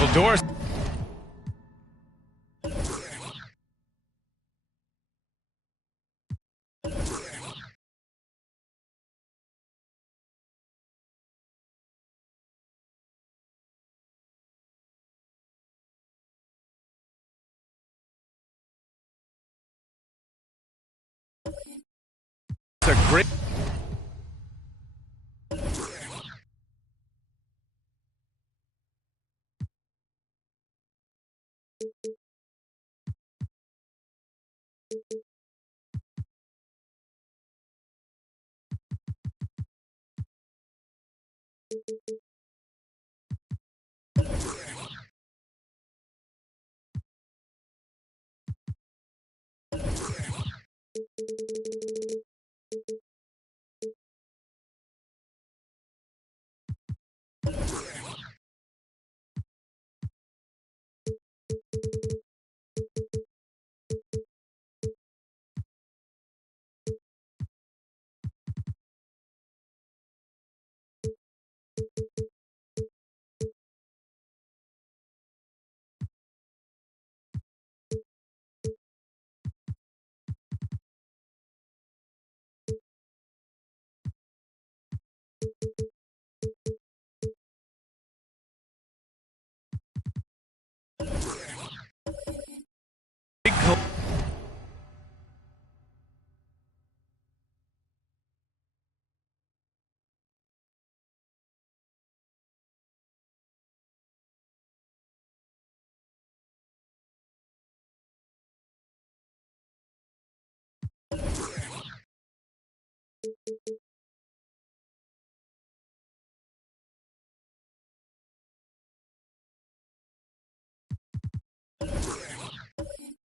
Well, Doris. It's a great.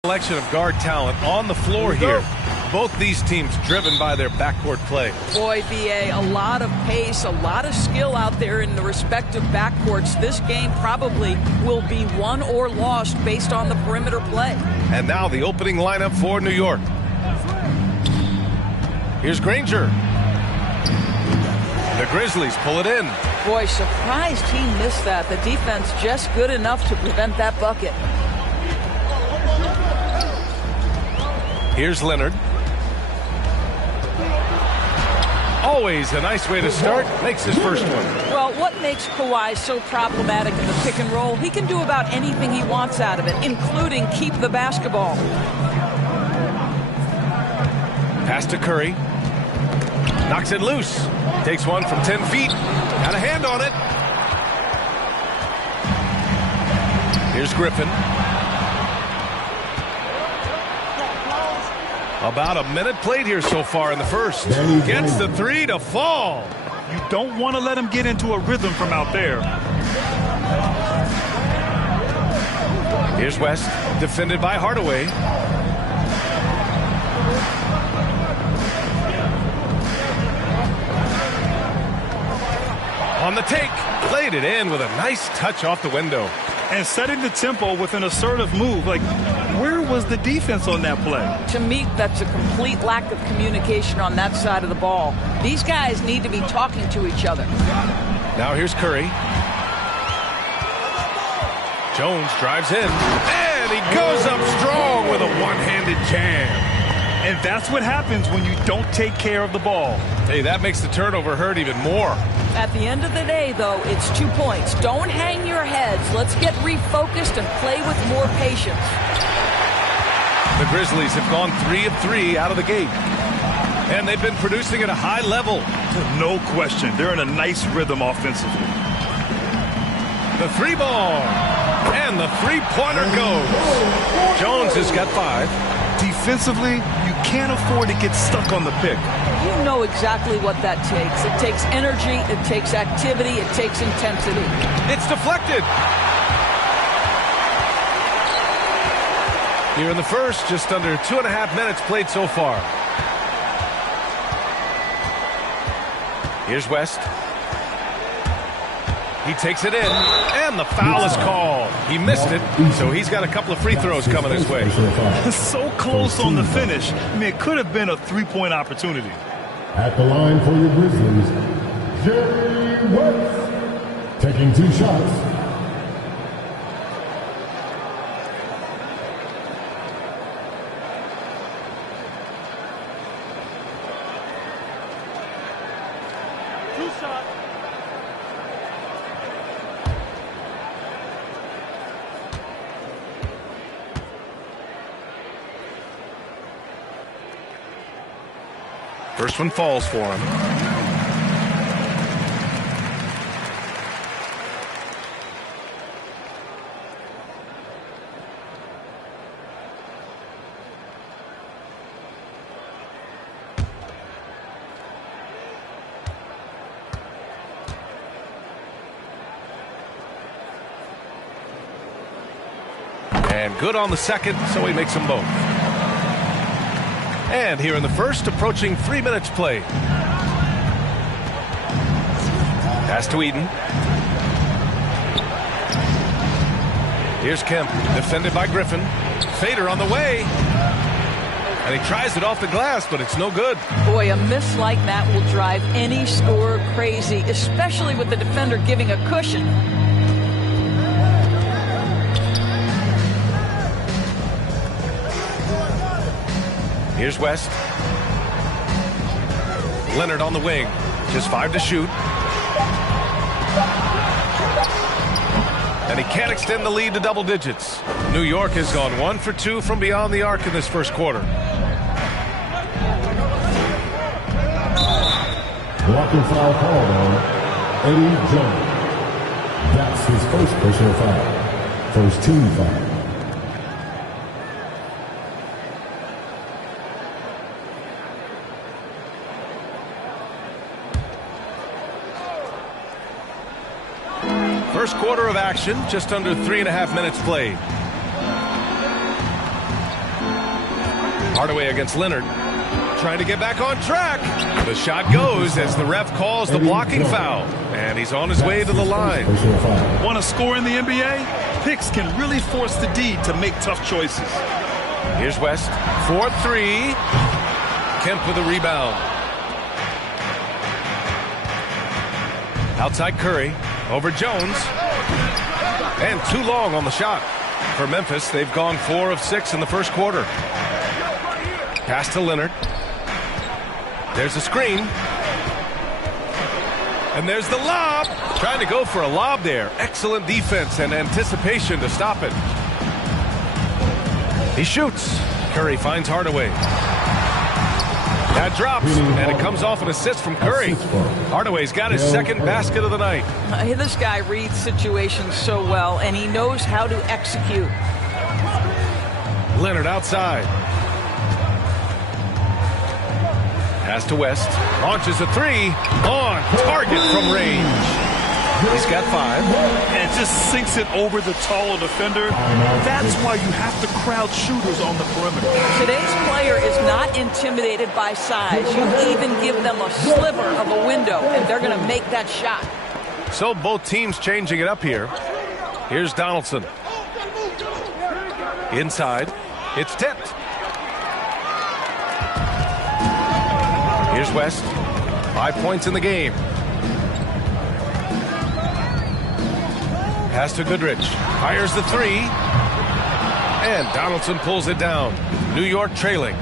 Selection of guard talent on the floor here. Both these teams driven by their backcourt play. Boy, BA, a lot of pace, a lot of skill out there in the respective backcourts. This game probably will be won or lost based on the perimeter play. And now the opening lineup for New York. Here's Granger. The Grizzlies pull it in. Boy, surprised he missed that. The defense just good enough to prevent that bucket. Here's Leonard. Always a nice way to start. Makes his first one. Well, what makes Kawhi so problematic in the pick and roll? He can do about anything he wants out of it, including keep the basketball. Pass to Curry. Knocks it loose. Takes one from 10 feet. Got a hand on it. Here's Griffin. About a minute played here so far in the first. Gets the three to fall. You don't want to let him get into a rhythm from out there. Here's West, defended by Hardaway. On the take, played it in with a nice touch off the window. And setting the tempo with an assertive move. Like, where was the defense on that play? To me, that's a complete lack of communication on that side of the ball. These guys need to be talking to each other. Now here's Curry. Jones drives in, and he goes up strong with a one-handed jam. And that's what happens when you don't take care of the ball. Hey, that makes the turnover hurt even more. At the end of the day, though, it's 2 points. Don't hang your heads. Let's get refocused and play with more patience. The Grizzlies have gone 3 of 3 out of the gate. And they've been producing at a high level. No question. They're in a nice rhythm offensively. The three ball. And the three-pointer goes. Jones has got 5. Defensively, you can't afford to get stuck on the pick. You know exactly what that takes. It takes energy, it takes activity, it takes intensity. It's deflected. Here in the first, just under 2.5 minutes played so far. Here's West. He takes it in, and the foul is called. He missed it, so he's got a couple of free throws coming his way. So close on the finish. I mean, it could have been a three-point opportunity. At the line for your Grizzlies, Jerry West, taking 2 shots. First one falls for him. And good on the second, so he makes them both. And here in the first, approaching 3 minutes played. Pass to Eden. Here's Kemp, defended by Griffin. Fader on the way. And he tries it off the glass, but it's no good. Boy, a miss like that will drive any scorer crazy, especially with the defender giving a cushion. Here's West. Leonard on the wing. Just 5 to shoot. And he can't extend the lead to double digits. New York has gone 1 for 2 from beyond the arc in this first quarter. Blocking foul called on Eddie Jones. That's his first personal foul. First team foul. First quarter of action, just under 3.5 minutes played. Hardaway against Leonard. Trying to get back on track. The shot goes as the ref calls the blocking foul. And he's on his way to the line. Want to score in the NBA? Picks can really force the D to make tough choices. Here's West. 4-3. Kemp with a rebound. Outside Curry. Over Jones. And too long on the shot. For Memphis, they've gone 4 of 6 in the first quarter. Pass to Leonard. There's a screen. And there's the lob. Trying to go for a lob there. Excellent defense and anticipation to stop it. He shoots. Curry finds Hardaway. That drops, and it comes off an assist from Curry. Hardaway's got his second basket of the night. This guy reads situations so well, and he knows how to execute. Leonard outside. Pass to West. Launches a 3. On target from range. He's got 5. And just sinks it over the tall defender. That's why you have to crowd shooters on the perimeter. Today's player is not intimidated by size. You even give them a sliver of a window, and they're going to make that shot. So both teams changing it up here. Here's Donaldson. Inside. It's tipped. Here's West. 5 points in the game. Pass to Goodrich. Fires the 3. And Donaldson pulls it down. New York trailing.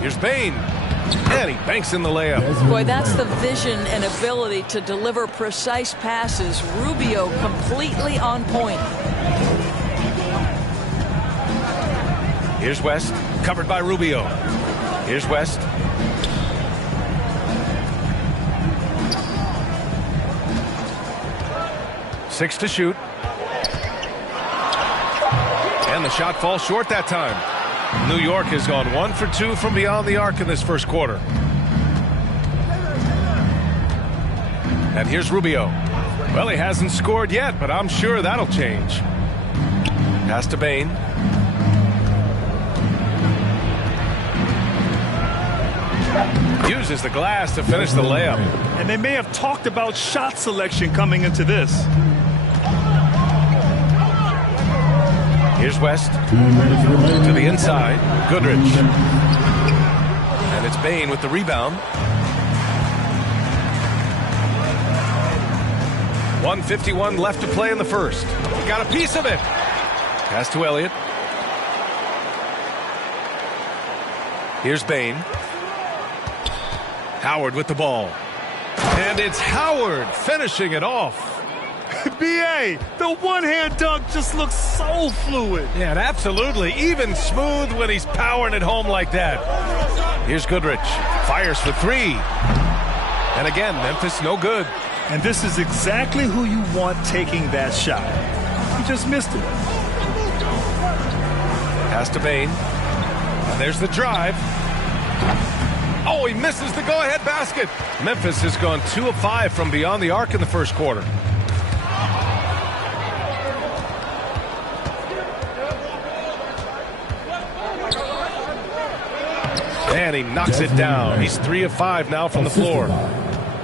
Here's Bain. And he banks in the layup. Boy, that's the vision and ability to deliver precise passes. Rubio completely on point. Here's West. Covered by Rubio. Here's West. Six to shoot. And the shot falls short that time. New York has gone 1 for 2 from beyond the arc in this first quarter. And here's Rubio. Well, he hasn't scored yet, but I'm sure that'll change. Pass to Bain. Uses the glass to finish the layup. And they may have talked about shot selection coming into this. Here's West. To the inside. Goodrich. And it's Bain with the rebound. 1:51 left to play in the first. Got a piece of it. Pass to Elliott. Here's Bain. Howard with the ball. And it's Howard finishing it off. B.A., the one-hand dunk just looks so fluid. Yeah, absolutely. Even smooth when he's powering it home like that. Here's Goodrich. Fires for 3. And again, Memphis no good. And this is exactly who you want taking that shot. He just missed it. Pass to Bain. And there's the drive. Oh, he misses the go-ahead basket. Memphis has gone 2 of 5 from beyond the arc in the first quarter. And he knocks it down. He's 3 of 5 now from the floor.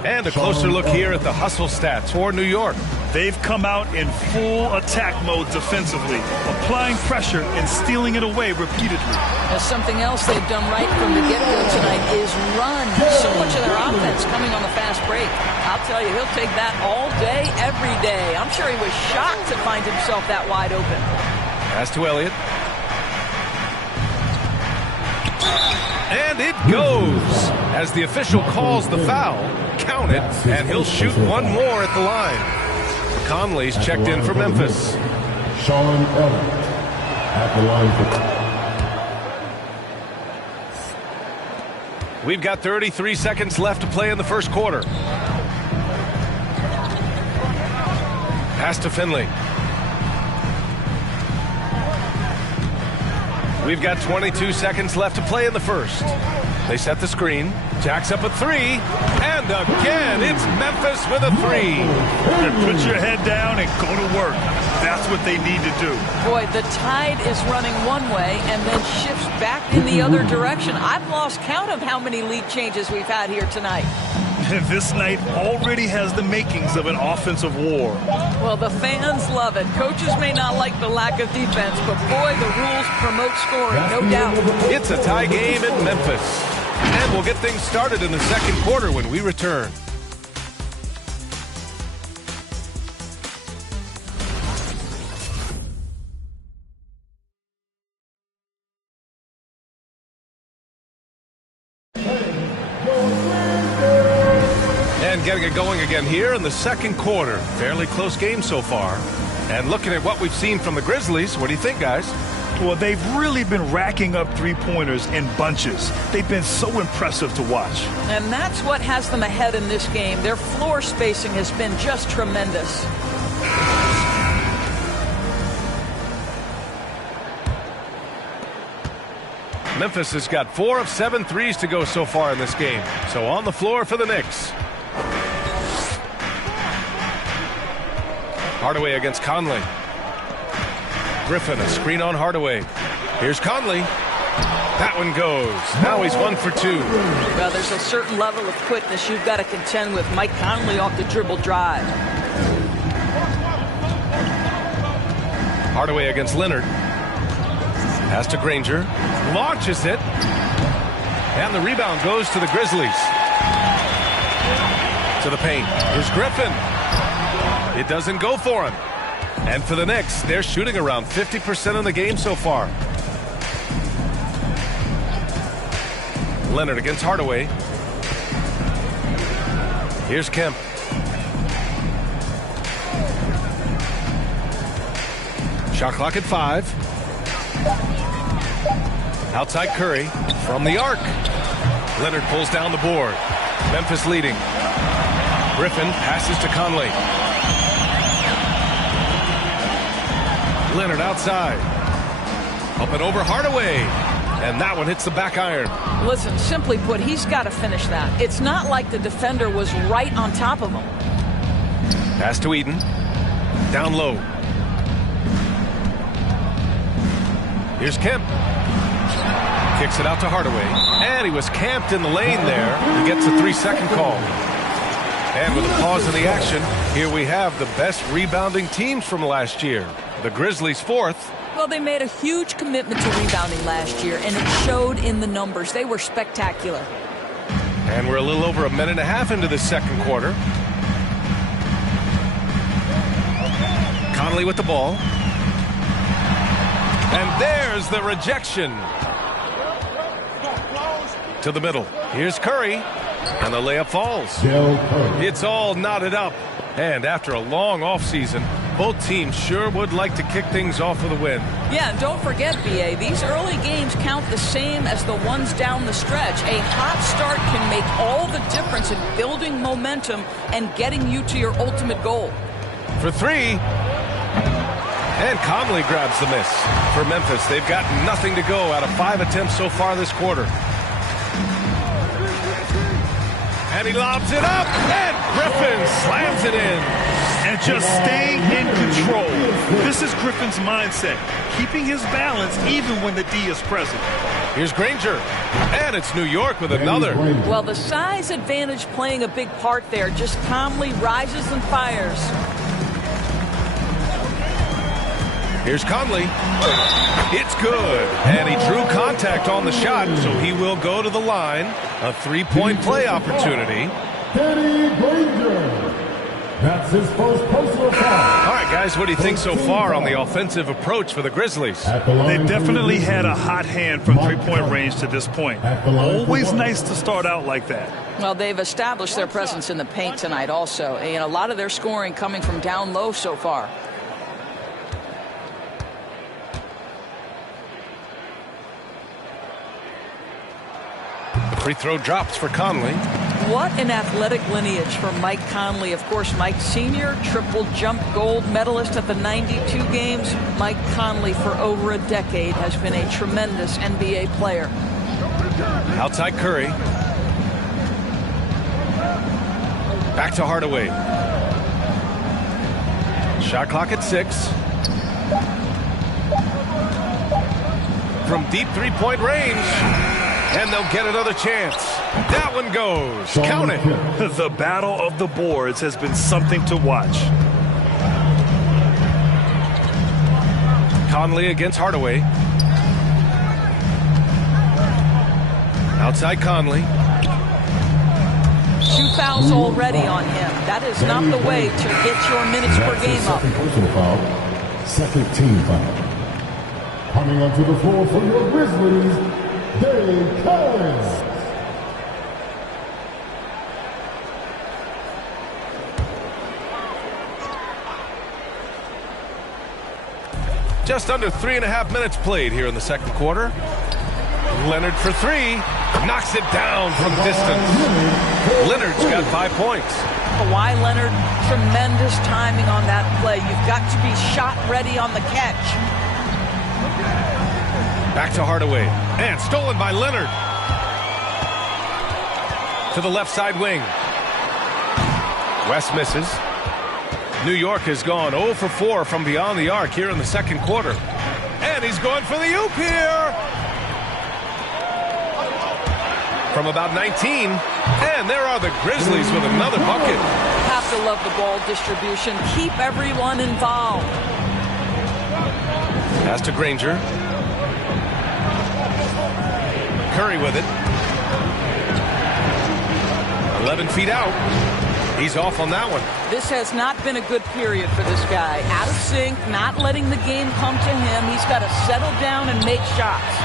And a closer look here at the hustle stats for New York. They've come out in full attack mode defensively, applying pressure and stealing it away repeatedly. Something else they've done right from the get-go tonight is run. So much of their offense coming on the fast break. I'll tell you, he'll take that all day, every day. I'm sure he was shocked to find himself that wide open. Pass to Elliott. And it goes. As the official calls the foul, count it, and he'll shoot one more at the line. Conley's checked in for Memphis. Sean Elliott at the line for. We've got 33 seconds left to play in the first quarter. Pass to Finley. We've got 22 seconds left to play in the first. They set the screen. Jacks up a three. And again, it's Memphis with a three. Put your head down and go to work. That's what they need to do. Boy, the tide is running one way and then shifts back in the other direction. I've lost count of how many lead changes we've had here tonight. This night already has the makings of an offensive war. Well, the fans love it. Coaches may not like the lack of defense, but boy, the rules promote scoring, no doubt. It's a tie game in Memphis. And we'll get things started in the second quarter when we return. And getting it going again here in the second quarter. Fairly close game so far. And looking at what we've seen from the Grizzlies, what do you think, guys? Well, they've really been racking up three-pointers in bunches. They've been so impressive to watch. And that's what has them ahead in this game. Their floor spacing has been just tremendous. Memphis has got 4 of 7 threes to go so far in this game. So on the floor for the Knicks. Hardaway against Conley. Griffin, a screen on Hardaway. Here's Conley. That one goes. Now he's 1 for 2. Well, there's a certain level of quickness you've got to contend with. Mike Conley off the dribble drive. Hardaway against Leonard. Pass to Granger. Launches it. And the rebound goes to the Grizzlies. To the paint. Here's Griffin. It doesn't go for him. And for the Knicks, they're shooting around 50% of the game so far. Leonard against Hardaway. Here's Kemp. Shot clock at 5. Outside Curry from the arc. Leonard pulls down the board. Memphis leading. Griffin passes to Conley. Leonard outside. Up and over Hardaway. And that one hits the back iron. Listen, simply put, he's got to finish that. It's not like the defender was right on top of him. Pass to Eden. Down low. Here's Kemp. Kicks it out to Hardaway. And he was camped in the lane there. He gets a 3-second call. And with a pause in the action, here we have the best rebounding teams from last year. The Grizzlies 4th. Well, they made a huge commitment to rebounding last year, and it showed in the numbers. They were spectacular. And we're a little over a minute and a half into the second quarter. Conley with the ball. And there's the rejection. To the middle. Here's Curry. And the layup falls. It's all knotted up. And after a long offseason, both teams sure would like to kick things off with a win. Yeah, and don't forget, B.A., these early games count the same as the ones down the stretch. A hot start can make all the difference in building momentum and getting you to your ultimate goal. For 3. And Conley grabs the miss. For Memphis, they've got nothing to go out of 5 attempts so far this quarter. And he lobs it up, and Griffin slams it in. And just staying in control. This is Griffin's mindset, keeping his balance even when the D is present. Here's Granger, and it's New York with another. Well, the size advantage playing a big part there. Just calmly rises and fires. Here's Conley. It's good. And he drew contact on the shot, so he will go to the line. A 3-point play opportunity. Danny Granger. That's his first personal foul. All right, guys, what do you think so far on the offensive approach for the Grizzlies? They definitely had a hot hand from three-point range to this point. Always nice to start out like that. Well, they've established their presence in the paint tonight also. And a lot of their scoring coming from down low so far. Free throw drops for Conley. What an athletic lineage for Mike Conley. Of course, Mike Sr., triple jump gold medalist at the 92 games. Mike Conley, for over a decade, has been a tremendous NBA player. Outside Curry. Back to Hardaway. Shot clock at 6. From deep three-point range. And they'll get another chance. That one goes. Count it. The battle of the boards has been something to watch. Conley against Hardaway. Outside Conley. 2 fouls already on him. That is not the way to get your minutes per game up. Second personal foul. Second team foul. Coming onto the floor for your Grizzlies, Dave Collins. Just under 3.5 minutes played here in the second quarter. Leonard for 3. Knocks it down from distance. Leonard's got 5 points. Kawhi Leonard, tremendous timing on that play. You've got to be shot ready on the catch. Back to Hardaway. And stolen by Leonard. To the left side wing. West misses. New York has gone 0 for 4 from beyond the arc here in the second quarter. And he's going for the oop here. From about 19. And there are the Grizzlies with another bucket. Have to love the ball distribution. Keep everyone involved. Pass to Granger. Curry with it. 11 feet out. He's off on that one. This has not been a good period for this guy. Out of sync, not letting the game come to him. He's got to settle down and make shots.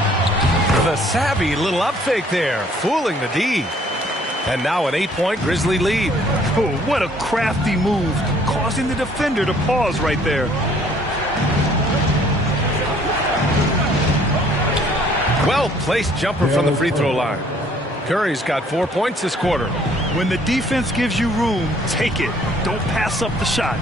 The savvy little up fake there, fooling the D. And now an 8-point Grizzly lead. Oh, what a crafty move, causing the defender to pause right there. Well-placed jumper from the free throw line. Curry's got 4 points this quarter. When the defense gives you room, take it. Don't pass up the shot.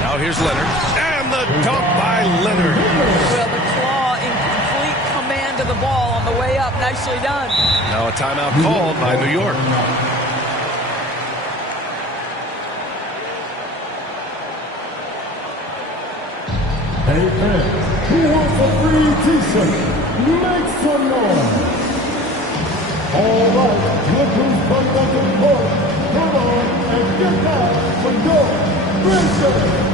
Now here's Leonard. And the dunk by Leonard. Well, the claw in complete command of the ball on the way up. Nicely done. Now a timeout called by New York. Hey fans, who wants a free t-shirt? Make some noise. All right, look who's coming onto the court. Come on and get down for your Grizzlies.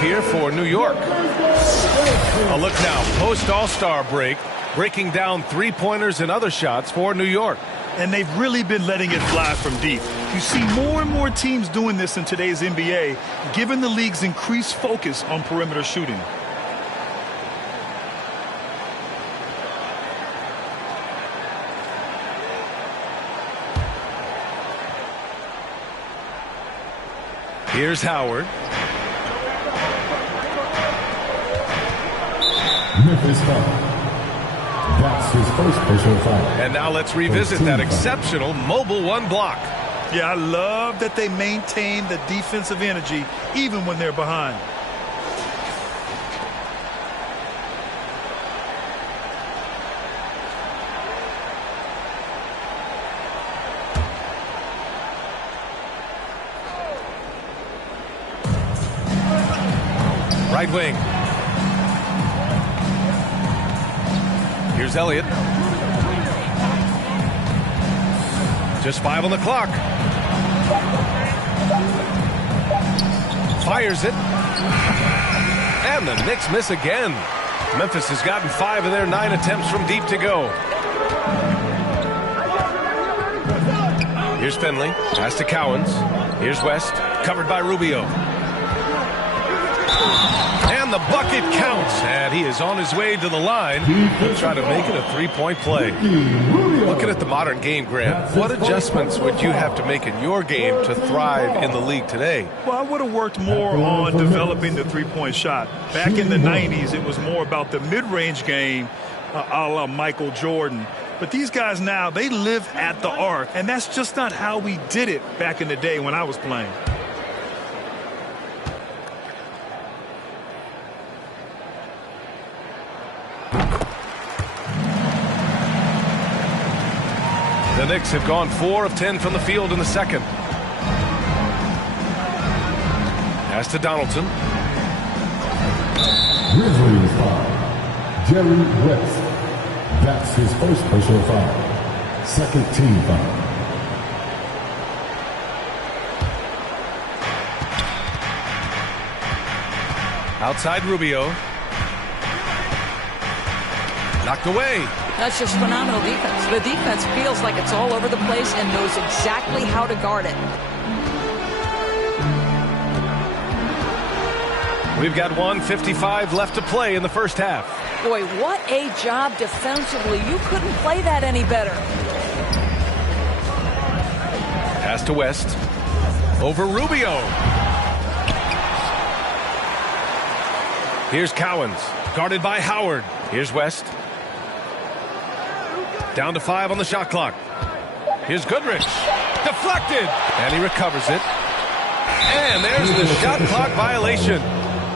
Here for New York. A look now, post All-Star break, breaking down three-pointers and other shots for New York. And they've really been letting it fly from deep. You see more and more teams doing this in today's NBA, given the league's increased focus on perimeter shooting. Here's Howard. Memphis foul. That's his first personal foul. And now let's revisit that exceptional mobile one block. Yeah, I love that they maintain the defensive energy even when they're behind. Right wing. Here's Elliott. Just 5 on the clock. Fires it. And the Knicks miss again. Memphis has gotten 5 of their 9 attempts from deep to go. Here's Finley. Pass to Cowens. Here's West. Covered by Rubio. And the bucket counts. And he is on his way to the line. He'll try to make it a three-point play. Looking at the modern game, Grant, what adjustments would you have to make in your game to thrive in the league today? Well, I would have worked more on developing the three-point shot. Back in the 90s, it was more about the mid-range game, a la Michael Jordan. But these guys now, they live at the arc, and that's just not how we did it back in the day when I was playing. The Knicks have gone 4 of 10 from the field in the second. Pass to Donaldson. Grizzlies foul. Jerry West. That's his first personal foul. Second team foul. Outside Rubio. Knocked away. That's just phenomenal defense. The defense feels like it's all over the place and knows exactly how to guard it. We've got 1:55 left to play in the first half. Boy, what a job defensively. You couldn't play that any better. Pass to West. Over Rubio. Here's Cowens. Guarded by Howard. Here's West. Down to 5 on the shot clock. Here's Goodrich. Deflected. And he recovers it. And there's the shot clock violation.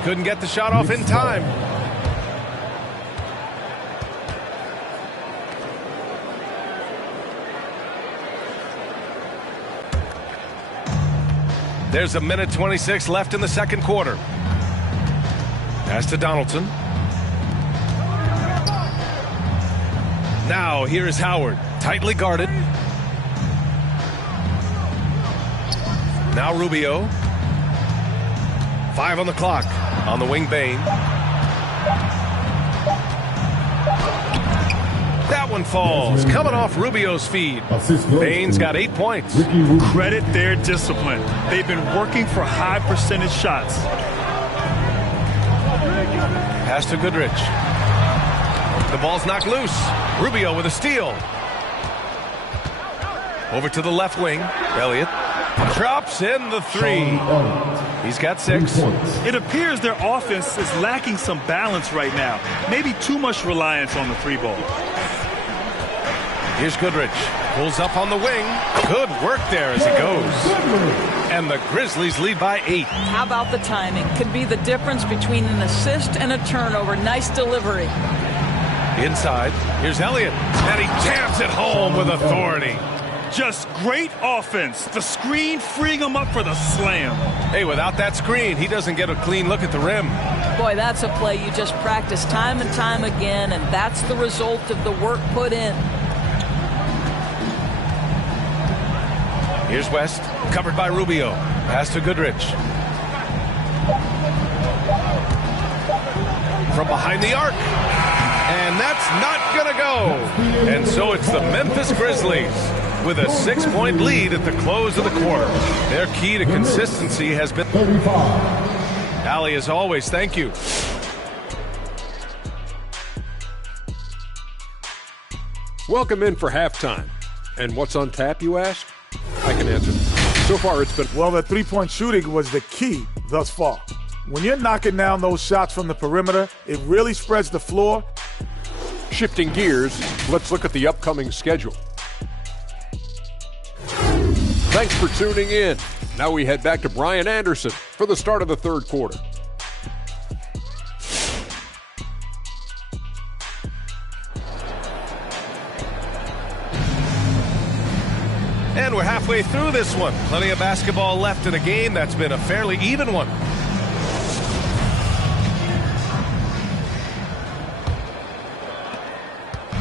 Couldn't get the shot off in time. There's a minute 26 left in the second quarter. Pass to Donaldson. Now here is Howard, tightly guarded. Now Rubio. 5 on the clock. On the wing, Bain. That one falls, coming off Rubio's feed. Bain's got 8 points. Credit their discipline. They've been working for high percentage shots. Pass to Goodrich. The ball's knocked loose. Rubio with a steal. Over to the left wing. Elliott drops in the 3. He's got 6. It appears their offense is lacking some balance right now. Maybe too much reliance on the 3-ball. Here's Goodrich. Pulls up on the wing. Good work there as he goes. And the Grizzlies lead by 8. How about the timing? Could be the difference between an assist and a turnover. Nice delivery. Inside. Here's Elliott. And he jams it home with authority. Just great offense. The screen freeing him up for the slam. Hey, without that screen, he doesn't get a clean look at the rim. Boy, that's a play you just practice time and time again, and that's the result of the work put in. Here's West, covered by Rubio. Pass to Goodrich. From behind the arc. And that's not going to go. And so it's the Memphis Grizzlies with a 6-point lead at the close of the quarter. Their key to consistency has been... 35. Allie, as always, thank you. Welcome in for halftime. And what's on tap, you ask? I can answer. So far, it's been... Well, the three-point shooting was the key thus far. When you're knocking down those shots from the perimeter, it really spreads the floor. Shifting gears, let's look at the upcoming schedule. Thanks for tuning in. Now we head back to Brian Anderson for the start of the third quarter. And we're halfway through this one. Plenty of basketball left in a game that's been a fairly even one.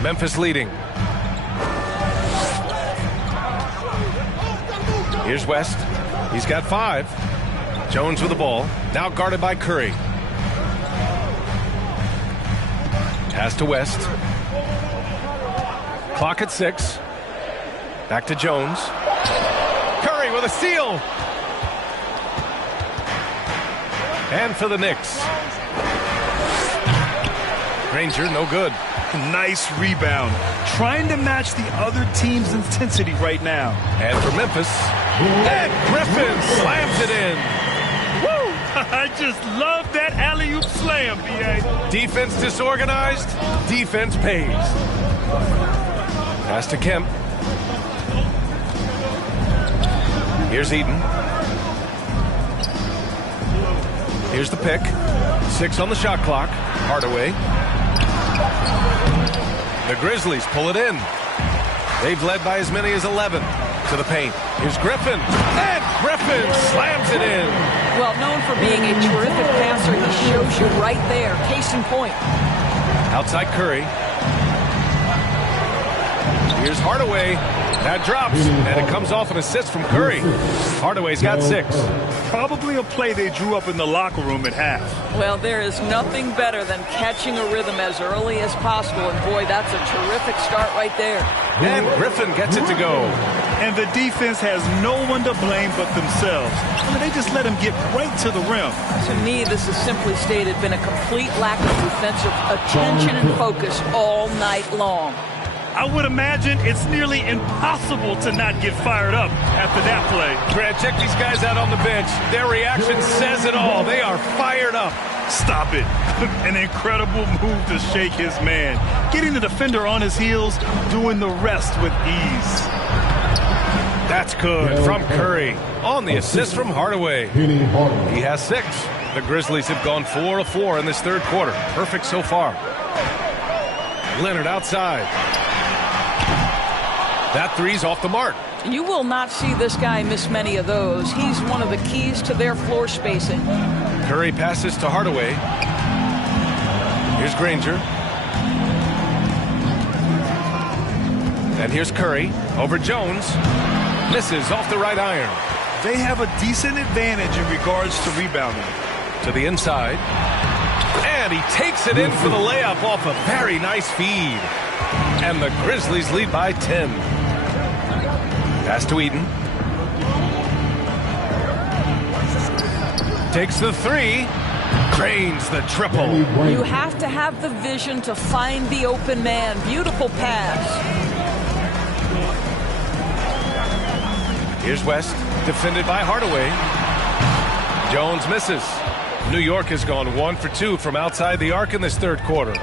Memphis leading. Here's West. He's got 5. Jones with the ball. Now guarded by Curry. Pass to West. Clock at 6. Back to Jones. Curry with a steal. And for the Knicks. Granger, no good. Nice rebound. Trying to match the other team's intensity right now. And for Memphis. And Griffin slams it in. Woo! I just love that alley-oop slam, B.A. Defense disorganized. Defense pays. Pass to Kemp. Here's Eaton. Here's the pick. 6 on the shot clock. Hardaway. The Grizzlies pull it in. They've led by as many as 11 to the paint. Here's Griffin. And Griffin slams it in. Well, known for being a terrific passer, he shows you right there. Case in point. Outside Curry. Here's Hardaway. That drops, and it comes off an assist from Curry. Hardaway's got 6. Probably a play they drew up in the locker room at half. Well, there is nothing better than catching a rhythm as early as possible, and boy, that's a terrific start right there. And Griffin gets it to go. And the defense has no one to blame but themselves. I mean, they just let him get right to the rim. To me, this is simply stated been a complete lack of defensive attention and focus all night long. I would imagine it's nearly impossible to not get fired up after that play. Brad, check these guys out on the bench. Their reaction says it all. They are fired up. Stop it. An incredible move to shake his man. Getting the defender on his heels, doing the rest with ease. That's good from Curry. On the assist from Hardaway. He has 6. The Grizzlies have gone 4 of 4 in this third quarter. Perfect so far. Leonard outside. That three's off the mark. You will not see this guy miss many of those. He's one of the keys to their floor spacing. Curry passes to Hardaway. Here's Granger. And here's Curry over Jones. Misses off the right iron. They have a decent advantage in regards to rebounding. To the inside. And he takes it in for the layup off a very nice feed. And the Grizzlies lead by 10. Pass to Eaton. Takes the 3. Drains the triple. You have to have the vision to find the open man. Beautiful pass. Here's West, defended by Hardaway. Jones misses. New York has gone 1 for 2 from outside the arc in this third quarter.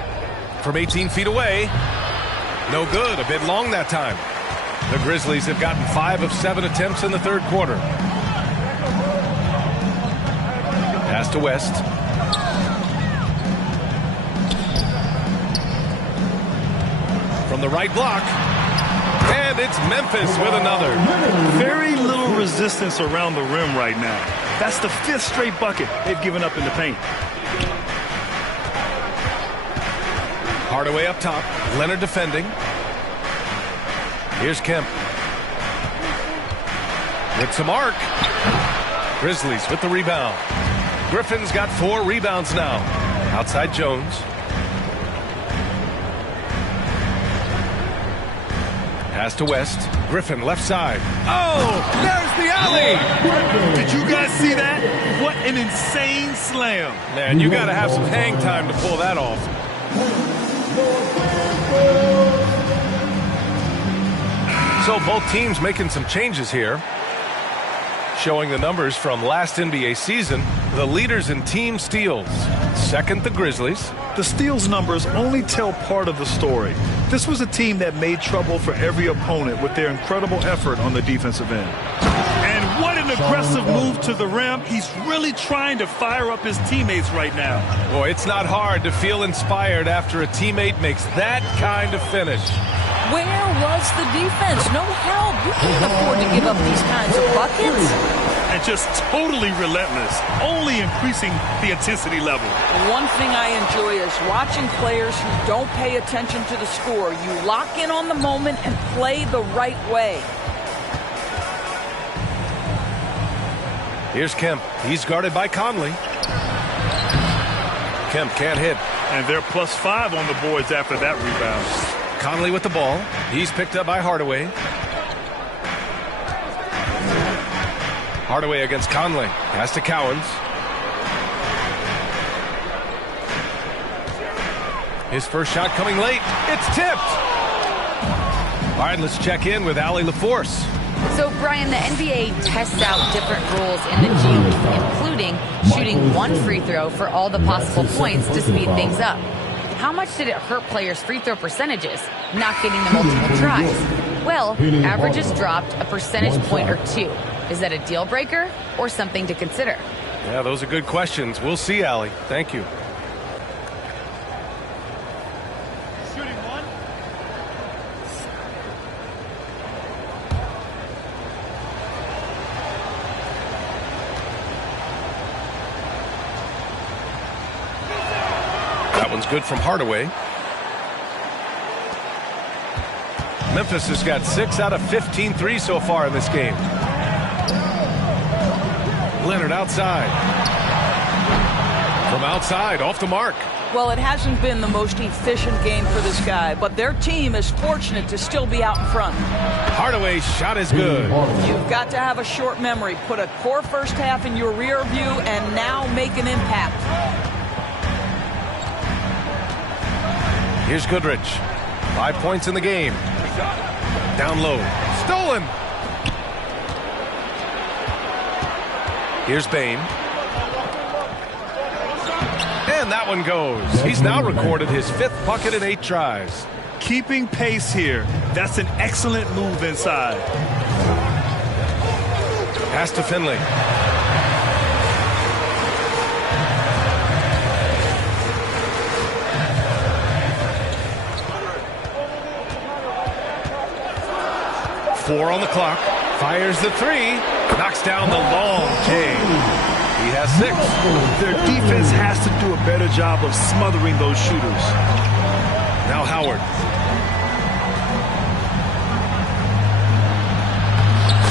From 18 feet away, no good, a bit long that time. The Grizzlies have gotten 5 of 7 attempts in the third quarter. Pass to West. From the right block. And it's Memphis with another. Very little resistance around the rim right now. That's the 5th straight bucket they've given up in the paint. Hardaway up top. Leonard defending. Here's Kemp. With some arc. Grizzlies with the rebound. Griffin's got 4 rebounds now. Outside Jones. Pass to West. Griffin left side. Oh, there's the alley. Did you guys see that? What an insane slam. Man, you got to have some hang time to pull that off. So both teams making some changes here. Showing the numbers from last NBA season, the leaders in team steals. Second, the Grizzlies. The steals numbers only tell part of the story. This was a team that made trouble for every opponent with their incredible effort on the defensive end. And what an aggressive move to the rim. He's really trying to fire up his teammates right now. Boy, it's not hard to feel inspired after a teammate makes that kind of finish. Where was the defense? No help. You can't afford to give up these kinds of buckets. and just totally relentless, only increasing the intensity level. One thing I enjoy is watching players who don't pay attention to the score. You lock in on the moment and play the right way. Here's Kemp. He's guarded by Conley. Kemp can't hit. And they're +5 on the boards after that rebound. Conley with the ball. He's picked up by Hardaway. Hardaway against Conley. Pass to Cowens. His first shot coming late. It's tipped. All right, let's check in with Allie LaForce. So, Brian, the NBA tests out different rules in the G League, including shooting one free throw for all the possible points to speed things up. How much did it hurt players' free throw percentages, not getting the multiple tries? Well, averages dropped a percentage point or two. Is that a deal breaker or something to consider? Yeah, those are good questions. We'll see, Allie. Thank you. Good from Hardaway. Memphis has got 6 out of 15 threes so far in this game. Leonard outside. From outside, off the mark. Well, it hasn't been the most efficient game for this guy, but their team is fortunate to still be out in front. Hardaway's shot is good. You've got to have a short memory. Put a poor first half in your rear view and now make an impact. Here's Goodrich. 5 points in the game. Down low. Stolen. Here's Bane. And that one goes. He's now recorded his 5th bucket in 8 tries. Keeping pace here. That's an excellent move inside. Pass to Finley. Four on the clock. Fires the 3. Knocks down the long J. He has 6. Their defense has to do a better job of smothering those shooters. Now Howard.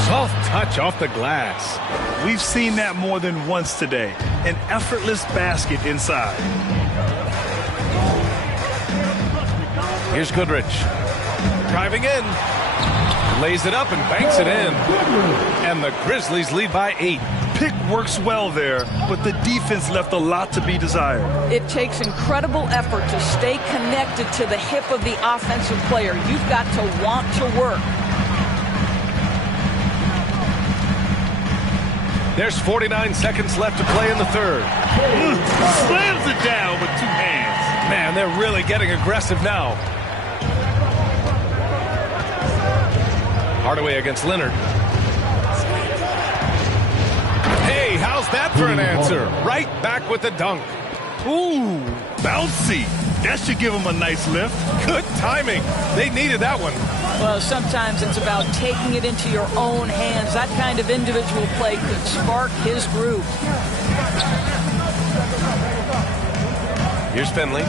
Soft touch off the glass. We've seen that more than once today. An effortless basket inside. Here's Goodrich. Driving in. Lays it up and banks it in. And the Grizzlies lead by 8. Pick works well there, but the defense left a lot to be desired. It takes incredible effort to stay connected to the hip of the offensive player. You've got to want to work. There's 49 seconds left to play in the third. Slams it down with 2 hands. Man, they're really getting aggressive now. Hardaway against Leonard. Hey, how's that for an answer? Right back with the dunk. Ooh, bouncy. That should give him a nice lift. Good timing. They needed that one. Well, sometimes it's about taking it into your own hands. That kind of individual play could spark his groove. Here's Finley.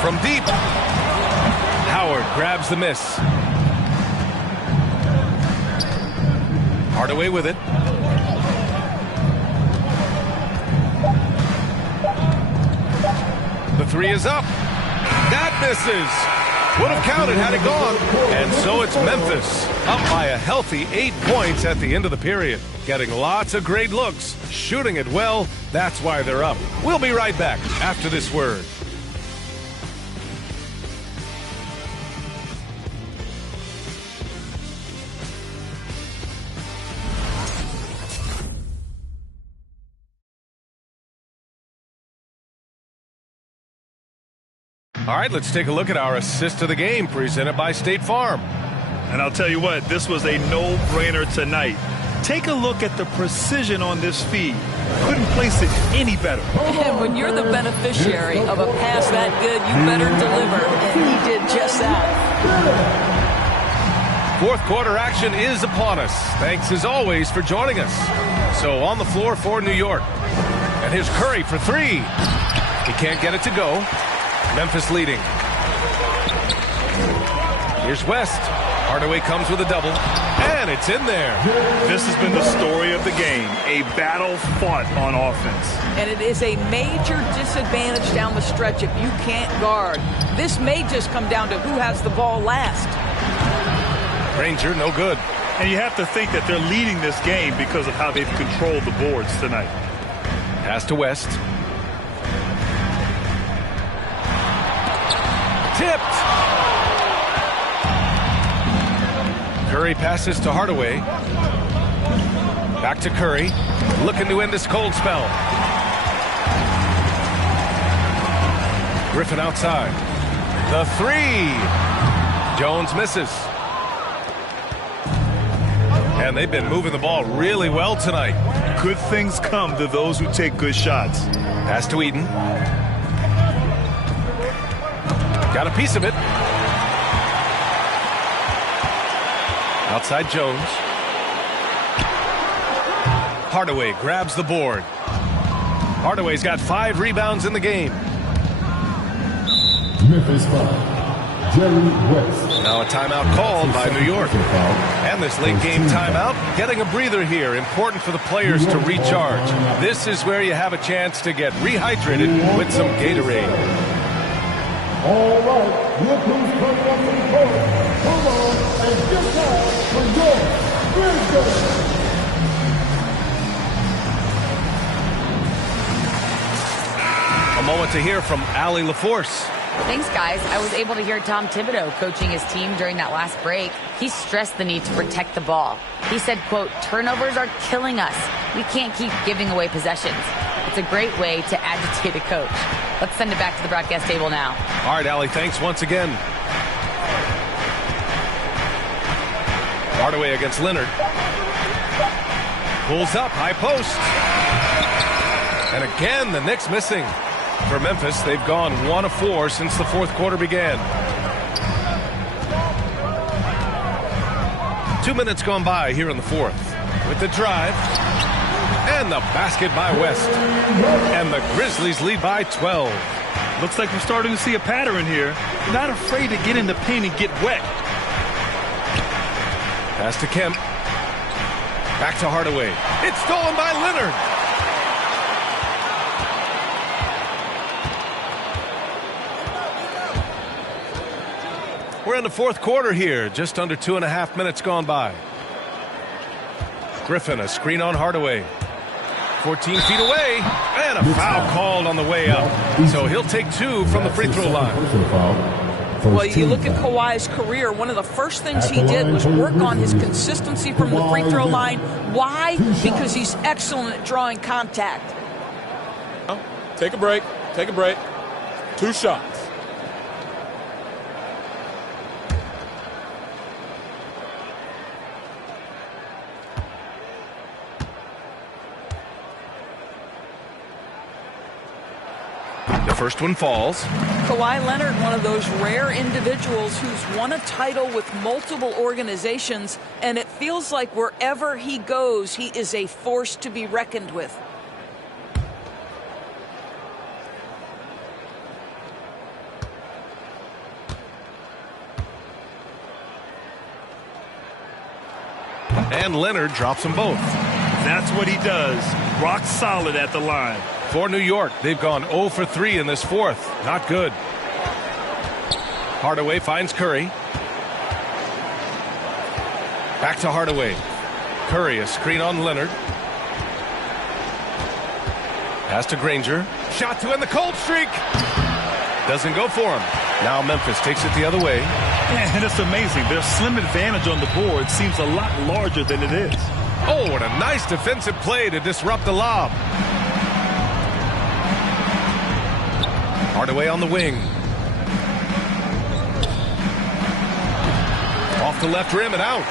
From deep, Howard grabs the miss. Hardaway with it. The 3 is up. That misses. Would have counted had it gone. And so it's Memphis, up by a healthy 8 points at the end of the period. Getting lots of great looks, shooting it well. That's why they're up. We'll be right back after this word. All right, let's take a look at our assist of the game presented by State Farm. And I'll tell you what, this was a no-brainer tonight. Take a look at the precision on this feed. Couldn't place it any better. And when you're the beneficiary of a pass that good, you better deliver. And he did just that. Fourth quarter action is upon us. Thanks as always for joining us. So on the floor for New York. And here's Curry for three. He can't get it to go. Memphis leading. Here's West. Hardaway comes with a double. And it's in there. This has been the story of the game. A battle fought on offense. And it is a major disadvantage down the stretch if you can't guard. This may just come down to who has the ball last. Granger, no good. And you have to think that they're leading this game because of how they've controlled the boards tonight. Pass to West. Tipped. Curry passes to Hardaway. Back to Curry. Looking to end this cold spell. Griffin outside. The three. Jones misses. And they've been moving the ball really well tonight. Good things come to those who take good shots. Pass to Eden. Got a piece of it. Outside Jones. Hardaway grabs the board. Hardaway's got 5 rebounds in the game. Memphis foul. Jerry West. Now a timeout called by New York. And this late game timeout, getting a breather here. Important for the players to recharge. This is where you have a chance to get rehydrated with some Gatorade. All right, look who's coming up in the court. Come on and get down for your business. A moment to hear from Allie LaForce. Thanks, guys. I was able to hear Tom Thibodeau coaching his team during that last break. He stressed the need to protect the ball. He said, quote, turnovers are killing us. We can't keep giving away possessions. It's a great way to agitate a coach. Let's send it back to the broadcast table now. All right, Allie, thanks once again. Hardaway against Leonard. Pulls up, high post. And again, the Knicks missing. For Memphis, they've gone 1 of 4 since the fourth quarter began. 2 minutes gone by here in the fourth. With the drive. And the basket by West. And the Grizzlies lead by 12. Looks like we're starting to see a pattern here. Not afraid to get in the paint and get wet. Pass to Kemp. Back to Hardaway. It's stolen by Leonard. We're in the fourth quarter here. Just under 2.5 minutes gone by. Griffin, a screen on Hardaway. 14 feet away. And a foul called on the way up. So he'll take 2 from the free throw line. Well, you look at Kawhi's career, one of the first things he did was work on his consistency from the free throw line. Why? Because he's excellent at drawing contact. Take a break. Take a break. 2 shots. The first one falls. Kawhi Leonard, one of those rare individuals who's won a title with multiple organizations, and it feels like wherever he goes, he is a force to be reckoned with. And Leonard drops them both. That's what he does. Rock solid at the line. For New York, they've gone 0 for 3 in this fourth. Not good. Hardaway finds Curry. Back to Hardaway. Curry, a screen on Leonard. Pass to Granger. Shot to end the cold streak. Doesn't go for him. Now Memphis takes it the other way. And it's amazing. Their slim advantage on the board seems a lot larger than it is. Oh, what a nice defensive play to disrupt the lob. Hardaway on the wing. Off the left rim and out.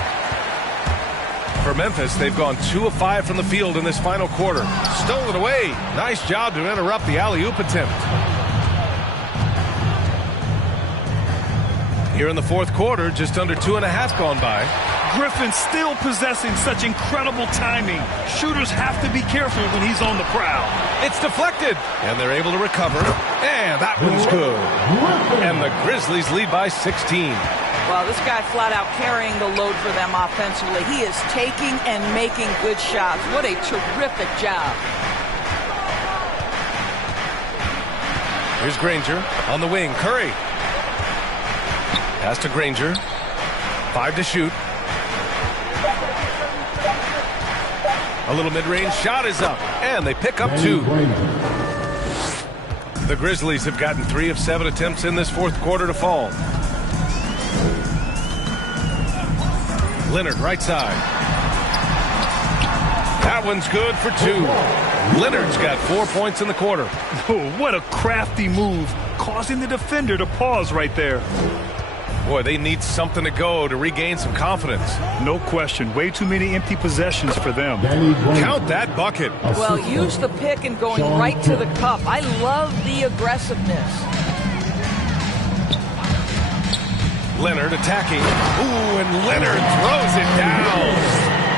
For Memphis, they've gone 2 of 5 from the field in this final quarter. Stolen away. Nice job to interrupt the alley-oop attempt. Here in the fourth quarter, just under 2.5 gone by. Griffin still possessing such incredible timing. Shooters have to be careful when he's on the prowl. It's deflected, and they're able to recover. And that one's good. And the Grizzlies lead by 16. Well, this guy flat out carrying the load for them offensively. He is taking and making good shots. What a terrific job. Here's Granger on the wing. Curry. Pass to Granger. 5 to shoot. A little mid-range shot is up, and they pick up 2. The Grizzlies have gotten 3 of 7 attempts in this fourth quarter to fall. Leonard, right side. That one's good for 2. Leonard's got 4 points in the quarter. Oh, what a crafty move, causing the defender to pause right there. Boy, they need something to go to regain some confidence. No question. Way too many empty possessions for them. Count that bucket. Well, use the pick and going right to the cup. I love the aggressiveness. Leonard attacking. Ooh, and Leonard throws it down.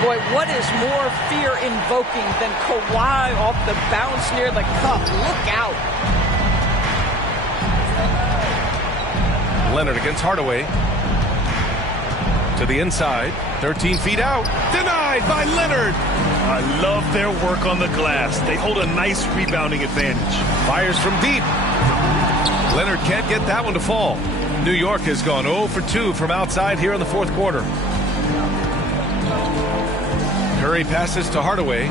Boy, what is more fear-invoking than Kawhi off the bounce near the cup? Look out. Leonard against Hardaway. To the inside. 13 feet out. Denied by Leonard. I love their work on the glass. They hold a nice rebounding advantage. Fires from deep. Leonard can't get that one to fall. New York has gone 0 for 2 from outside here in the fourth quarter. Curry passes to Hardaway.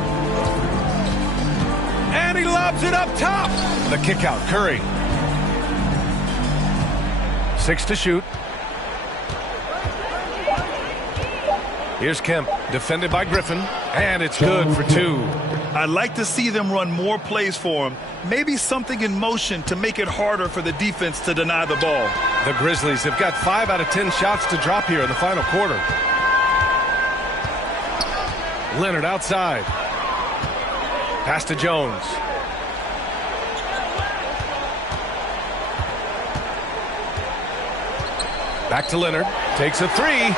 And he lobs it up top. The kick out. Curry. 6 to shoot. Here's Kemp, defended by Griffin, and it's good for 2. I'd like to see them run more plays for him. Maybe something in motion to make it harder for the defense to deny the ball. The Grizzlies have got 5 out of 10 shots to drop here in the final quarter. Leonard outside. Pass to Jones. Back to Leonard. Takes a 3.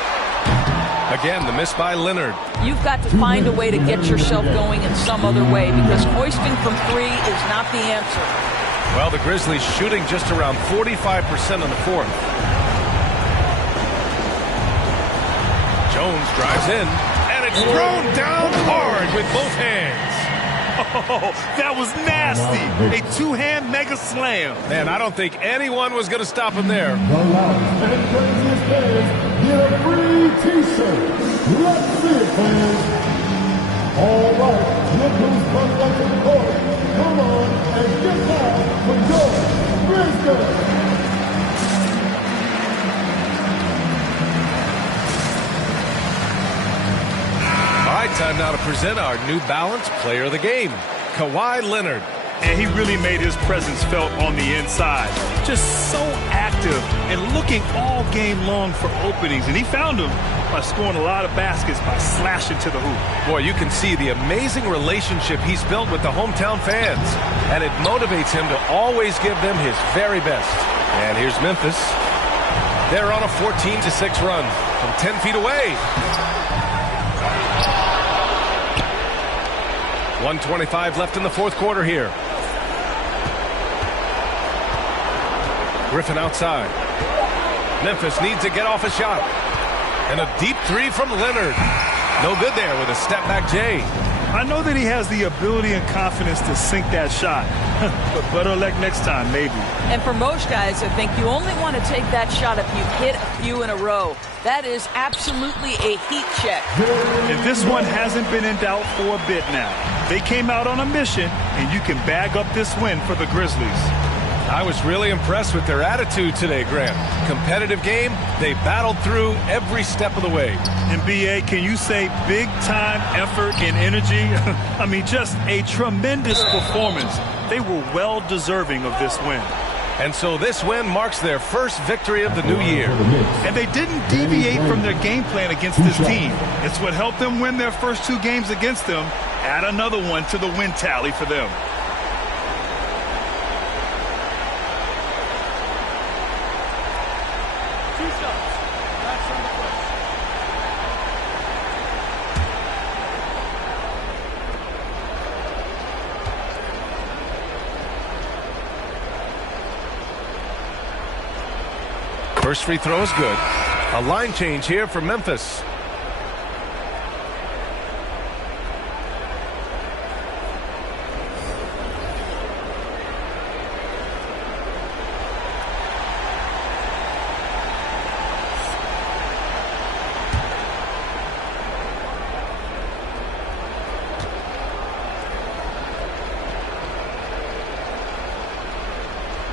Again, the miss by Leonard. You've got to find a way to get yourself going in some other way because hoisting from 3 is not the answer. Well, the Grizzlies shooting just around 45% in the fourth. Jones drives in, and it's thrown down hard with both hands. Oh, that was nasty. A 2-hand mega slam. Man, I don't think anyone was going to stop him there. The loudest and craziest fans get a free T-shirt. Let's see it, fans. All right, look who's coming up to the court. Come on and get down for your Grizzlies. All right, time now to present our New Balance Player of the Game, Kawhi Leonard. And he really made his presence felt on the inside. Just so active and looking all game long for openings. And he found them by scoring a lot of baskets by slashing to the hoop. Boy, you can see the amazing relationship he's built with the hometown fans. And it motivates him to always give them his very best. And here's Memphis. They're on a 14-6 run from 10 feet away. 1:25 left in the fourth quarter here. Griffin outside. Memphis needs to get off a shot. And a deep 3 from Leonard. No good there with a step-back J. I know that he has the ability and confidence to sink that shot. But better luck next time, maybe. And for most guys, I think you only want to take that shot if you hit a few in a row. That is absolutely a heat check. And this one hasn't been in doubt for a bit now. They came out on a mission, and you can bag up this win for the Grizzlies. I was really impressed with their attitude today, Grant. Competitive game, they battled through every step of the way. And B.A., can you say big-time effort and energy? I mean, just a tremendous performance. They were well deserving of this win. And so this win marks their first victory of the new year. And they didn't deviate from their game plan against this team. It's what helped them win their first 2 games against them. Add another one to the win tally for them. First free throw is good. A line change here for Memphis.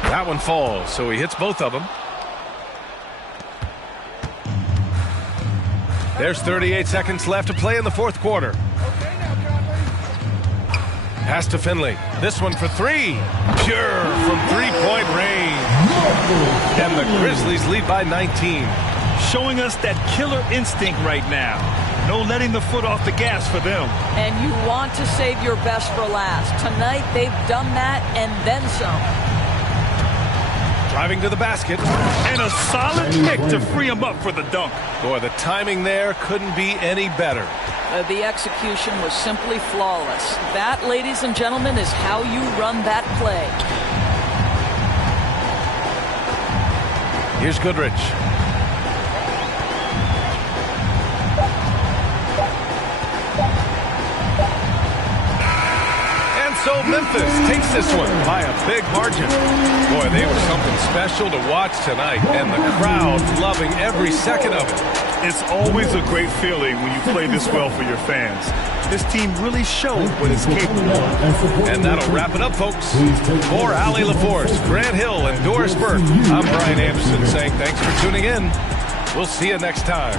That one falls, so he hits both of them. There's 38 seconds left to play in the fourth quarter. Pass to Finley. This one for three. Pure from three-point range. And the Grizzlies lead by 19. Showing us that killer instinct right now. No letting the foot off the gas for them. And you want to save your best for last. Tonight they've done that and then some. Driving to the basket. And a solid pick to free him up for the dunk. Boy, the timing there couldn't be any better. The execution was simply flawless. That, ladies and gentlemen, is how you run that play. Here's Goodrich. So Memphis takes this one by a big margin. Boy, they were something special to watch tonight, and the crowd loving every second of it. It's always a great feeling when you play this well for your fans. This team really showed what it's capable of. And that'll wrap it up, folks. For Allie LaForce, Grant Hill, and Doris Burke, I'm Brian Anderson saying thanks for tuning in. We'll see you next time.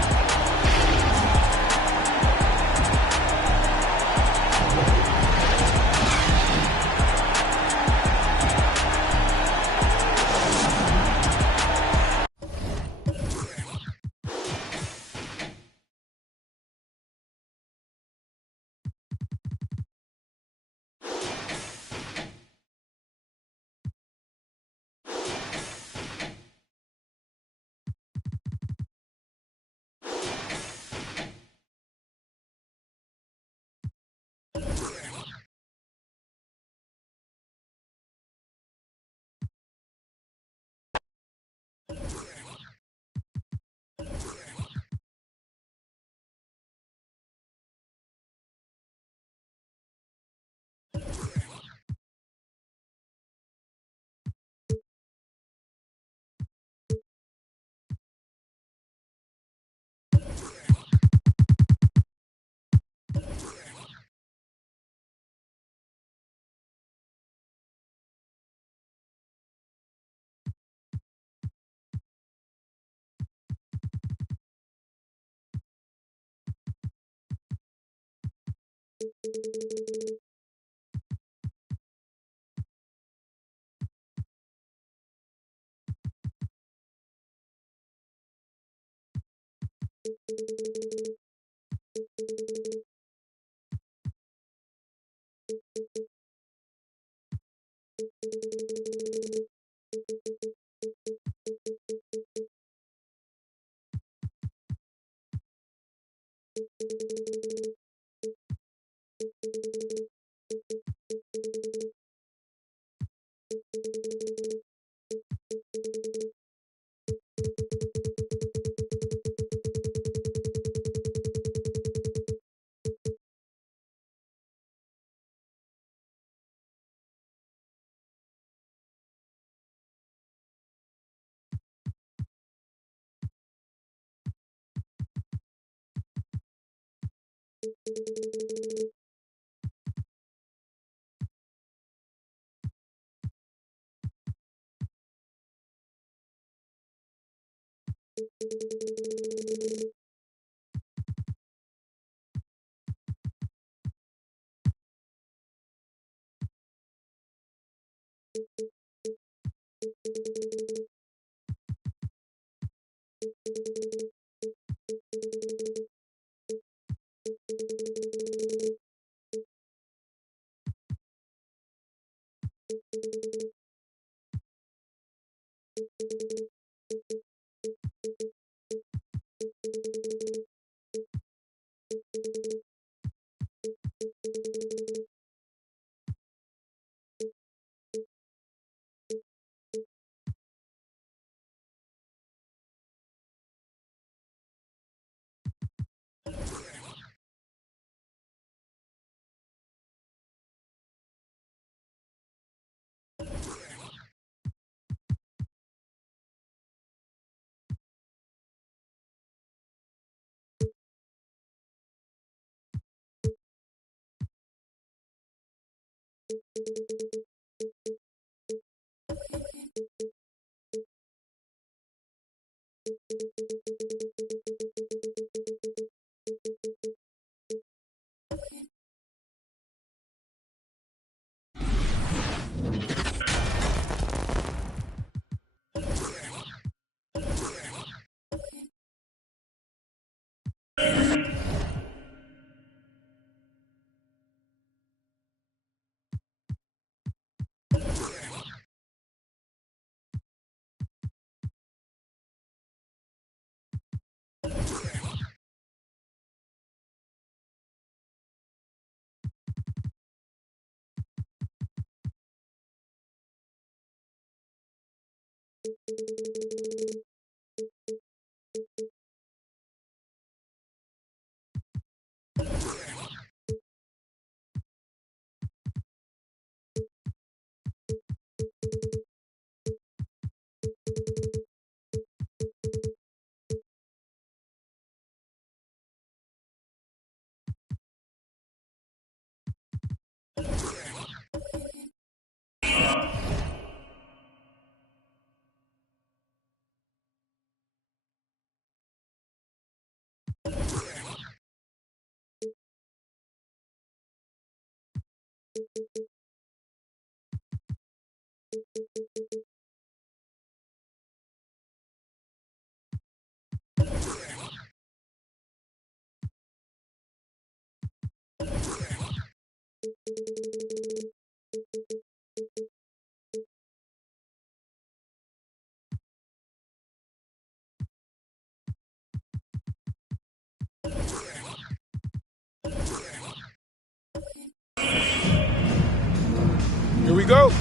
Here we go.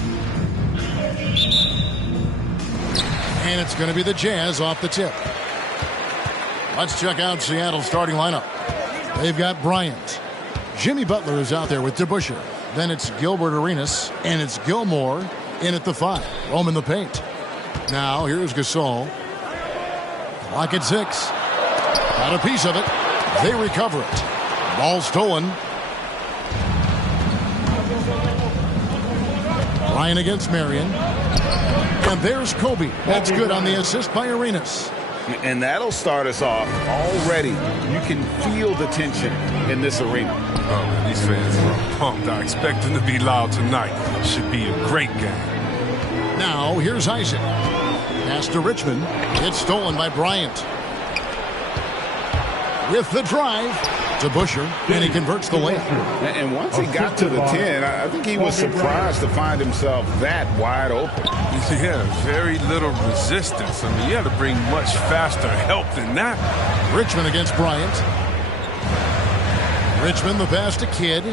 And it's going to be the Jazz off the tip. Let's check out Seattle's starting lineup. They've got Bryant. Jimmy Butler is out there with DeBusschere. Then it's Gilbert Arenas, and it's Gilmore in at the 5. Rome in the paint. Now here's Gasol. Clock at 6. Got a piece of it. They recover it. Ball stolen. Ryan against Marion. And there's Kobe. That's good on the assist by Arenas. And that'll start us off already. You can feel the tension in this arena. Oh, these fans are pumped. I expect them to be loud tonight. Should be a great game. Now, here's Isaac. Pass to Richmond. It's stolen by Bryant. With the drive to Busher, and he converts the layup. And once he got to the 10, I think he was surprised to find himself that wide open. Yeah, very little resistance. I mean, you had to bring much faster help than that. Richmond against Bryant. Richmond the pass to Kidd.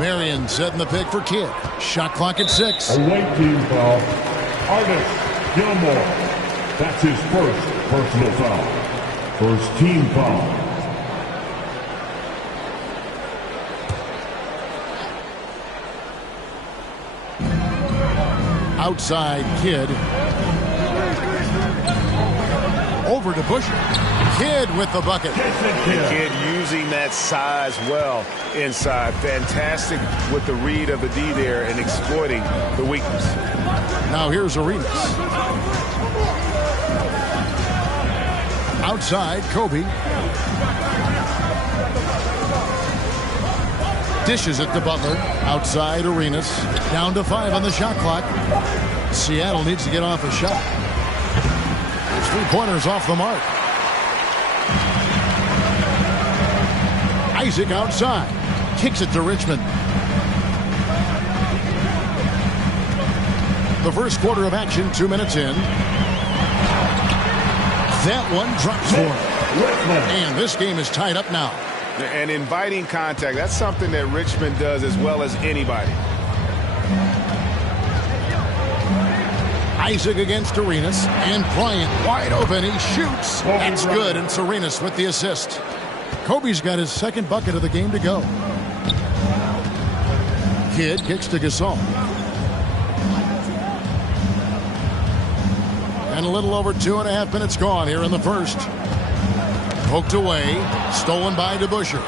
Marion setting the pick for Kidd. Shot clock at 6. Away team foul. Artist Gilmore. That's his first personal foul. First team foul. Outside Kidd. Over to Busher. Kidd with the bucket. Kidd using that size well inside. Fantastic with the read of the D there and exploiting the weakness. Now here's Arenas. Outside, Kobe. Dishes it to Butler. Outside, Arenas. Down to 5 on the shot clock. Seattle needs to get off a shot. There's 3 pointers off the mark. Isaac outside. Kicks it to Richmond. The first quarter of action, 2 minutes in. That one drops for him. And this game is tied up now. And inviting contact, that's something that Richmond does as well as anybody. Isaac against Arenas, and Bryant wide open. He shoots. That's good, and it's Arenas with the assist. Kobe's got his second bucket of the game to go. Kidd kicks to Gasol. And a little over 2.5 minutes gone here in the first. Poked away. Stolen by DeBusschere.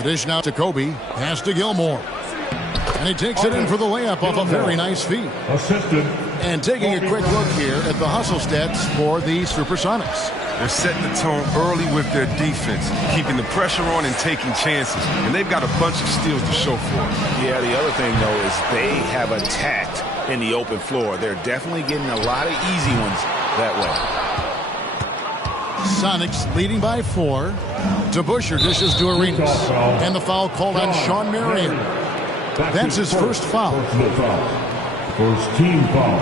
The dish now to Kobe. Pass to Gilmore. And he takes it in for the layup off a very nice feed. Assistant. And taking a quick look here at the hustle stats for the Supersonics. They're setting the tone early with their defense, keeping the pressure on and taking chances. And they've got a bunch of steals to show for it. Yeah, the other thing, though, is they have attacked in the open floor. They're definitely getting a lot of easy ones that way. Sonics leading by 4. DeBusschere dishes to Arenas. And the foul called on Sean Marion. That's his first foul. First team foul.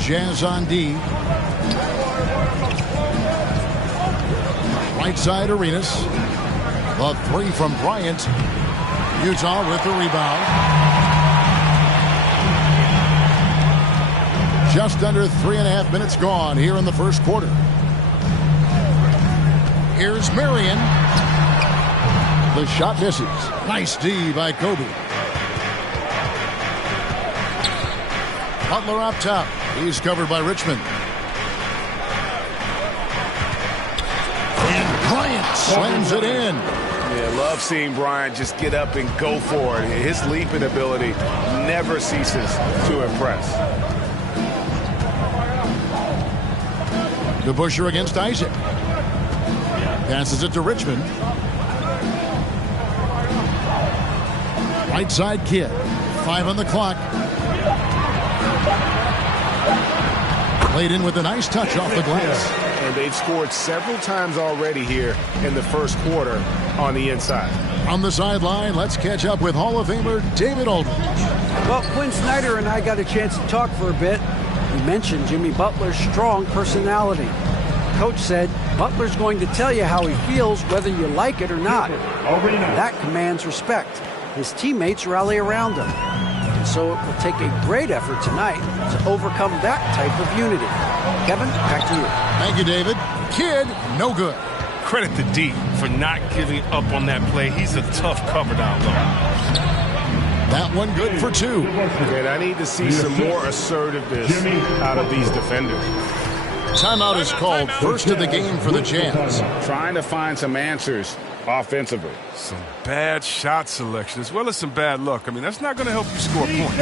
Jazz on D. Right side Arenas. The 3 from Bryant. Utah with the rebound. Just under 3.5 minutes gone here in the first quarter. Here's Marion. The shot misses. Nice D by Kobe. Butler up top. He's covered by Richmond. And Bryant slams it in. Yeah, love seeing Bryant just get up and go for it. His leaping ability never ceases to impress. DeBusschere against Isaac. Passes it to Richmond. Right side Kidd. 5 on the clock. Played in with a nice touch off the glass. And they've scored several times already here in the first quarter on the inside. On the sideline, let's catch up with Hall of Famer David Aldridge. Well, Quinn Snyder and I got a chance to talk for a bit. He mentioned Jimmy Butler's strong personality. Coach said Butler's going to tell you how he feels whether you like it or not. That commands respect. His teammates rally around him. And so it will take a great effort tonight to overcome that type of unity. Kevin, back to you. Thank you, David. Kidd, no good. Credit to D for not giving up on that play. He's a tough cover down low. That one good for 2. And I need to see some more assertiveness out of these defenders. Timeout is called, first of the game for the Jazz. Trying to find some answers offensively. Some bad shot selection as well as some bad luck. I mean, that's not going to help you score points.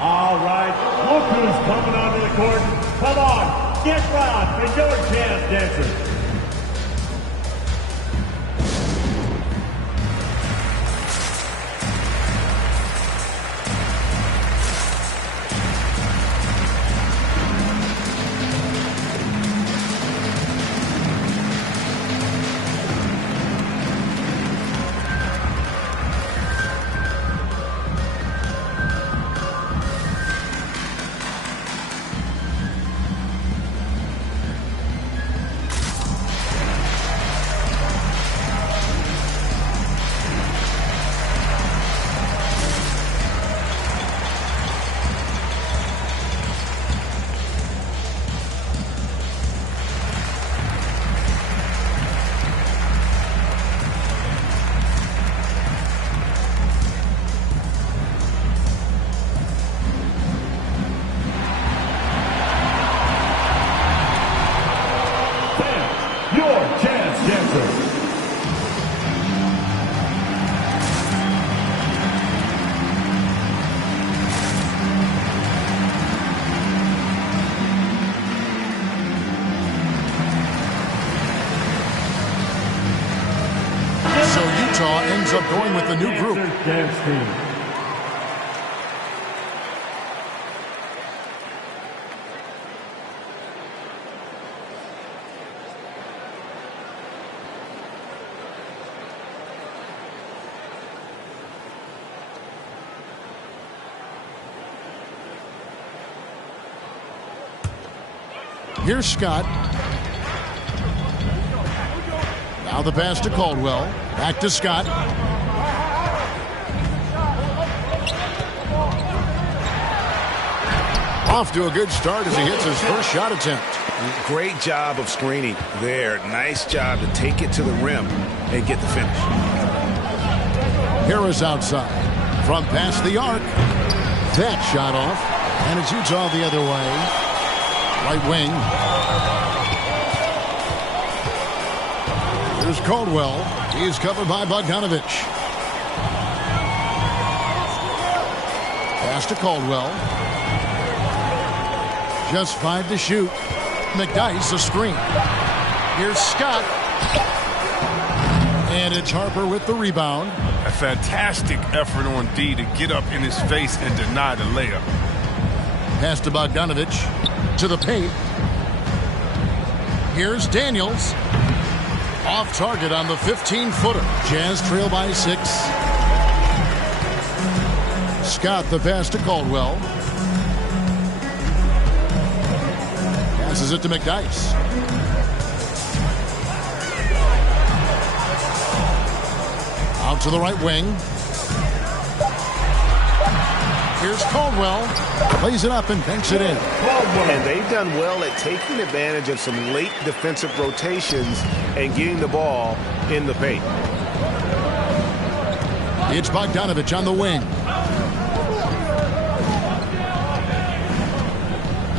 All right, look who's coming onto the court. Come on, get round for your Jazz dancers. Ends up going with the new group. Dance team. Here's Scott. Now the pass to Caldwell. Back to Scott. Off to a good start as he hits his first shot attempt. Great job of screening there. Nice job to take it to the rim and get the finish. Harris outside. From past the arc. that shot off. And it's Utah the other way. Right wing. Here's Caldwell. He's covered by Bogdanovich. Pass to Caldwell. Just 5 to shoot. McDyess a screen. Here's Scott. And it's Harper with the rebound. A fantastic effort on D to get up in his face and deny the layup. Pass to Bogdanovich. To the paint. Here's Daniels. Off target on the 15-footer. Jazz trail by 6. Scott the pass to Caldwell. Passes it to McDyess. Out to the right wing. Here's Caldwell. Plays it up and banks it in. And they've done well at taking advantage of some late defensive rotations and getting the ball in the paint. It's Bogdanovich on the wing.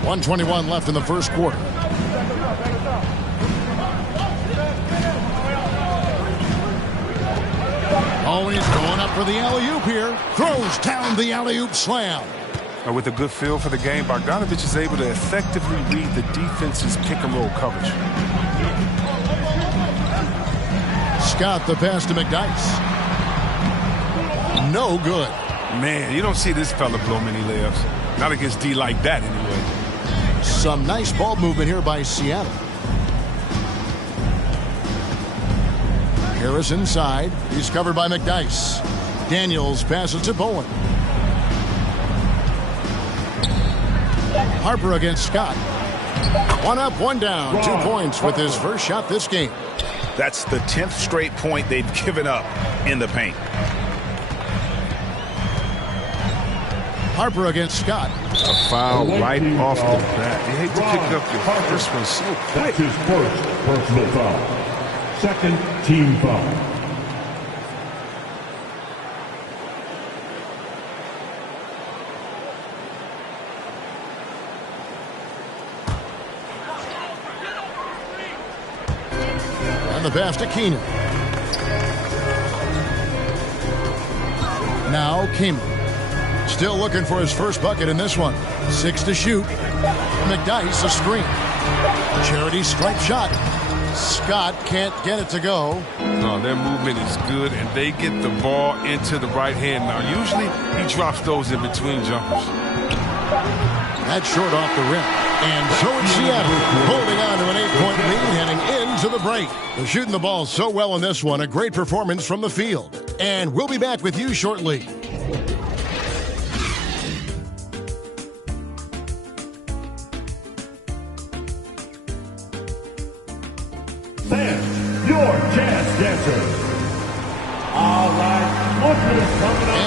1:21 left in the first quarter. Oh, and he's going up for the alley-oop here. Throws down the alley-oop slam. With a good feel for the game, Bogdanovich is able to effectively read the defense's pick-and-roll coverage. Scott the pass to McDyess. No good. Man, you don't see this fella blow many layups. Not against D like that, anyway. Some nice ball movement here by Seattle. Harris inside. He's covered by McDyess. Daniels passes to Bowen. Harper against Scott. 1 up, 1 down. 2 points with his first shot this game. That's the 10th straight point they've given up in the paint. Harper against Scott. A foul right off the bat. You hate to pick up your first one so quick. That's his first personal foul. Second team foul. And the pass to Keenan. Now Keenan. Still looking for his first bucket in this one. 6 to shoot. McDyess a screen. Charity stripe shot. Scott can't get it to go. No, their movement is good, and they get the ball into the right hand. Now, usually he drops those in between jumpers. That's short off the rim. And so it's Seattle holding on to an 8-point lead heading into the break. They're shooting the ball so well in this one. A great performance from the field. And we'll be back with you shortly. Your Jazz Dancers. All right,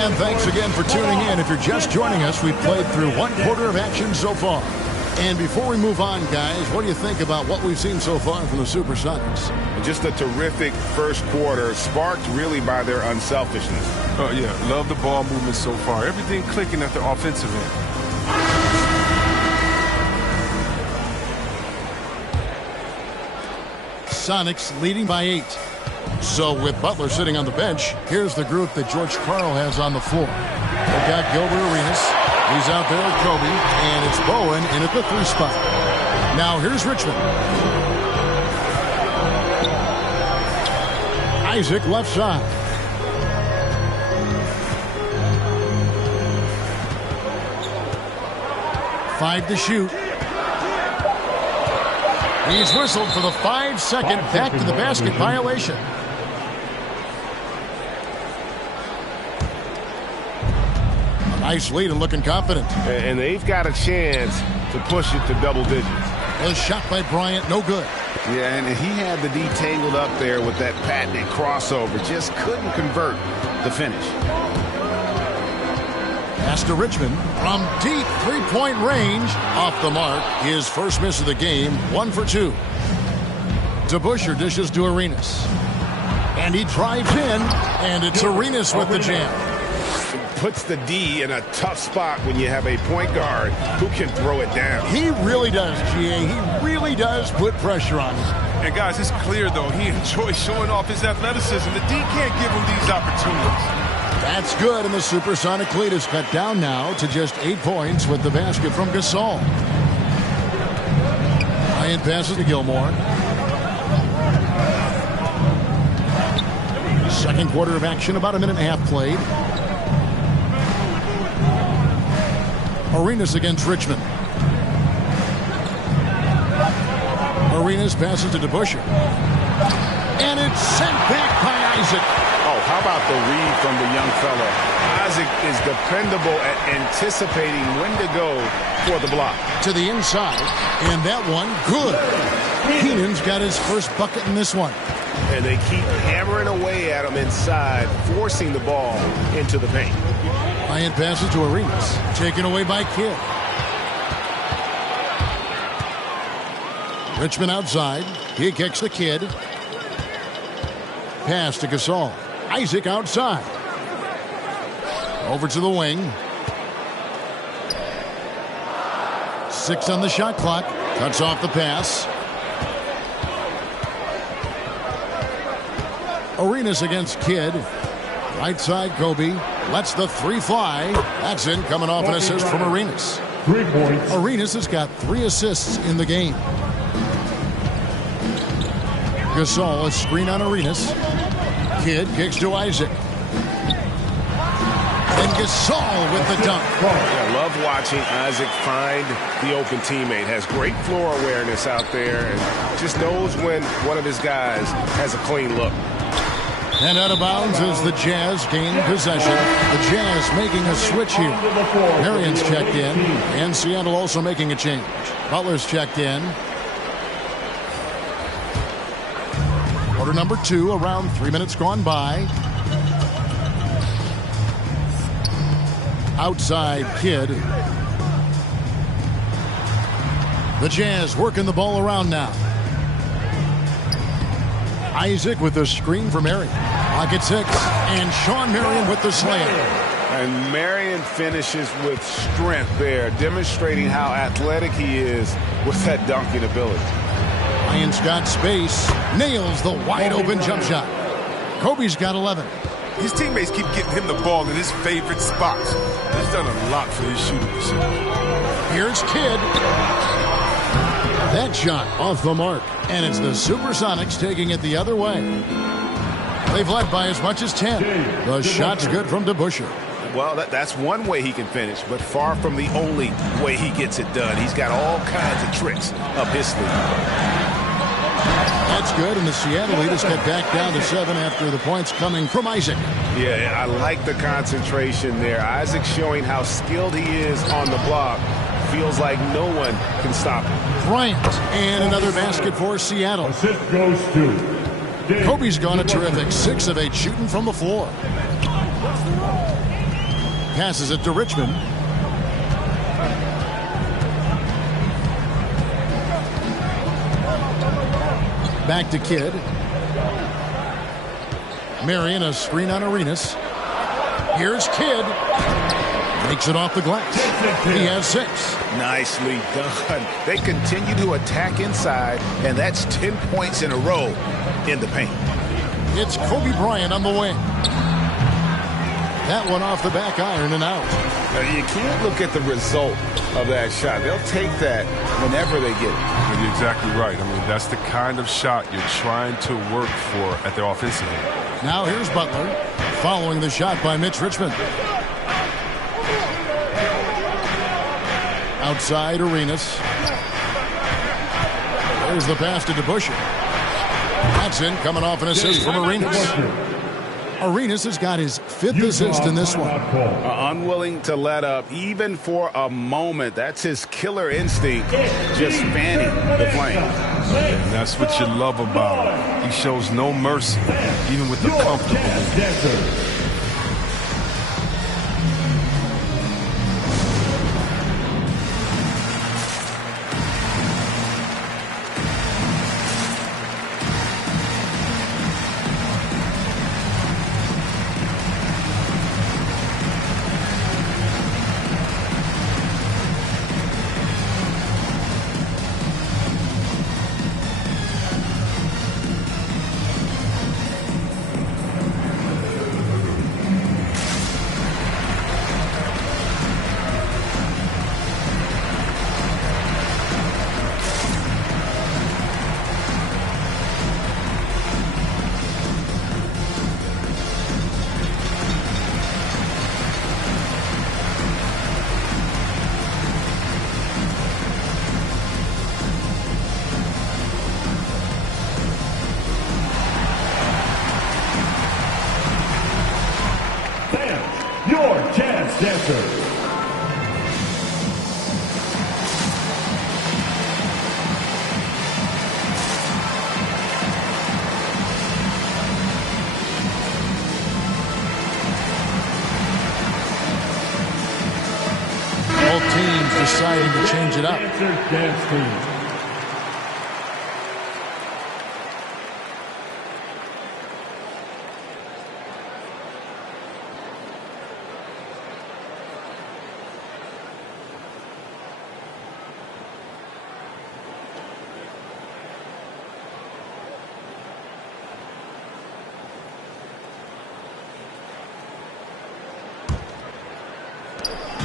and thanks again for tuning in. If you're just joining us, we've played through 1 quarter of action so far. And before we move on, guys, what do you think about what we've seen so far from the Supersonics? Just a terrific first quarter, sparked really by their unselfishness. Oh, yeah, love the ball movement so far. Everything clicking at the offensive end. Sonics leading by 8. So with Butler sitting on the bench, here's the group that George Karl has on the floor. They've got Gilbert Arenas. He's out there with Kobe. And it's Bowen in at the 3 spot. Now here's Richmond. Isaac left side. Five to shoot. He's whistled for the 5-second back-to-the-basket violation. A nice lead and looking confident. And they've got a chance to push it to double digits. A shot by Bryant, no good. Yeah, and he had the D tangled up there with that patented crossover. Just couldn't convert the finish. Pass to Richmond from deep three-point range. Off the mark. His first miss of the game. 1 for 2. DeBusschere dishes to Arenas. And he drives in. And it's Arenas with the jam. puts the D in a tough spot when you have a point guard who can throw it down. He really does, GA. He really does put pressure on him. And guys, it's clear, though, he enjoys showing off his athleticism. The D can't give him these opportunities. That's good, and the supersonic lead is cut down now to just 8 points with the basket from Gasol. Ryan passes to Gilmore. Second quarter of action, about a minute and a half played. Arenas against Richmond. Arenas passes to DeBusschere. And it's sent back by Isaac. Oh, how about the read from the young fella? Isaac is dependable at anticipating when to go for the block. To the inside, and that one, good. Keenan's got his first bucket in this one. And they keep hammering away at him inside, forcing the ball into the paint. Ryan passes to Arenas, taken away by Kidd. Richmond outside. He kicks the Kidd. Pass to Gasol. Isaac outside. Over to the wing. 6 on the shot clock. Cuts off the pass. Arenas against Kidd. Right side, Kobe. Lets the 3 fly. That's in, coming off an assist from Arenas. 3 points. Arenas has got 3 assists in the game. Gasol, a screen on Arenas. Kidd kicks to Isaac. And Gasol with the dunk. I love watching Isaac find the open teammate. Has great floor awareness out there and just knows when one of his guys has a clean look. And out of bounds as the Jazz gain possession. The Jazz making a switch here. Marion's checked in, and Seattle also making a change. Butler's checked in. Quarter number 2, around 3 minutes gone by. Outside Kidd. The Jazz working the ball around now. Isaac with the screen for Marion. Pocket 6, and Sean Marion with the slam. And Marion finishes with strength there, demonstrating how athletic he is with that dunking ability. Ryan's got space, nails the wide open jump shot. Kobe's got 11. His teammates keep getting him the ball in his favorite spots. He's done a lot for his shooting percentage. Here's Kidd. That shot off the mark. And it's the Supersonics taking it the other way. They've led by as much as 10. The shot's good from DeBusschere. Well, that's one way he can finish, but far from the only way he gets it done. He's got all kinds of tricks up his sleeve. That's good, and the Seattle lead is cut back down to 7 after the points coming from Isaac. Yeah, I like the concentration there. Isaac showing how skilled he is on the block. Feels like no one can stop him. Bryant, and another basket for Seattle. Assist goes to Kobe's gone a terrific 6 of 8 shooting from the floor. Passes it to Richmond. Back to Kidd. Marion, a screen on Arenas. Here's Kidd. Makes it off the glass. He has 6. Nicely done. They continue to attack inside, and that's 10 points in a row in the paint. It's Kobe Bryant on the wing. That one off the back iron and out. Now, you can't look at the result of that shot. They'll take that whenever they get it. You're exactly right. I mean, that's the kind of shot you're trying to work for at the offensive end. Now here's Butler following the shot by Mitch Richmond. Outside Arenas. There's the pass to DeBusschere. That's in, coming off an assist from Arenas. Arenas has got his 5th assist in this one. Unwilling to let up even for a moment. That's his killer instinct, just fanning the flame. And that's what you love about him. He shows no mercy, even with the comfortable. your Jazz Dancers. Both teams deciding to change it up. Dance team.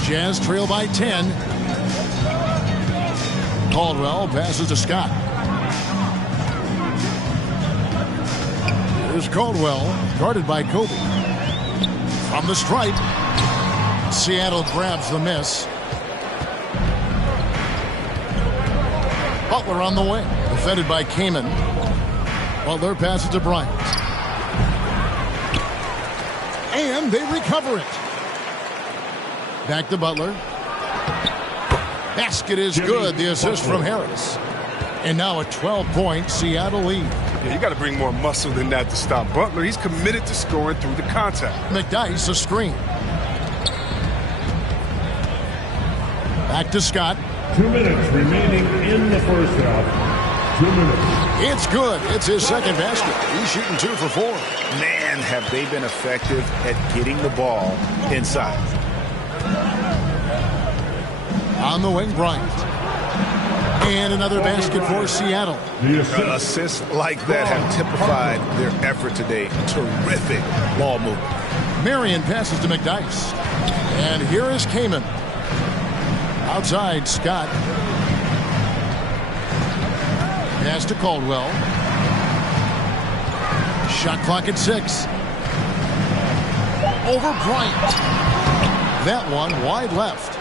Jazz trail by 10. Caldwell passes to Scott. Here's Caldwell, guarded by Kobe. From the stripe, Seattle grabs the miss. Butler on the wing, defended by Kaman. Butler passes to Bryant. And they recover it. Back to Butler. Basket is good. The assist from Harris. And now a 12-point Seattle lead. Yeah, you got to bring more muscle than that to stop Butler. He's committed to scoring through the contact. McDyess a screen. Back to Scott. 2 minutes remaining in the first half. 2 minutes. It's good. It's his second basket. He's shooting 2 for 4. Man, have they been effective at getting the ball inside. On the wing, Bryant. And another basket for Seattle. Assists like that have typified their effort today. Terrific ball movement. Marion passes to McDyess. And here is Kaman. Outside, Scott. Pass to Caldwell. Shot clock at 6. Over Bryant. That one wide left.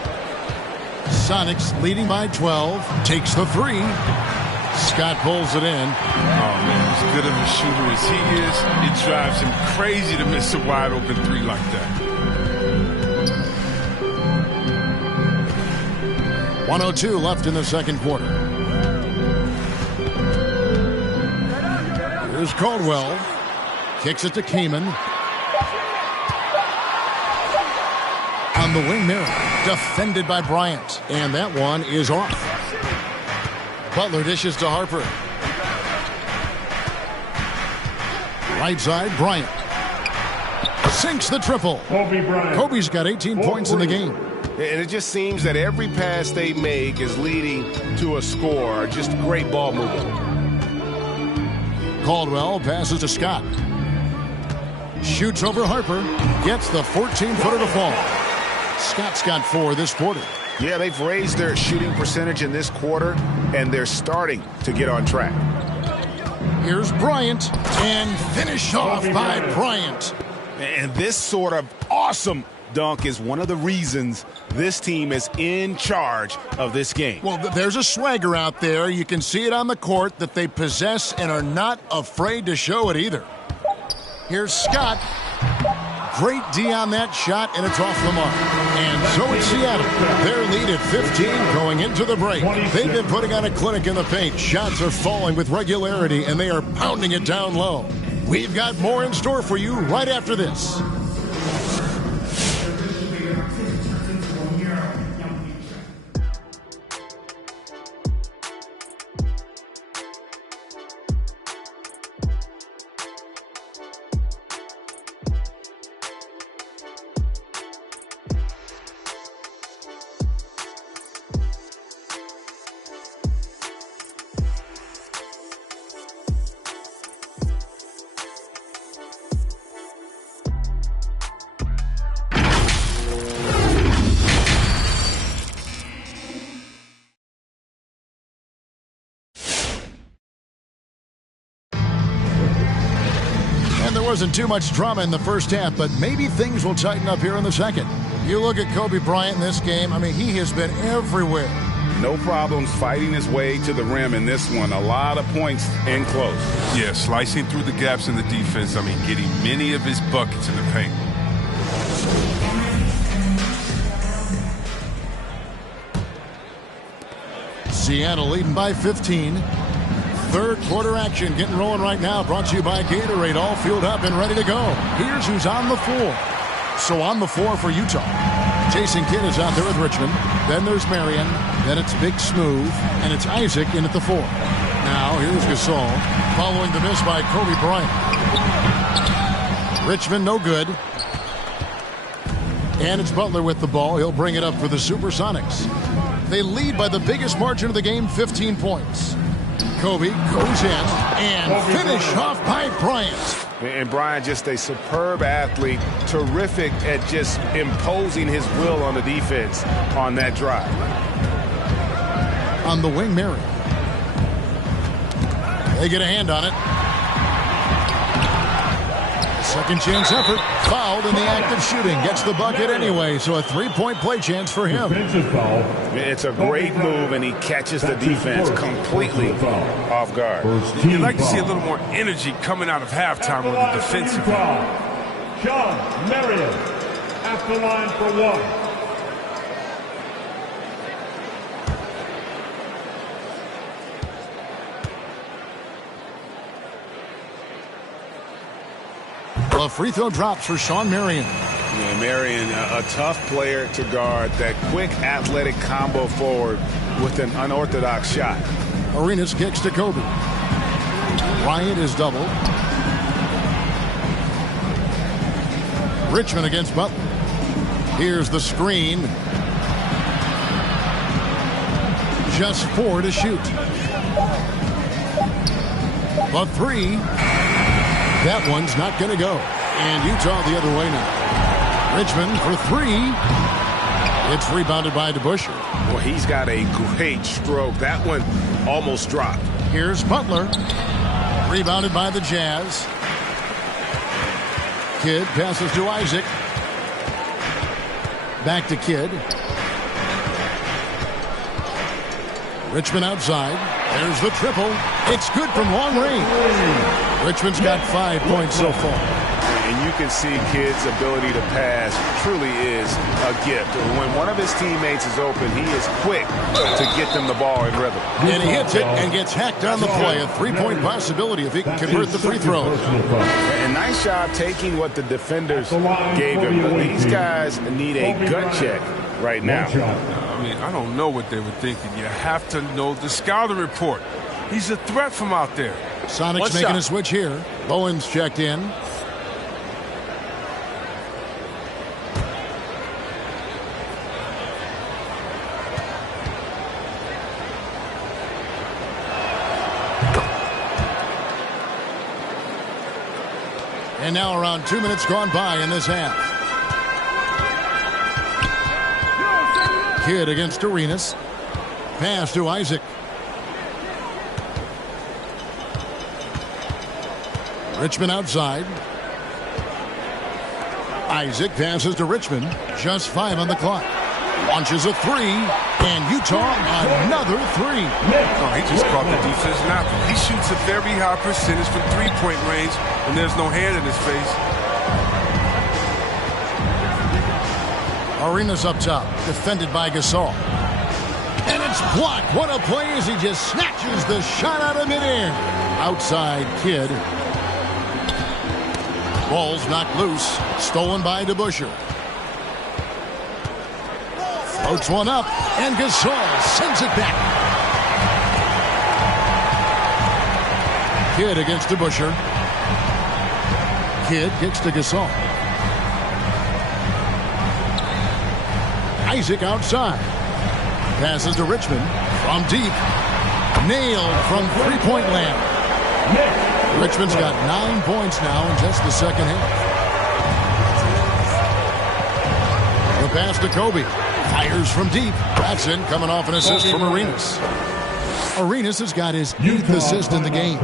Sonics leading by 12. Takes the 3. Scott pulls it in. Oh, man, as good of a shooter as he is, it drives him crazy to miss a wide open 3 like that. 1:02 left in the second quarter. Here's Caldwell. Kicks it to Kaman. On the wing, Miller. Defended by Bryant. And that one is off. Butler dishes to Harper. Right side, Bryant. Sinks the triple. Kobe Bryant. Kobe's got 18 points in the game. And it just seems that every pass they make is leading to a score. Just great ball movement. Caldwell passes to Scott. Shoots over Harper. Gets the 14-footer to fall. Scott's got 4 this quarter. Yeah, they've raised their shooting percentage in this quarter, and they're starting to get on track. Here's Bryant, and finished off by Bryant. And this sort of awesome dunk is one of the reasons this team is in charge of this game. Well, there's a swagger out there. You can see it on the court that they possess and are not afraid to show it either. Here's Scott. Great D on that shot, and it's off the mark. And so it's Seattle. Their lead at 15 going into the break. They've been putting on a clinic in the paint. Shots are falling with regularity, and they are pounding it down low. We've got more in store for you right after this. Wasn't too much drama in the first half, but maybe things will tighten up here in the second. You look at Kobe Bryant in this game, I mean, he has been everywhere. No problems fighting his way to the rim in this one. A lot of points in close. Yeah, slicing through the gaps in the defense. I mean, getting many of his buckets in the paint. Seattle leading by 15. Third quarter action getting rolling right now. Brought to you by Gatorade. All fueled up and ready to go. Here's who's on the floor. So on the floor for Utah, Jason Kidd is out there with Richmond. Then there's Marion. Then it's Big Smooth. And it's Isaac in at the 4. Now here's Gasol following the miss by Kobe Bryant. Richmond no good. And it's Butler with the ball. He'll bring it up for the Supersonics. They lead by the biggest margin of the game, 15 points. Kobe goes in and finish off by Bryant. And Bryant, just a superb athlete, terrific at just imposing his will on the defense on that drive. On the wing, Marion. They get a hand on it. Second chance effort. Fouled in the act of shooting. Gets the bucket anyway, so a 3-point play chance for him. It's a great move, and he catches the defense completely off guard. You'd like to see a little more energy coming out of halftime with the defensive. John Marion at the line for 1. A free throw drops for Sean Marion. Yeah, Marion, a tough player to guard. That quick athletic combo forward with an unorthodox shot. Arenas kicks to Kobe. Bryant is doubled. Richmond against Butler. Here's the screen. Just 4 to shoot. But 3. That one's not going to go. And Utah the other way now. Richmond for 3. It's rebounded by DeBusschere. Well, he's got a great stroke. That one almost dropped. Here's Butler. Rebounded by the Jazz. Kidd passes to Isaac. Back to Kidd. Richmond outside. There's the triple. It's good from long range. Richmond's got 5 points so far. And you can see Kidd's ability to pass truly is a gift. When one of his teammates is open, he is quick to get them the ball in rhythm. And he hits it and gets hacked on the play. A 3-point possibility if he can convert the free throw. And nice job taking what the defenders gave him. But these guys need a gut check right now. I mean, I don't know what they were thinking. You have to know the scouting report. He's a threat from out there. Sonics making a switch here. Bowens checked in. And now around 2 minutes gone by in this half. Kidd against Arenas. Pass to Isaac. Richmond outside. Isaac passes to Richmond. Just 5 on the clock. Launches a 3. And Utah another 3. Oh, he just caught the defense napping. He shoots a very high percentage from 3-point range, and there's no hand in his face. Arenas up top. Defended by Gasol. And it's blocked. What a play as he just snatches the shot out of midair. Outside Kidd. Ball's knocked loose. Stolen by DeBusschere. Floats one up. And Gasol sends it back. Kidd against DeBusschere. Kidd kicks to Gasol. Isaac outside. Passes to Richmond. From deep. Nailed from three-point land. Richmond's got 9 points now in just the second half. The pass to Kobe. Fires from deep. That's in, coming off an assist from Arenas. Arenas has got his 8th assist in the game.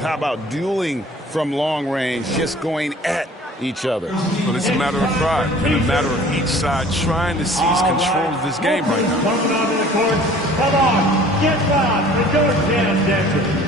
How about dueling from long range, just going at each other? Well, it's a matter of pride and a matter of each side trying to seize control of this game right now. Coming onto the court. Come on, get down for your chance, dancers.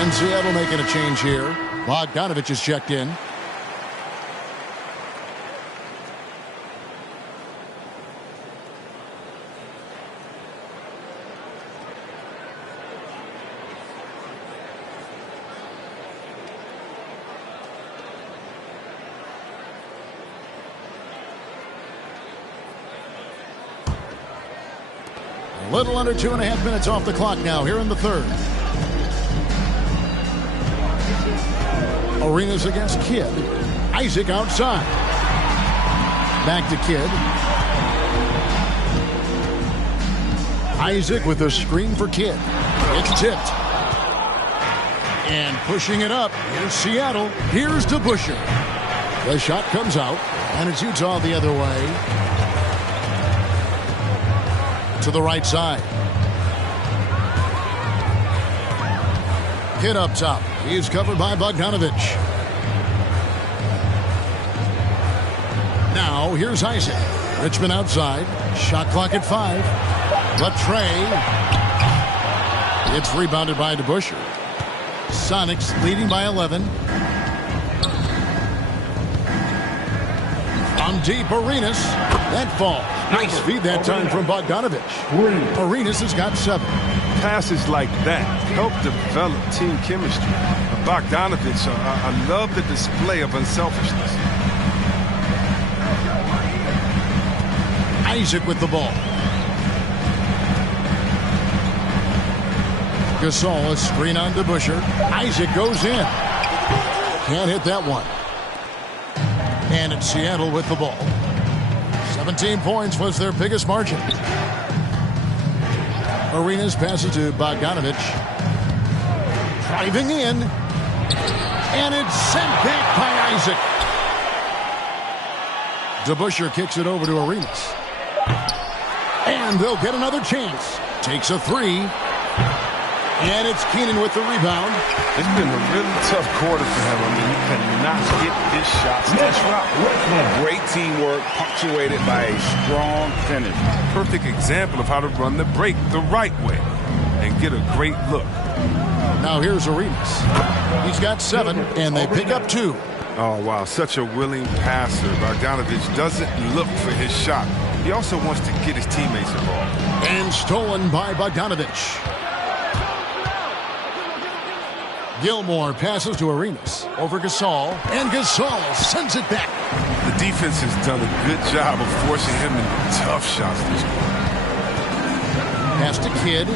And Seattle making a change here. Bogdanovich is checked in. A little under 2.5 minutes off the clock now here in the third. Arenas against Kidd. Isaac outside. Back to Kidd. Isaac with a screen for Kidd. It's tipped. And pushing it up. Here's Seattle. Here's DeBusschere. The shot comes out. And it's Utah the other way. To the right side. Kidd up top. He's covered by Bogdanovich. Now here's Isaac. Richmond outside. Shot clock at 5. Latrey. It's rebounded by DeBusschere. Sonics leading by 11. From deep, Arenas. That falls. Nice feed that time from Bogdanovich. Arenas has got 7. Passes like that help develop team chemistry. Bogdanovich, I love the display of unselfishness. Isaac with the ball. Gasol, a screen on DeBusschere. Isaac goes in. Can't hit that one. And it's Seattle with the ball. 17 points was their biggest margin. Arenas passes to Bogdanovich. Driving in. And it's sent back by Isaac. DeBusschere kicks it over to Arenas. And they'll get another chance. Takes a 3. And it's Keenan with the rebound. It's been a really tough quarter for him. I mean, he cannot get his shots touched right. Great teamwork punctuated by a strong finish. Perfect example of how to run the break the right way and get a great look. Now here's Arenas. He's got 7, and they pick up 2. Oh, wow, such a willing passer. Bogdanovich doesn't look for his shot. He also wants to get his teammates involved. And stolen by Bogdanovich. Gilmore passes to Arenas. Over Gasol. And Gasol sends it back. The defense has done a good job of forcing him into tough shots this quarter. Pass to Kidd.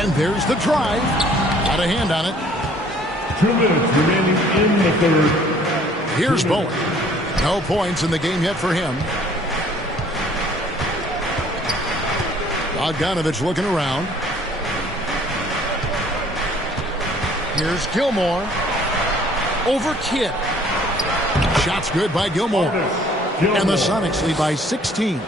And there's the drive. Got a hand on it. 2 minutes remaining in the third. Here's Bowen. No points in the game yet for him. Bogdanovich looking around. Here's Gilmore. Over Kidd. Shots good by Gilmore. And the Sonics lead by 16.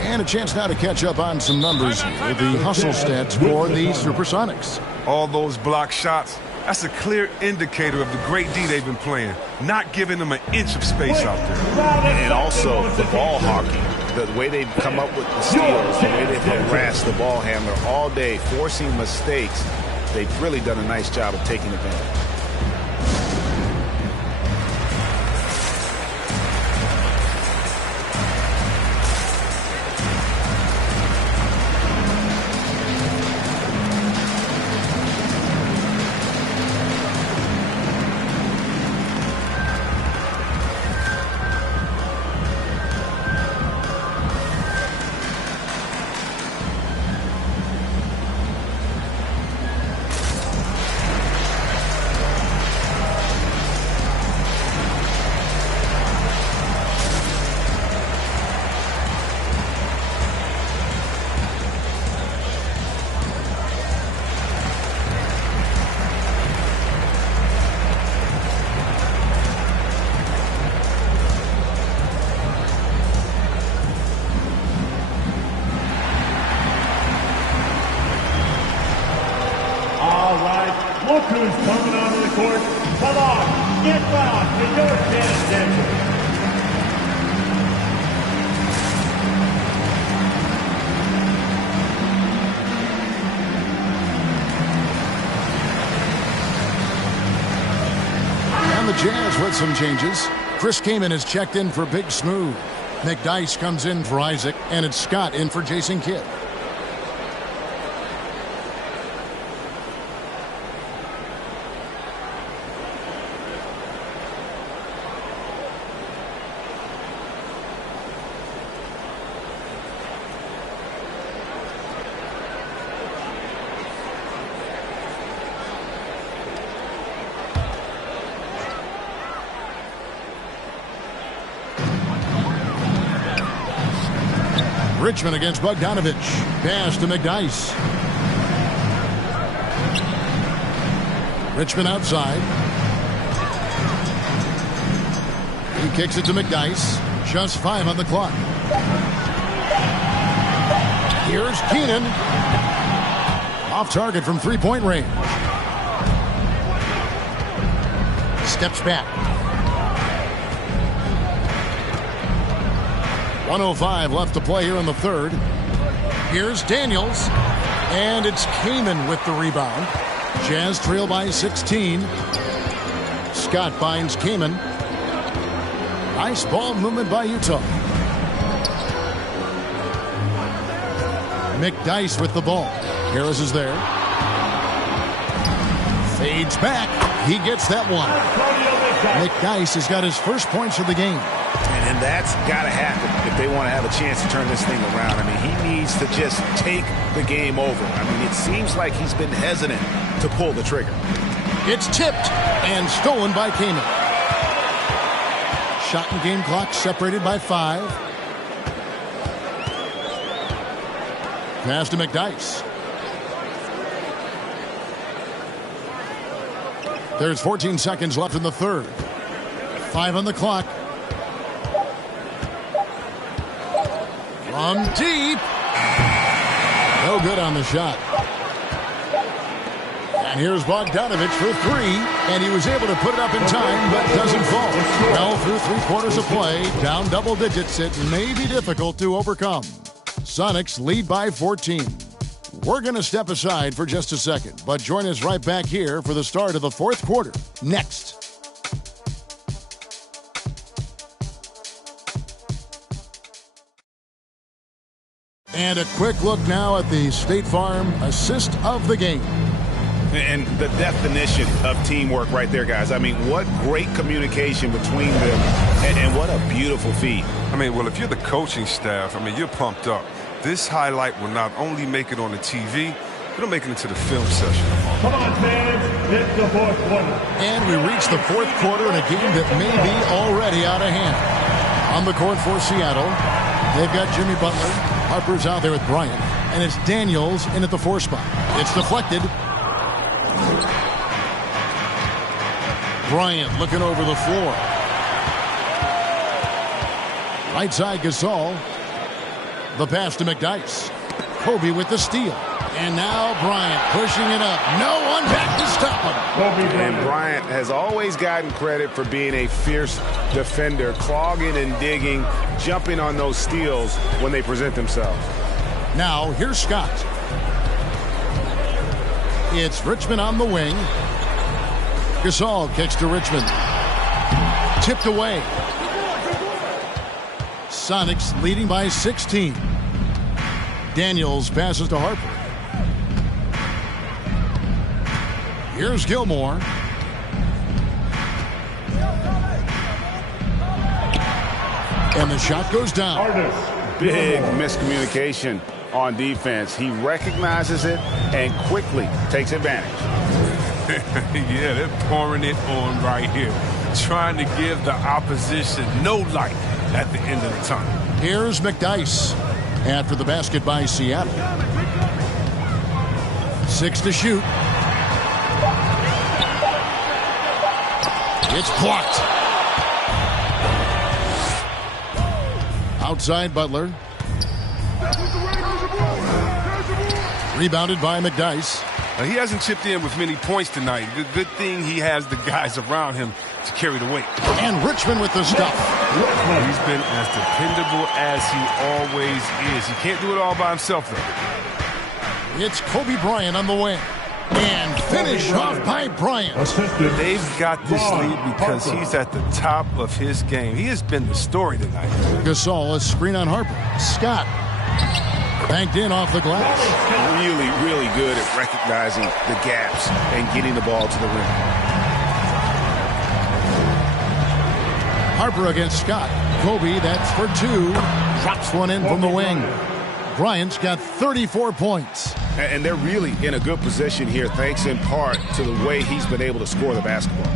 And a chance now to catch up on some numbers here. The hustle stats for the Supersonics. All those block shots, that's a clear indicator of the great D they've been playing. Not giving them an inch of space out there. And also the ball hawking. The way they've come up with the steals, the way they've harassed the ball handler all day, forcing mistakes. They've really done a nice job of taking advantage. Look who's coming onto the court. Come on, get back to your attention. Jazz with some changes. Chris Kaman is checked in for Big Smooth. McDyess comes in for Isaac, and it's Scott in for Jason Kidd. Richmond against Bogdanovich. Pass to McDyess. Richmond outside. He kicks it to McDyess. Just 5 on the clock. Here's Keenan. Off target from three-point range. Steps back. 1:05 left to play here in the third. Here's Daniels. And it's Kaman with the rebound. Jazz trail by 16. Scott finds Kaman. Nice ball movement by Utah. McDyess with the ball. Harris is there. Fades back. He gets that one. McDyess has got his first points of the game. And that's got to happen if they want to have a chance to turn this thing around. I mean, he needs to just take the game over. I mean, it seems like he's been hesitant to pull the trigger. It's tipped and stolen by Kaman. Shot and game clock separated by 5. Pass to McDyess. There's 14 seconds left in the third. 5 on the clock. From deep. No good on the shot. And here's Bogdanovich for 3. And he was able to put it up in time, but doesn't fall. Well, through 3 quarters of play, down double digits, it may be difficult to overcome. Sonics lead by 14. We're going to step aside for just a second, but join us right back here for the start of the fourth quarter. Next. And a quick look now at the State Farm assist of the game. And the definition of teamwork right there, guys. I mean, what great communication between them, and what a beautiful feed. I mean, well, if you're the coaching staff, I mean, you're pumped up. This highlight will not only make it on the TV, it'll make it into the film session. Come on, fans, it's the fourth quarter. And we reach the fourth quarter in a game that may be already out of hand. On the court for Seattle, they've got Jimmy Butler. Harper's out there with Bryant. And it's Daniels in at the 4 spot. It's deflected. Bryant looking over the floor. Right side Gasol. The pass to McDyess. Kobe with the steal. And now Bryant pushing it up. No one back to stop him. And Bryant has always gotten credit for being a fierce defender, clogging and digging, jumping on those steals when they present themselves. Now here's Scott. It's Richmond on the wing. Gasol kicks to Richmond. Tipped away. Sonics leading by 16. Daniels passes to Harper. Here's Gilmore. And the shot goes down. Big miscommunication on defense. He recognizes it and quickly takes advantage. Yeah, they're pouring it on right here. Trying to give the opposition no light at the end of the time. Here's McDyess after the basket by Seattle. 6 to shoot. It's blocked. Outside Butler. Rebounded by McDyess. Now, he hasn't chipped in with many points tonight. Good thing he has the guys around him to carry the weight. And Richmond with the stuff. He's been as dependable as he always is. He can't do it all by himself, though. It's Kobe Bryant on the wing. And finish off by Bryant. They've got this lead because he's at the top of his game. He has been the story tonight. Gasol, a screen on Harper. Scott banked in off the glass. Really, really good at recognizing the gaps and getting the ball to the rim. Harper against Scott. Kobe, that's for two. Drops one in from the wing. Bryant's got 34 points. And they're really in a good position here, thanks in part to the way he's been able to score the basketball.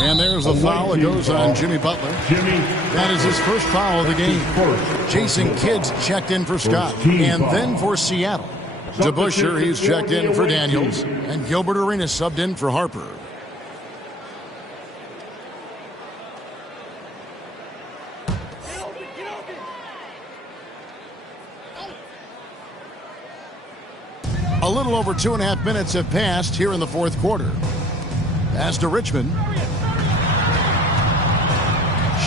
And there's a foul that goes on Jimmy Butler. That is his first foul of the game. Jason Kidd's checked in for Scott. And then for Seattle. DeBusschere, he's checked in for Daniels. And Gilbert Arenas subbed in for Harper. A little over 2.5 minutes have passed here in the fourth quarter. Pass to Richmond.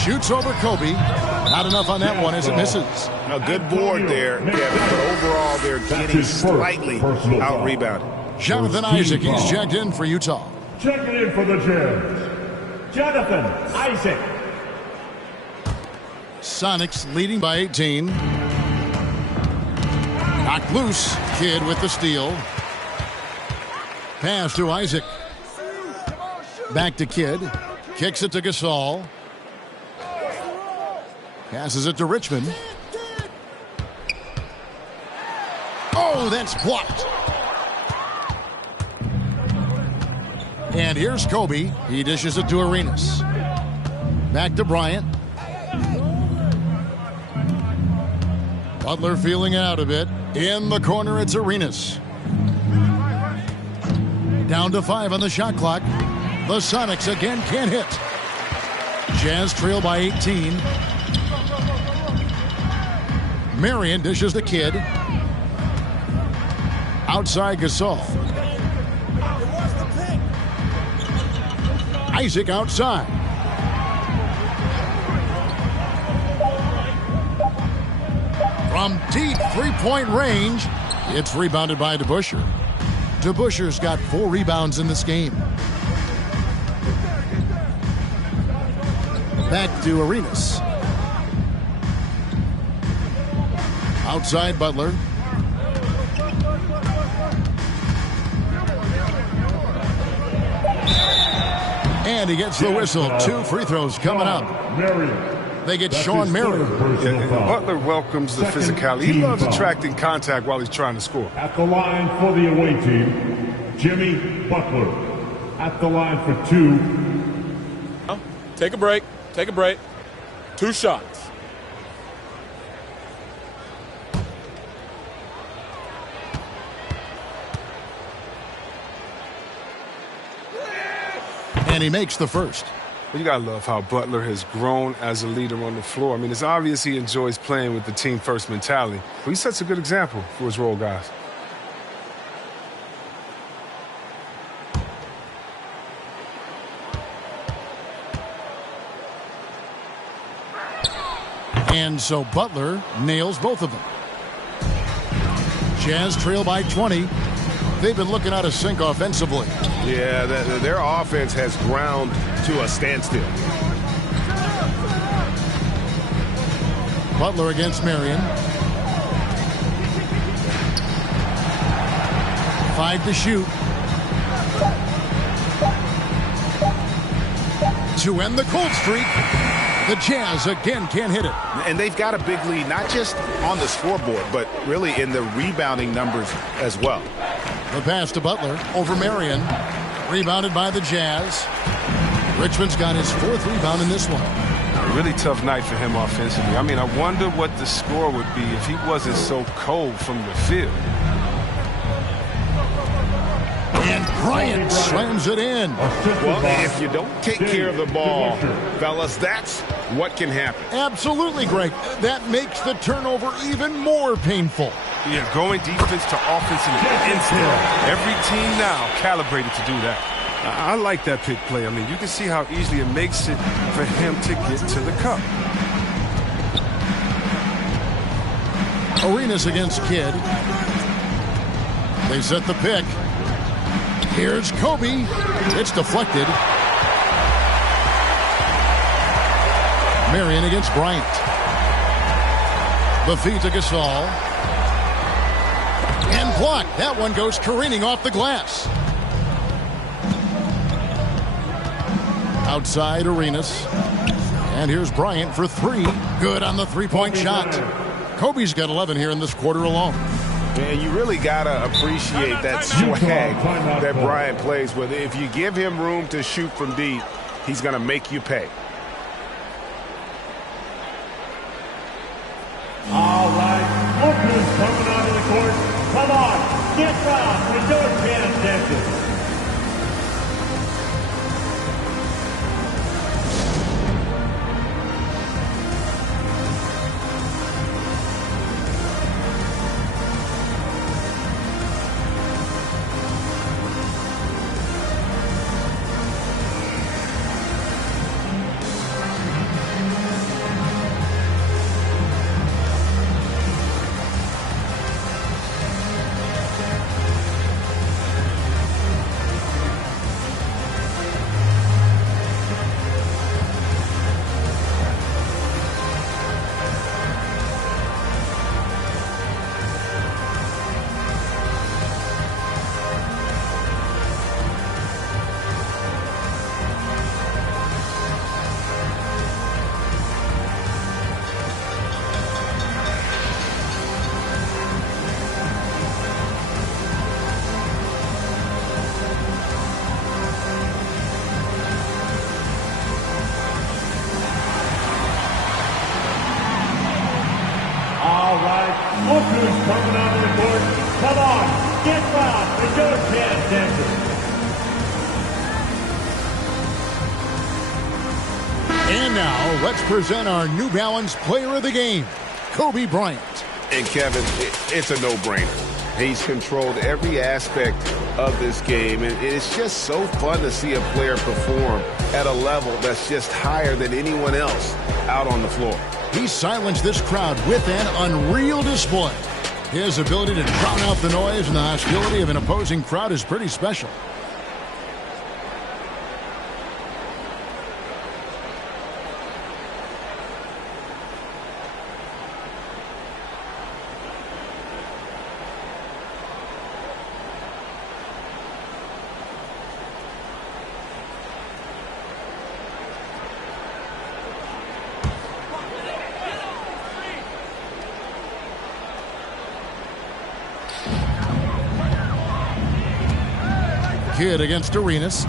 Shoots over Kobe. Not enough on that one as it misses. A good board there, Kevin, but overall they're getting slightly out-rebounded. Jonathan Isaac, he's checked in for Utah. Checking in for the Jazz, Jonathan Isaac. Sonics leading by 18. Knocked loose. Kidd with the steal. Pass to Isaac. Back to Kidd. Kicks it to Gasol. Passes it to Richmond. Oh, that's blocked. And here's Kobe. He dishes it to Arenas. Back to Bryant. Butler feeling out a bit. In the corner, it's Arenas. Down to 5 on the shot clock. The Sonics again can't hit. Jazz trail by 18. Marion dishes the Kidd. Outside Gasol. Isaac outside. From deep three-point range, it's rebounded by DeBusschere. DeBusschere's got 4 rebounds in this game. Back to Arenas. Outside Butler. And he gets the whistle. 2 free throws coming up. They get Sean Marion. Butler welcomes the physicality. He loves attracting contact while he's trying to score. At the line for the away team, Jimmy Butler. At the line for 2. Take a break. Take a break. 2 shots. And he makes the first. You gotta love how Butler has grown as a leader on the floor. I mean, it's obvious he enjoys playing with the team first mentality. But he sets a good example for his role guys. And so Butler nails both of them. Jazz trail by 20. They've been looking out of sync offensively. Yeah, their offense has ground to a standstill. Butler against Marion. 5 to shoot. To end the cold streak. The Jazz again can't hit it. And they've got a big lead, not just on the scoreboard, but really in the rebounding numbers as well. The pass to Butler over Marion. Rebounded by the Jazz. Richmond's got his 4th rebound in this one. A really tough night for him offensively. I mean, I wonder what the score would be if he wasn't so cold from the field. And Bryant slams it in. Well, if you don't take care of the ball, fellas, that's what can happen. Absolutely, Greg. That makes the turnover even more painful. Yeah, going defense to offense in an instant. Every team now calibrated to do that. I like that pick play. I mean, you can see how easily it makes it for him to get to the cup. Arenas against Kidd. They set the pick. Here's Kobe. It's deflected. Marion against Bryant. The feed to Gasol. And blocked. That one goes careening off the glass. Outside Arenas. And here's Bryant for three. Good on the three-point shot. Kobe's got 11 here in this quarter alone. And you really got to appreciate that swag that Bryant plays with. If you give him room to shoot from deep, he's going to make you pay. All right, look who's coming onto the court. Come on, get down with your chance, Texas. Look who's coming onto the court. Come on, get fouled. It's your chance, Texas. And now, let's present our New Balance Player of the Game, Kobe Bryant. And Kevin, it's a no-brainer. He's controlled every aspect of this game, and it's just so fun to see a player perform at a level that's just higher than anyone else out on the floor. He silenced this crowd with an unreal display. His ability to drown out the noise and the hostility of an opposing crowd is pretty special. Kidd against Arenas.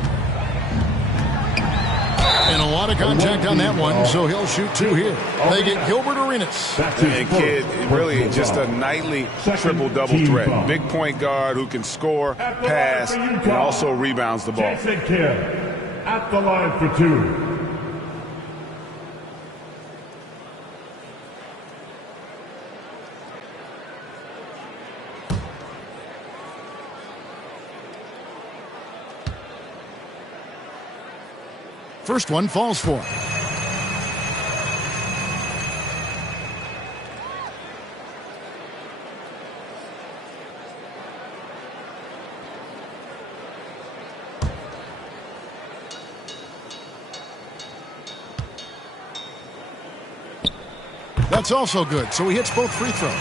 And a lot of contact on that one, so he'll shoot two here. They get Gilbert Arenas. And Kidd, really just a nightly triple-double threat. Big point guard who can score, pass, and also rebounds the ball. Jason Kidd at the line for two. First one falls for him. That's also good, so he hits both free throws.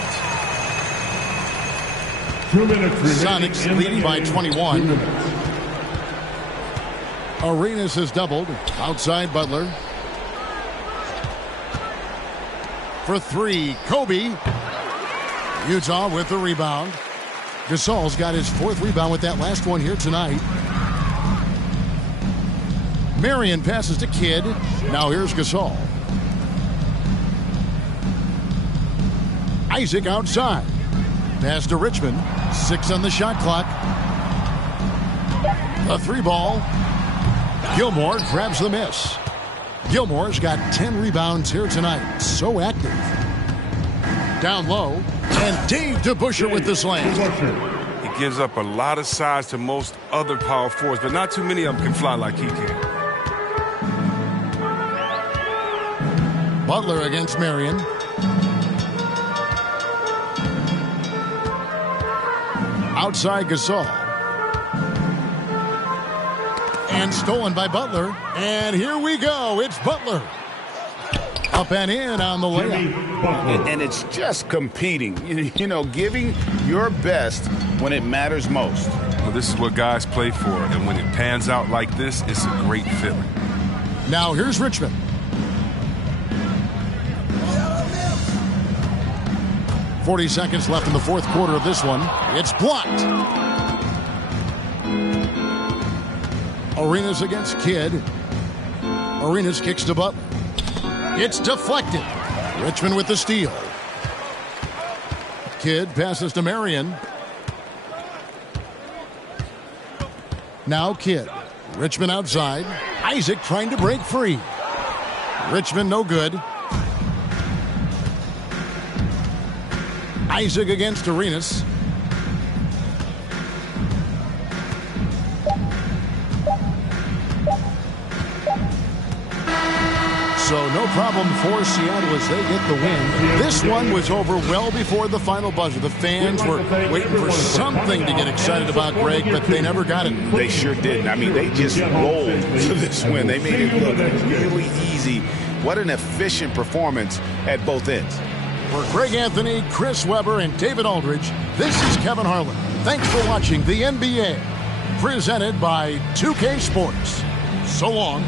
2 minutes remaining. Sonics leading by 21. Arenas has doubled. Outside Butler. For three, Kobe. Utah with the rebound. Gasol's got his fourth rebound with that last one here tonight. Marion passes to Kidd. Now here's Gasol. Isaac outside. Pass to Richmond. 6 on the shot clock. A three ball. Gilmore grabs the miss. Gilmore's got 10 rebounds here tonight. So active. Down low. And Dave DeBusschere with the slam. He gives up a lot of size to most other power forwards, but not too many of them can fly like he can. Butler against Marion. Outside Gasol. And stolen by Butler. And here we go. It's Butler. Up and in on the layup. And it's just competing. You know, giving your best when it matters most. Well, this is what guys play for. And when it pans out like this, it's a great feeling. Now here's Richmond. "40 seconds left in the fourth quarter of this one. It's blocked. Arenas against Kidd. Arenas kicks to Butler. It's deflected. Richmond with the steal. Kidd passes to Marion. Now Kidd. Richmond outside. Isaac trying to break free. Richmond no good. Isaac against Arenas. So no problem for Seattle as they get the win. This one was over well before the final buzzer. The fans were waiting for something to get excited about, Greg, but they never got it. They sure didn't. I mean, they just rolled to this win. They made it look really easy. What an efficient performance at both ends. For Greg Anthony, Chris Webber, and David Aldridge, this is Kevin Harlan. Thanks for watching the NBA, presented by 2K Sports. So long.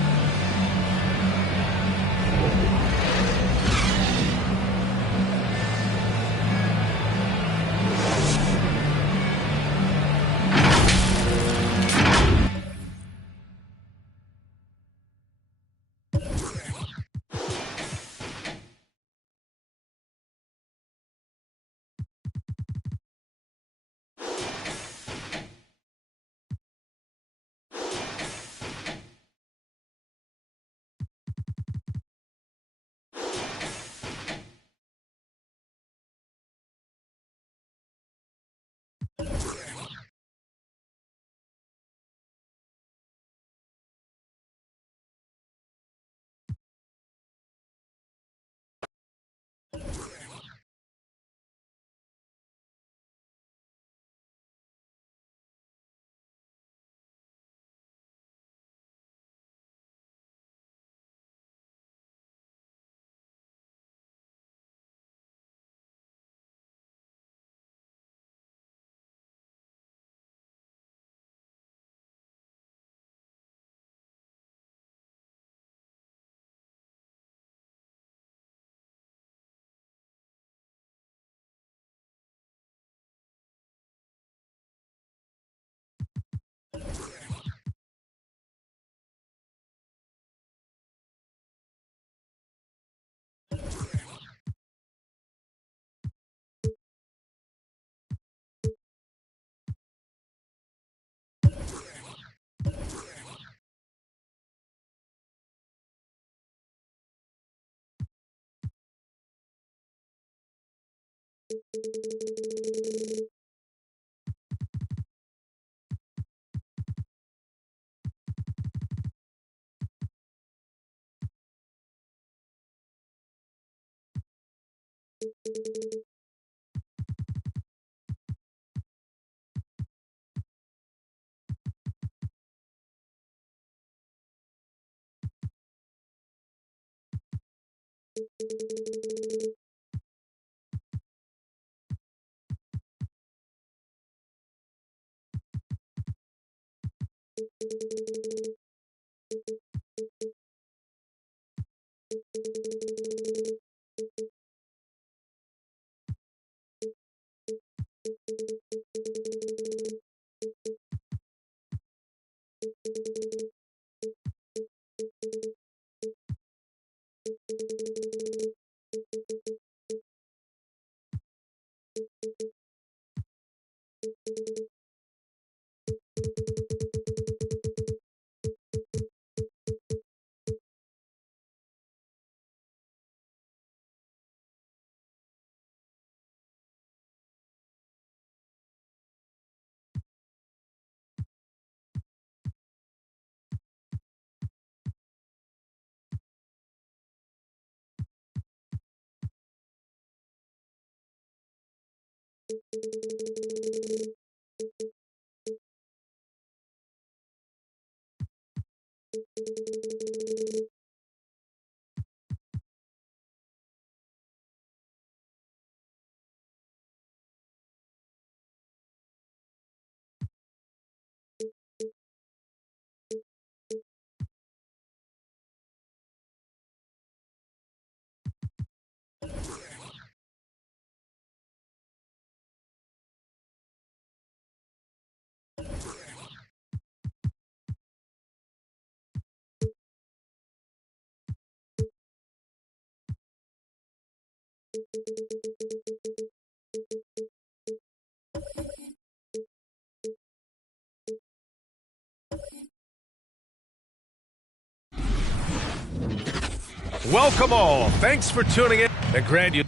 Welcome all. Thanks for tuning in. And grant you.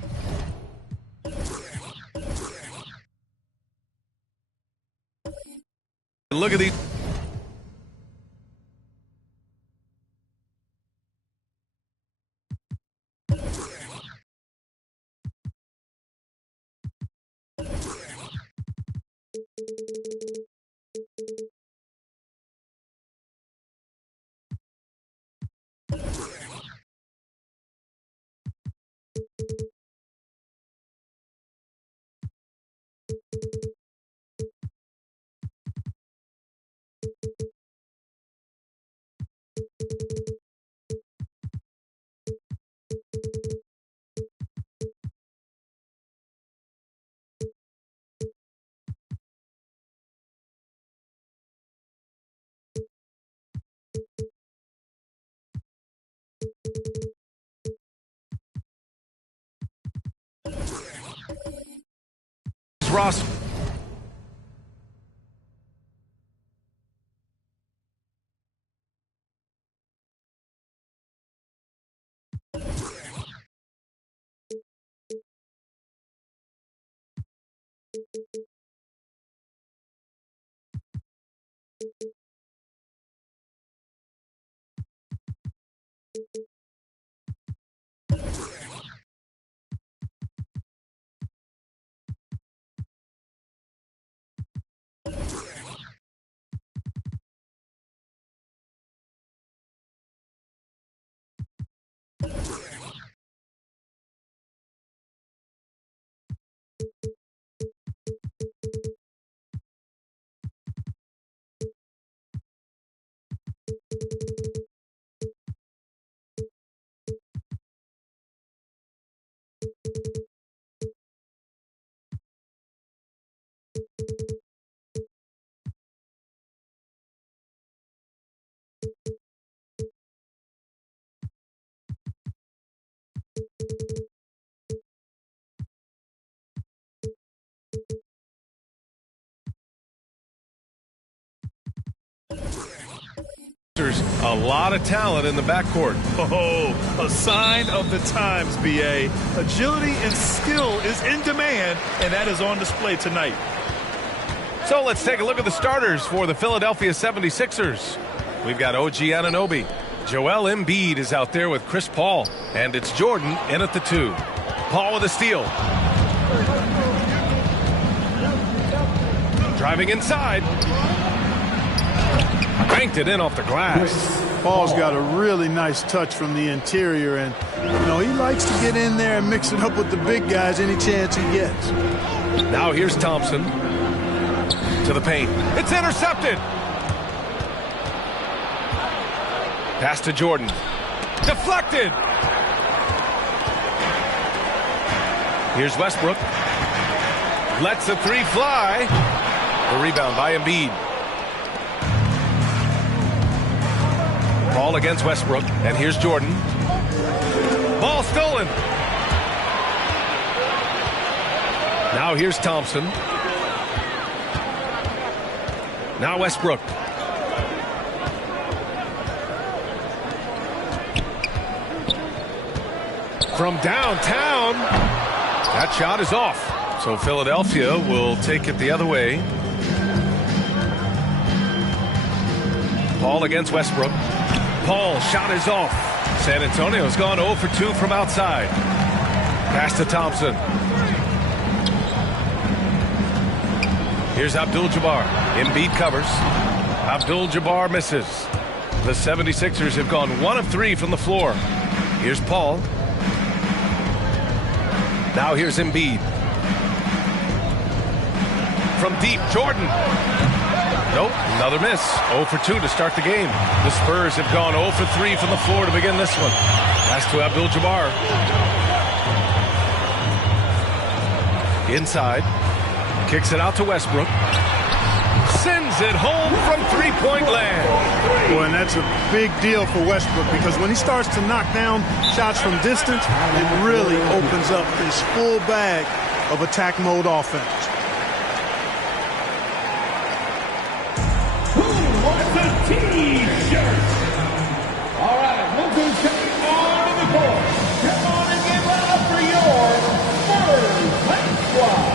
Look at these. Ross. There's a lot of talent in the backcourt. Oh, a sign of the times, B.A. Agility and skill is in demand, and that is on display tonight. So let's take a look at the starters for the Philadelphia 76ers. We've got OG Anunoby. Joel Embiid is out there with Chris Paul. And it's Jordan in at the 2. Paul with a steal. Driving inside. Banked it in off the glass. Paul's got a really nice touch from the interior, and he likes to get in there and mix it up with the big guys any chance he gets. Now here's Thompson to the paint. It's intercepted. Pass to Jordan. Deflected. Here's Westbrook. Lets the 3 fly. The rebound by Embiid. Ball against Westbrook, and here's Jordan. Ball stolen. Now here's Thompson. Now Westbrook. From downtown. That shot is off. So Philadelphia will take it the other way. Paul against Westbrook. Paul, shot is off. San Antonio's gone 0 for 2 from outside. Pass to Thompson. Here's Abdul-Jabbar. Embiid covers. Abdul-Jabbar misses. The 76ers have gone 1 of 3 from the floor. Here's Paul. Now here's Embiid. From deep, Jordan. Nope, another miss. 0 for 2 to start the game. The Spurs have gone 0 for 3 from the floor to begin this one. Pass to Abdul-Jabbar. Inside. Kicks it out to Westbrook. Sends it home from three-point land. Boy, and that's a big deal for Westbrook because when he starts to knock down shots from distance, it really opens up his full bag of attack mode offense. T-shirt. All right, look who's coming on the court. Come on and give it up for your Spurs Hype Squad.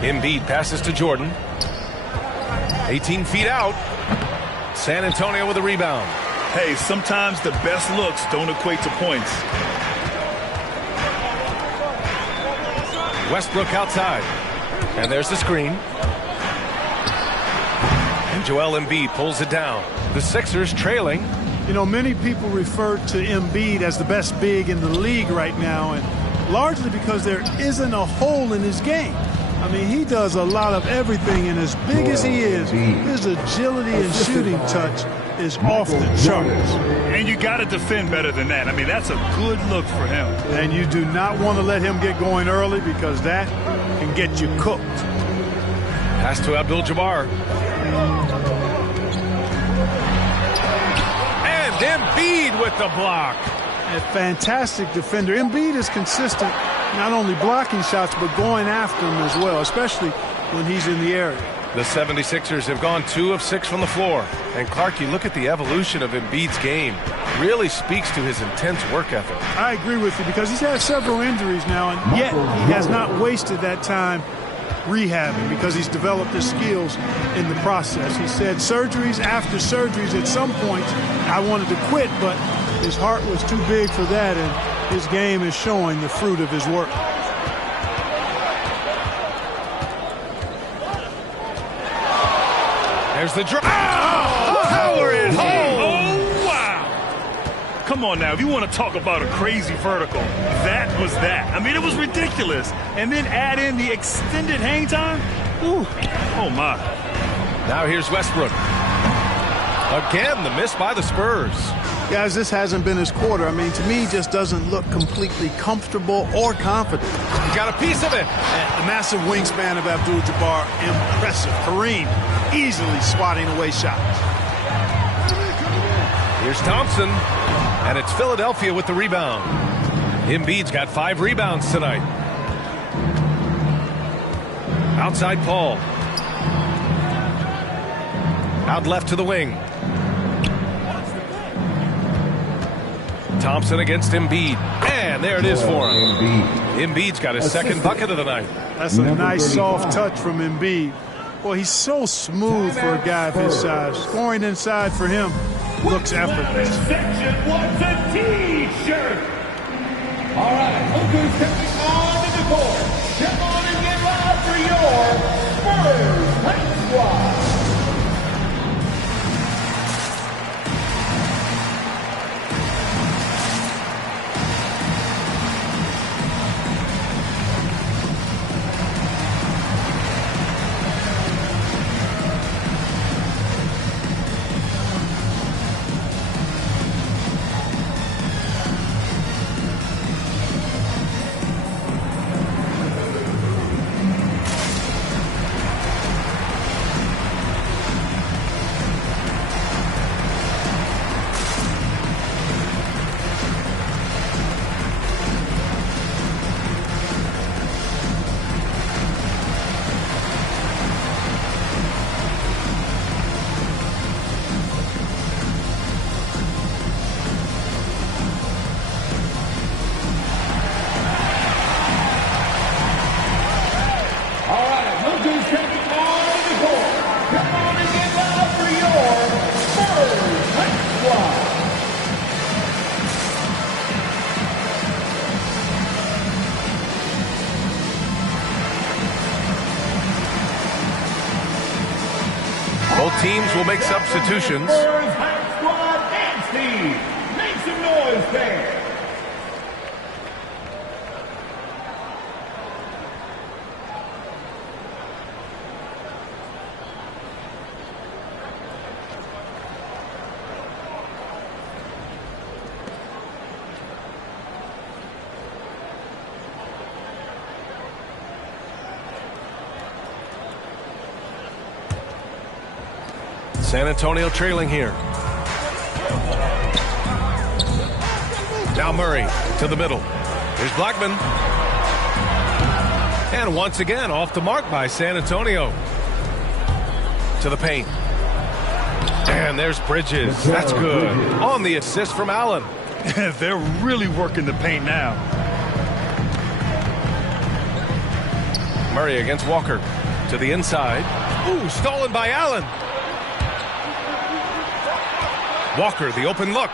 Embiid passes to Jordan. 18 feet out. San Antonio with a rebound. Hey, sometimes the best looks don't equate to points. Westbrook outside. And there's the screen. And Joel Embiid pulls it down. The Sixers trailing. You know, many people refer to Embiid as the best big in the league right now, and largely because there isn't a hole in his game. I mean, he does a lot of everything, and as big as he is, his agility and shooting touch is off the charts. And you got to defend better than that. I mean, that's a good look for him. And you do not want to let him get going early because that can get you cooked. Pass to Abdul-Jabbar. And Embiid with the block. A fantastic defender. Embiid is consistent, not only blocking shots, but going after them as well, especially when he's in the area. The 76ers have gone 2 of 6 from the floor. And Clark, you look at the evolution of Embiid's game. Really speaks to his intense work ethic. I agree with you because he's had several injuries now, and yet he has not wasted that time rehabbing because he's developed his skills in the process. He said surgeries after surgeries at some point I wanted to quit, but his heart was too big for that, and his game is showing the fruit of his work. There's the drive. Oh, power it home. Oh, wow. Come on now. If you want to talk about a crazy vertical, that was that. I mean, it was ridiculous. And then add in the extended hang time. Ooh. Oh, my. Now here's Westbrook. Again, the miss by the Spurs. Guys, this hasn't been his quarter. I mean, to me, he just doesn't look completely comfortable or confident. He got a piece of it. The massive wingspan of Abdul-Jabbar, impressive. Kareem easily swatting away shots. Here's Thompson, and it's Philadelphia with the rebound. Embiid's got 5 rebounds tonight. Outside Paul. Out left to the wing. Thompson against Embiid. And there it is for him. Embiid's got his second bucket of the night. That's a nice soft touch from Embiid. Boy, he's so smooth for a guy of his size. Scoring inside for him looks effortless. Section wants a T-shirt. All right, look who's stepping onto the court. Come on and get loud for your Spurs Night Squad. Both teams will make substitutions. Spurs Night Squad dance team. Make some noise there. San Antonio trailing here. Now Murray to the middle. Here's Blackman. And once again off the mark by San Antonio. To the paint. And there's Bridges. That's good. On the assist from Allen. They're really working the paint now. Murray against Walker. To the inside. Ooh, stolen by Allen. Walker, the open look.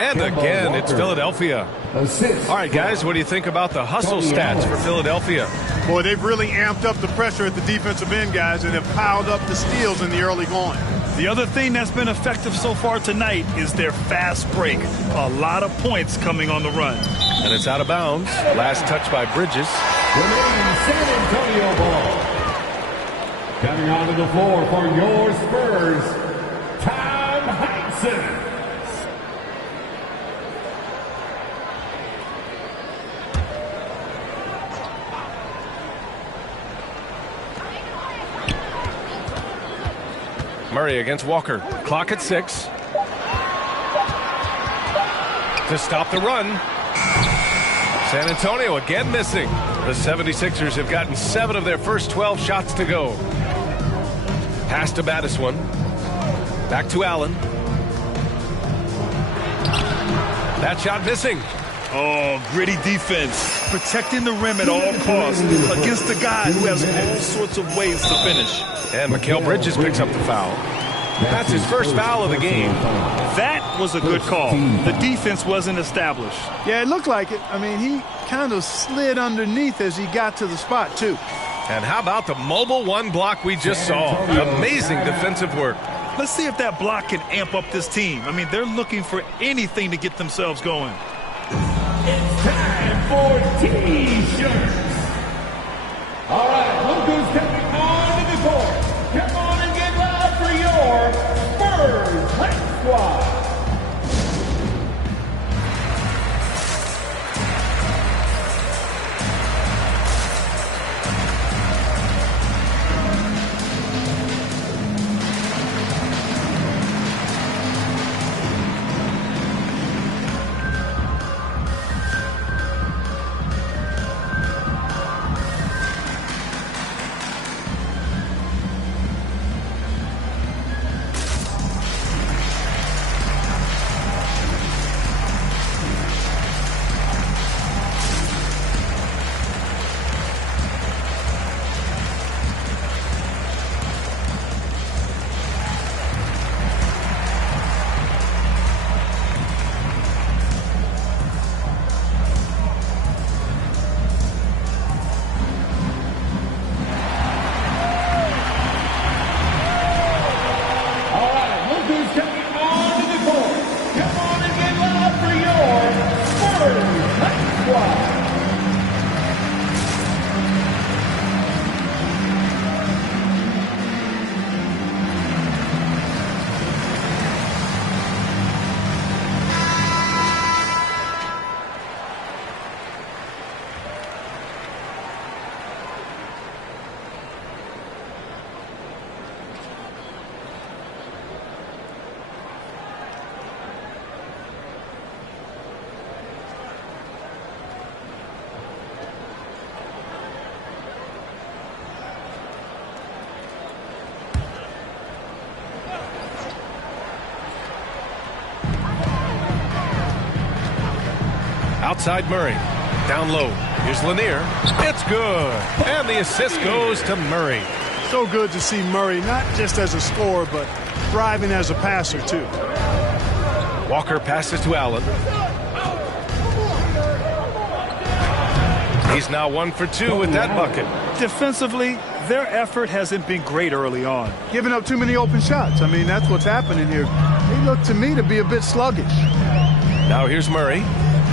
And again, it's Philadelphia. All right, guys, what do you think about the hustle stats for Philadelphia? Boy, they've really amped up the pressure at the defensive end, guys, and have piled up the steals in the early going. The other thing that's been effective so far tonight is their fast break. A lot of points coming on the run. And it's out of bounds. Last touch by Bridges. Remaining San Antonio ball. Coming onto the floor for your Spurs, Tom Heinsohn. Murray against Walker. Clock at 6. To stop the run. San Antonio again missing. The 76ers have gotten 7 of their first 12 shots to go. Pass to Madison. Back to Allen. That shot missing. Oh, gritty defense. Protecting the rim at all costs against a guy who has all sorts of ways to finish. And Mikal Bridges picks up the foul. That's his first foul of the game. That was a good call. The defense wasn't established. Yeah, it looked like it. I mean, he kind of slid underneath as he got to the spot, too. And how about the mobile one block we just saw? Amazing defensive work. Let's see if that block can amp up this team. I mean, they're looking for anything to get themselves going. It's time for T-shirts. All right, look who's stepping onto the court. Come on and get loud for your Spurs Night Squad. Outside Murray. Down low. Here's Lanier. It's good. And the assist goes to Murray. So good to see Murray, not just as a scorer, but thriving as a passer, too. Walker passes to Allen. He's now 1 for 2 with that bucket. Defensively, their effort hasn't been great early on. Giving up too many open shots. I mean, that's what's happening here. They look to me to be a bit sluggish. Now here's Murray.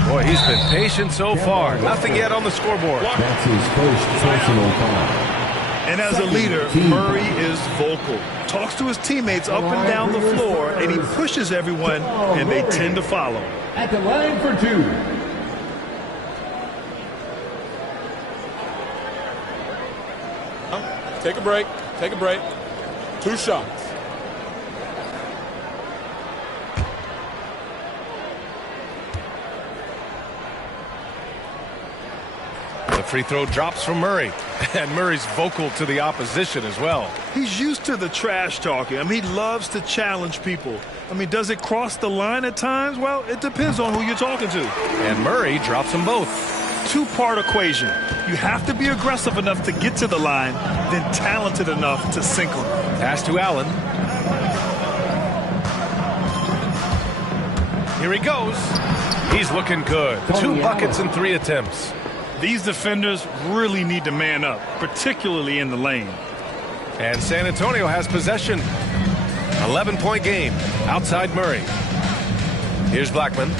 Boy, he's been patient so far. Nothing yet on the scoreboard. That's his first personal foul. And as a leader, Murray is vocal. Talks to his teammates up and down the floor, and he pushes everyone, and they tend to follow. At the line for 2. Take a break. Take a break. 2 shots. The free throw drops from Murray. And Murray's vocal to the opposition as well. He's used to the trash talking. I mean, he loves to challenge people. I mean, does it cross the line at times? Well, it depends on who you're talking to. And Murray drops them both. Two-part equation. You have to be aggressive enough to get to the line, then talented enough to sink them. Pass to Allen. Here he goes. He's looking good. 2 buckets and 3 attempts. These defenders really need to man up, particularly in the lane. And San Antonio has possession. 11-point game. Outside Murray. Here's Blackman.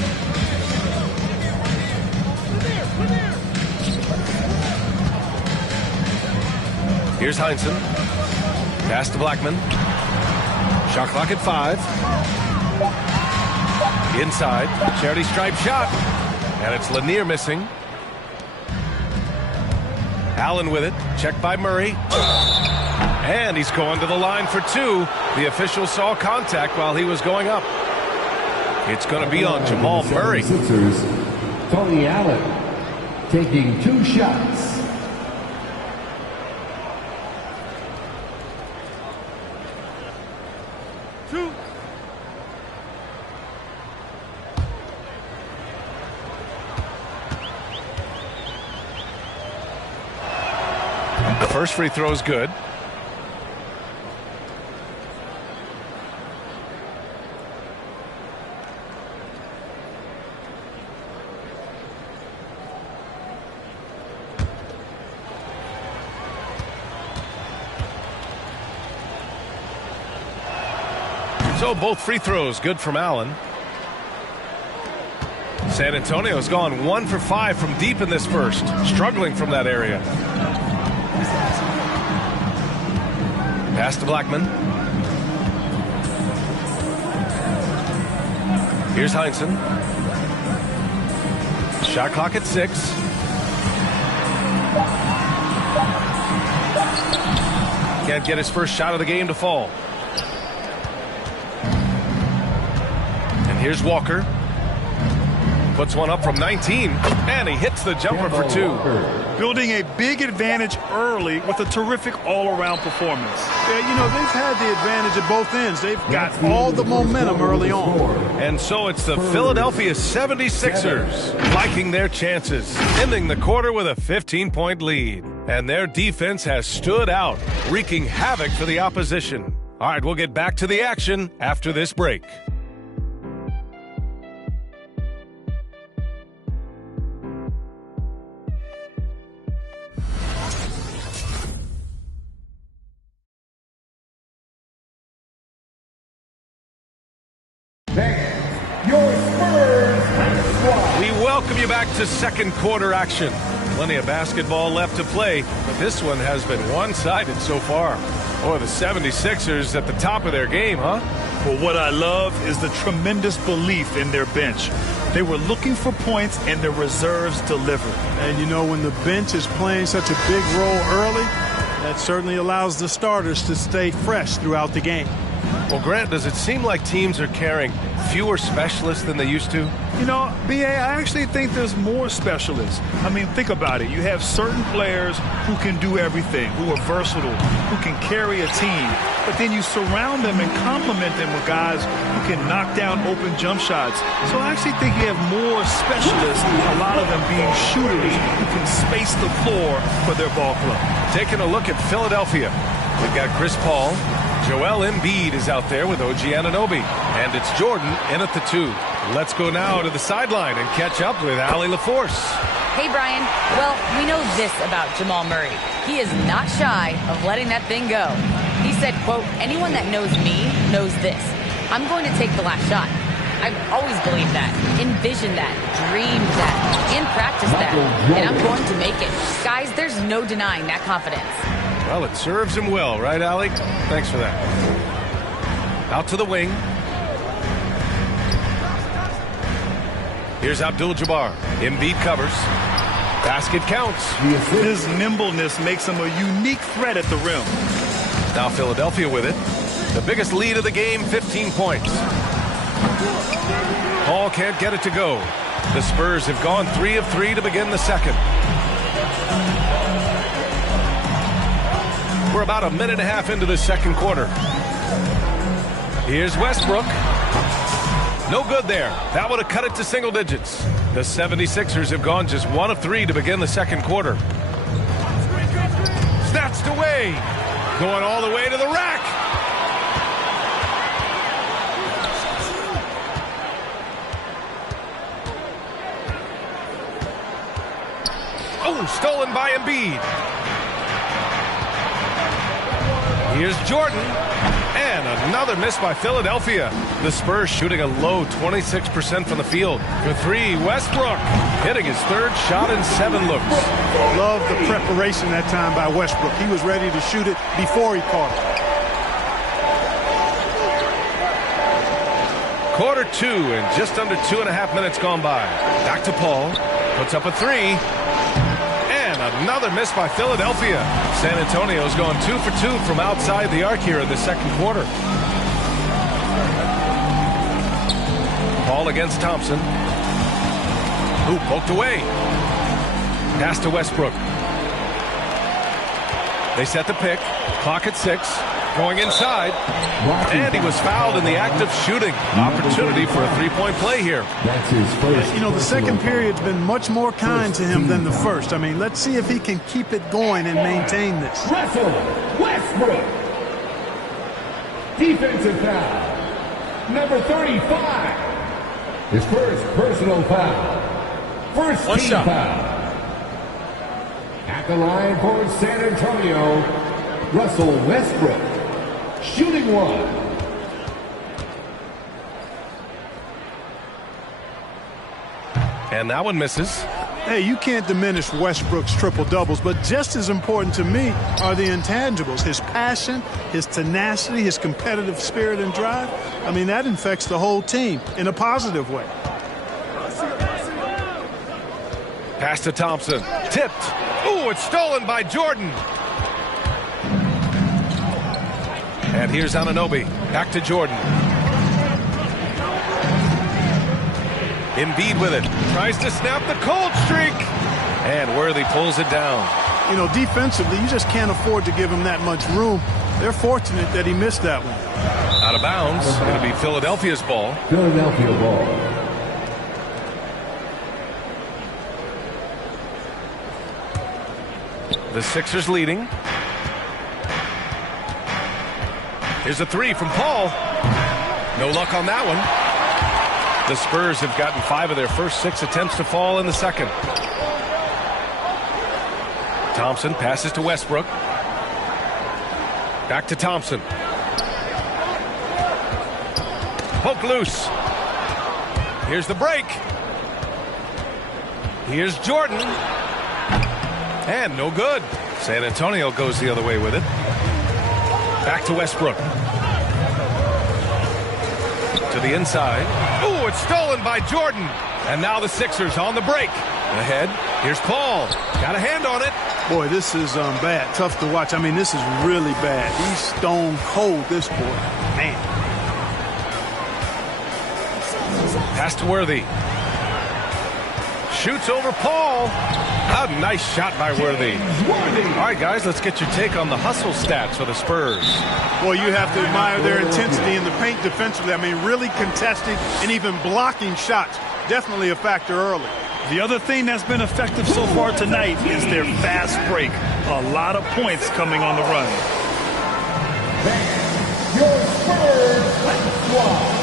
Here's Heinsohn. Pass to Blackman. Shot clock at 5. Inside. Charity stripe shot. And it's Lanier missing. Allen with it. Checked by Murray. And he's going to the line for 2. The official saw contact while he was going up. It's going to be on Jamal Murray. Sixers, Tony Allen taking 2 shots. The first free throw is good. So both free throws good from Allen. San Antonio's gone 1 for 5 from deep in this first, struggling from that area. Pass to Blackman. Here's Heinsohn. Shot clock at 6. Can't get his first shot of the game to fall. And here's Walker. Puts one up from 19, and he hits the jumper for 2. Building a big advantage early with a terrific all-around performance. Yeah, you know, they've had the advantage at both ends. They've got all the momentum early on. And so it's the Philadelphia 76ers liking their chances, ending the quarter with a 15-point lead. And their defense has stood out, wreaking havoc for the opposition. All right, we'll get back to the action after this break. We welcome you back to second quarter action. Plenty of basketball left to play, but this one has been one-sided so far. Boy, the 76ers at the top of their game, huh? Well, what I love is the tremendous belief in their bench. They were looking for points, and their reserves delivered. And, you know, when the bench is playing such a big role early, that certainly allows the starters to stay fresh throughout the game. Well, Grant, does it seem like teams are carrying fewer specialists than they used to? You know, B.A., I actually think there's more specialists. I mean, think about it. You have certain players who can do everything, who are versatile, who can carry a team, but then you surround them and complement them with guys who can knock down open jump shots. So I actually think you have more specialists, a lot of them being shooters who can space the floor for their ball club. Taking a look at Philadelphia. We've got Chris Paul. Joel Embiid is out there with OG Anunoby. And it's Jordan in at the 2. Let's go now to the sideline and catch up with Allie LaForce. Hey, Brian. Well, we know this about Jamal Murray. He is not shy of letting that thing go. He said, quote, anyone that knows me knows this. I'm going to take the last shot. I've always believed that, envisioned that, dreamed that, and practiced that. And I'm going to make it. Guys, there's no denying that confidence. Well, it serves him well, right, Allie? Thanks for that. Out to the wing. Here's Abdul-Jabbar. Embiid covers. Basket counts. His nimbleness makes him a unique threat at the rim. Now Philadelphia with it. The biggest lead of the game, 15 points. Paul can't get it to go. The Spurs have gone 3 of 3 to begin the second. We're about a minute and a half into the second quarter. Here's Westbrook. No good there. That would have cut it to single digits. The 76ers have gone just 1 of 3 to begin the second quarter. Snatched away. Going all the way to the rack. Oh, stolen by Embiid. Here's Jordan. And another miss by Philadelphia. The Spurs shooting a low 26% from the field. For 3, Westbrook hitting his 3rd shot in 7 looks. Love the preparation that time by Westbrook. He was ready to shoot it before he caught it. Quarter 2 and just under 2.5 minutes gone by. Back to Paul. Puts up a 3. Another miss by Philadelphia. San Antonio's gone 2 for 2 from outside the arc here in the second quarter. Paul against Thompson. Ooh, poked away. Pass to Westbrook. They set the pick. Clock at 6. Going inside. And he was fouled in the act of shooting. Opportunity for a 3-point play here. That's his first. You know, the second period's been much more kind to him than the first. I mean, let's see if he can keep it going and maintain this. Russell Westbrook. Defensive foul. Number 35. His first personal foul. First One team shot. foul. At the line for San Antonio, Russell Westbrook. Shooting 1. And that one misses. Hey, you can't diminish Westbrook's triple-doubles, but just as important to me are the intangibles. His passion, his tenacity, his competitive spirit and drive. I mean, that infects the whole team in a positive way. Pass to Thompson. Tipped. Ooh, it's stolen by Jordan. And here's Anunoby. Back to Jordan. Embiid with it. Tries to snap the cold streak. And Worthy pulls it down. You know, defensively, you just can't afford to give him that much room. They're fortunate that he missed that one. Out of bounds. Going to be Philadelphia's ball. Philadelphia ball. The Sixers leading. Here's a 3 from Paul. No luck on that one. The Spurs have gotten 5 of their first 6 attempts to fall in the second. Thompson passes to Westbrook. Back to Thompson. Poke loose. Here's the break. Here's Jordan. And no good. San Antonio goes the other way with it. Back to Westbrook. To the inside. Ooh, it's stolen by Jordan. And now the Sixers on the break. Ahead. Here's Paul. Got a hand on it. Boy, this is bad. Tough to watch. I mean, this is really bad. He's stone cold, this boy. Man. Pass to Worthy. Shoots over Paul. A nice shot by Worthy. All right, guys, let's get your take on the hustle stats for the Spurs. Well, you have to admire their intensity in the paint defensively. I mean, really contesting and even blocking shots. Definitely a factor early. The other thing that's been effective so far tonight is their fast break. A lot of points coming on the run. Your Spurs squad.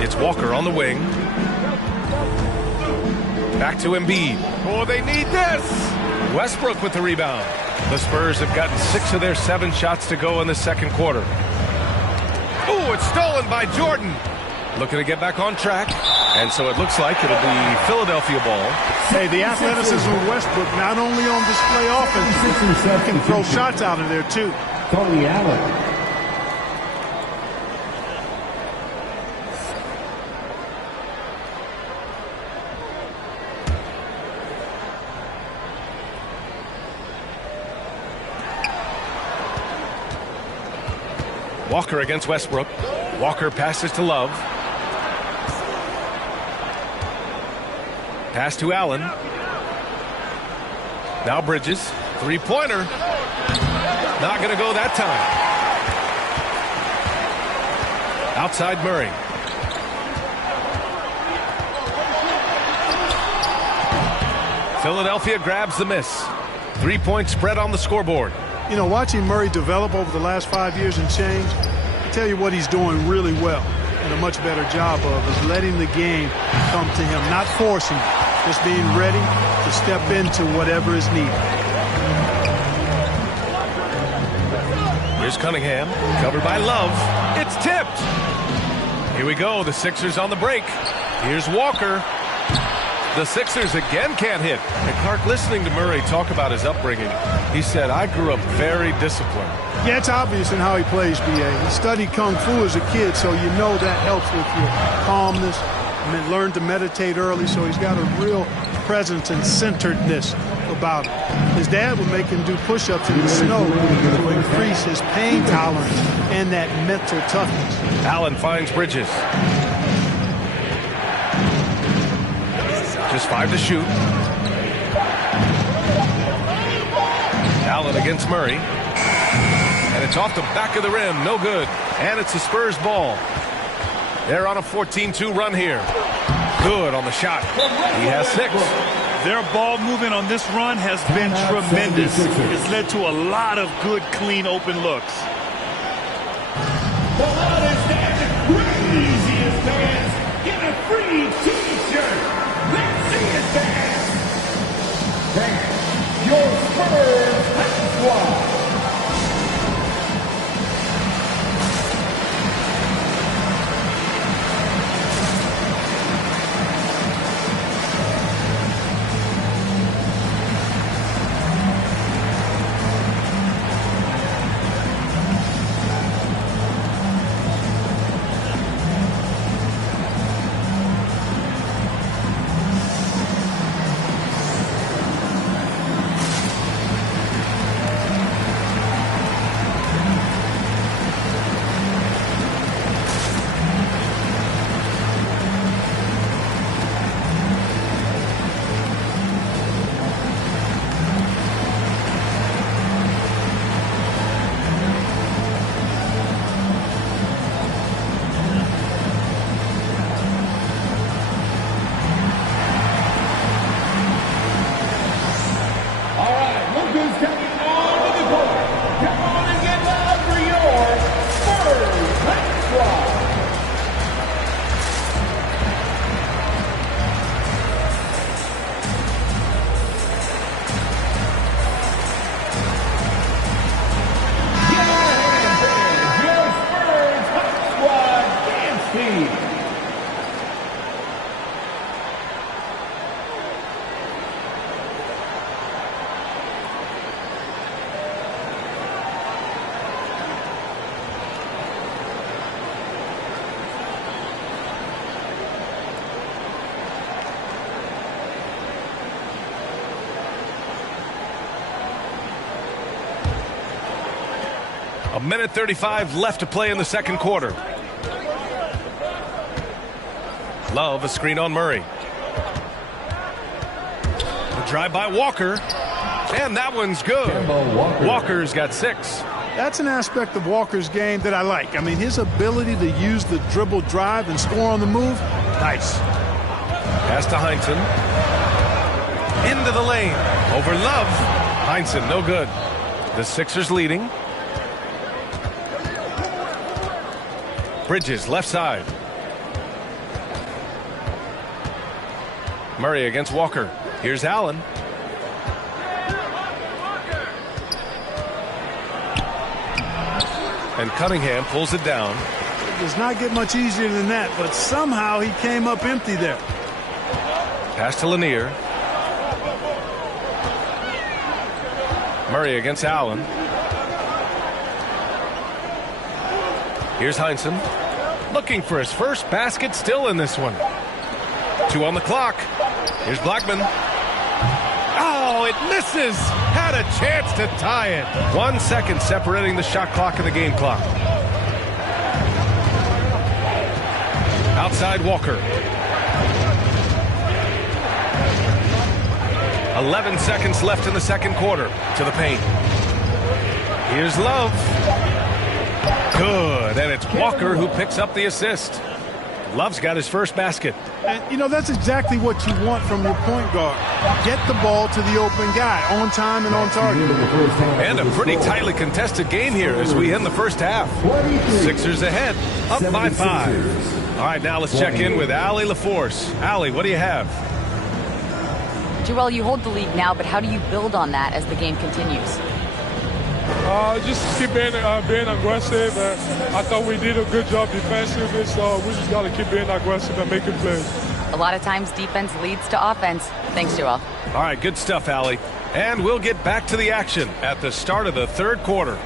It's Walker on the wing. Back to Embiid. Oh, they need this. Westbrook with the rebound. The Spurs have gotten 6 of their 7 shots to go in the second quarter. Ooh, it's stolen by Jordan. Looking to get back on track. And so it looks like it'll be Philadelphia ball. Hey, the athleticism of Westbrook not only on display offense, he can throw shots out of there too. Tony Allen. Walker against Westbrook. Walker passes to Love. Pass to Allen. Now Bridges. Three-pointer. Not going to go that time. Outside Murray. Philadelphia grabs the miss. 3-point spread on the scoreboard. You know, watching Murray develop over the last 5 years and change, I tell you what he's doing really well and a much better job of is letting the game come to him, not forcing it, just being ready to step into whatever is needed. Here's Cunningham, covered by Love. It's tipped. Here we go, the Sixers on the break. Here's Walker. The Sixers again can't hit. And Clark, listening to Murray talk about his upbringing, he said, I grew up very disciplined. Yeah, it's obvious in how he plays, B.A. He studied Kung Fu as a kid, so you know that helps with your calmness. Learned to meditate early, so he's got a real presence and centeredness about him. His dad would make him do push-ups in the snow to increase his pain tolerance and that mental toughness. Allen finds Bridges. Just 5 to shoot. Allen against Murray. And it's off the back of the rim. No good. And it's the Spurs ball. They're on a 14-2 run here. Good on the shot. He has 6. Their ball movement on this run has been tremendous. It's led to a lot of good, clean, open looks. The loudest and the craziest fans get a free T-shirt. Let's see it dance. Dance your Spurs practice squad. A minute 35 left to play in the second quarter. Love, a screen on Murray. A drive by Walker. And that one's good. Walker's got 6. That's an aspect of Walker's game that I like. I mean, his ability to use the dribble drive and score on the move, nice. Pass to Heinsohn. Into the lane. Over Love. Heinsohn, no good. The Sixers leading. Bridges, left side. Murray against Walker. Here's Allen. And Cunningham pulls it down. It does not get much easier than that, but somehow he came up empty there. Pass to Lanier. Murray against Allen. Here's Heinsohn. Looking for his first basket, still in this one. 2 on the clock. Here's Blackman. Oh, it misses. Had a chance to tie it. 1 second separating the shot clock and the game clock. Outside Walker. 11 seconds left in the second quarter. To the paint. Here's Love. Good, and it's Walker who picks up the assist. Love's got his first basket. And, you know, that's exactly what you want from your point guard. Get the ball to the open guy on time and on target. And a pretty tightly contested game here as we end the first half. Sixers ahead, up by 5. All right, now let's check in with Allie LaForce. Allie, what do you have? Joel, you hold the lead now, but how do you build on that as the game continues? Just keep being aggressive. I thought we did a good job defensively, so we just got to keep being aggressive and making plays. A lot of times defense leads to offense. Thanks, Joel. All right, good stuff, Allie. And we'll get back to the action at the start of the third quarter.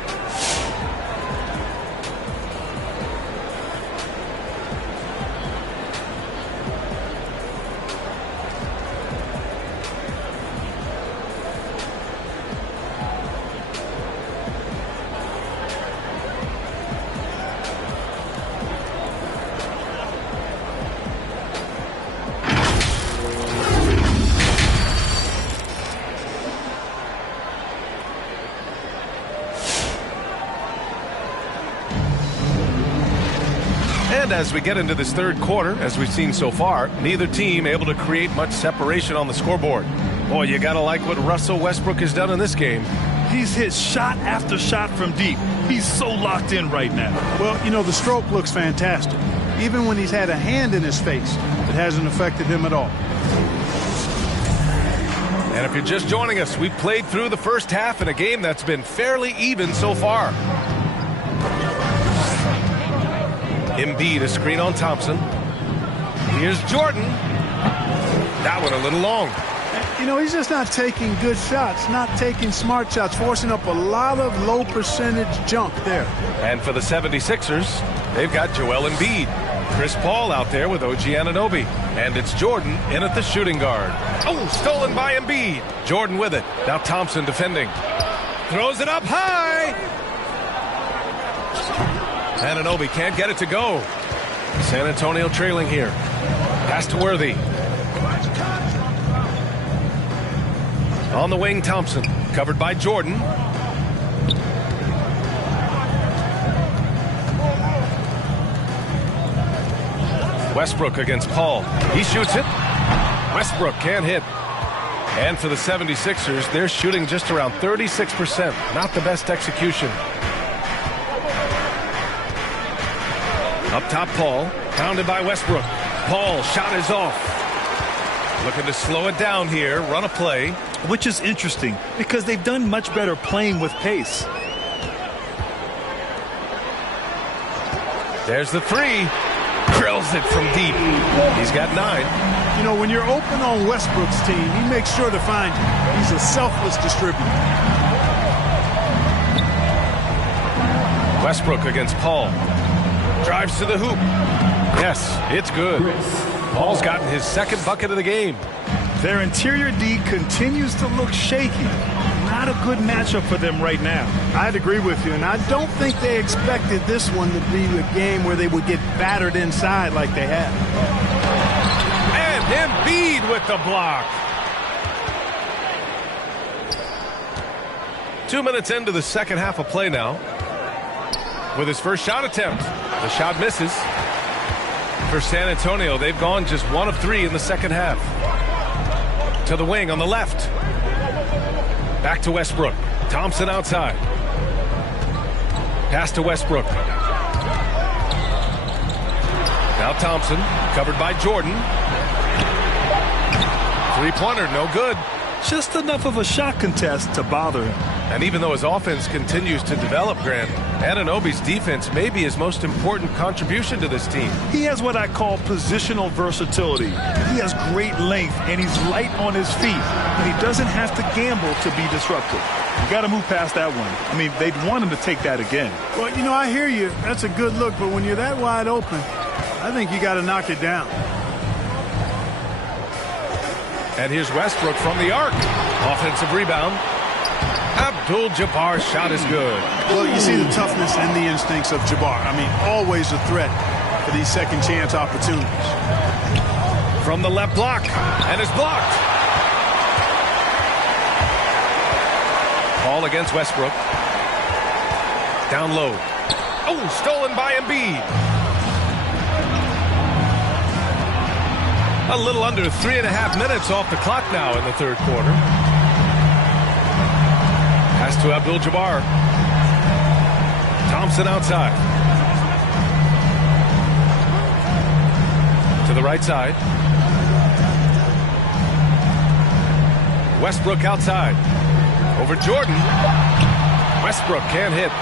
And as we get into this third quarter, as we've seen so far, neither team able to create much separation on the scoreboard. Boy, you gotta like what Russell Westbrook has done in this game. He's hit shot after shot from deep. He's so locked in right now. Well, you know, the stroke looks fantastic. Even when he's had a hand in his face, it hasn't affected him at all. And if you're just joining us, we've played through the first half in a game that's been fairly even so far. Embiid, a screen on Thompson. Here's Jordan. That one a little long. You know, he's just not taking good shots, not taking smart shots, forcing up a lot of low percentage junk there. And for the 76ers, they've got Joel Embiid. Chris Paul out there with OG Anunoby. And it's Jordan in at the shooting guard. Oh, stolen by Embiid. Jordan with it. Now Thompson defending. Throws it up high. Anunoby can't get it to go. San Antonio trailing here. Pass to Worthy. On the wing, Thompson. Covered by Jordan. Westbrook against Paul. He shoots it. Westbrook can't hit. And for the 76ers, they're shooting just around 36%. Not the best execution. Up top, Paul. Pounded by Westbrook. Paul, shot is off. Looking to slow it down here. Run a play. Which is interesting because they've done much better playing with pace. There's the three. Drills it from deep. He's got 9. You know, when you're open on Westbrook's team, he makes sure to find you. He's a selfless distributor. Westbrook against Paul. Drives to the hoop. Yes, it's good. Paul's gotten his second bucket of the game. Their interior D continues to look shaky. Not a good matchup for them right now. I'd agree with you, and I don't think they expected this one to be a game where they would get battered inside like they have. And Embiid with the block. 2 minutes into the second half of play now. With his first shot attempt. The shot misses. For San Antonio, they've gone just 1 of 3 in the second half. To the wing on the left. Back to Westbrook. Thompson outside. Pass to Westbrook. Now Thompson, covered by Jordan. Three-pointer, no good. Just enough of a shot contest to bother him. And even though his offense continues to develop, Grant, Anunoby's defense may be his most important contribution to this team. He has what I call positional versatility. He has great length, and he's light on his feet. And he doesn't have to gamble to be disruptive. You got to move past that one. I mean, they'd want him to take that again. Well, you know, I hear you. That's a good look, but when you're that wide open, I think you got to knock it down. And here's Westbrook from the arc. Offensive rebound. Abdul-Jabbar's shot is good. Well, you see the toughness and the instincts of Jabbar. I mean, always a threat for these second chance opportunities. From the left block, and is blocked. Ball against Westbrook. Down low. Oh, stolen by Embiid. A little under 3.5 minutes off the clock now in the third quarter. Pass to Abdul-Jabbar. Thompson outside. To the right side. Westbrook outside. Over Jordan. Westbrook can't hit.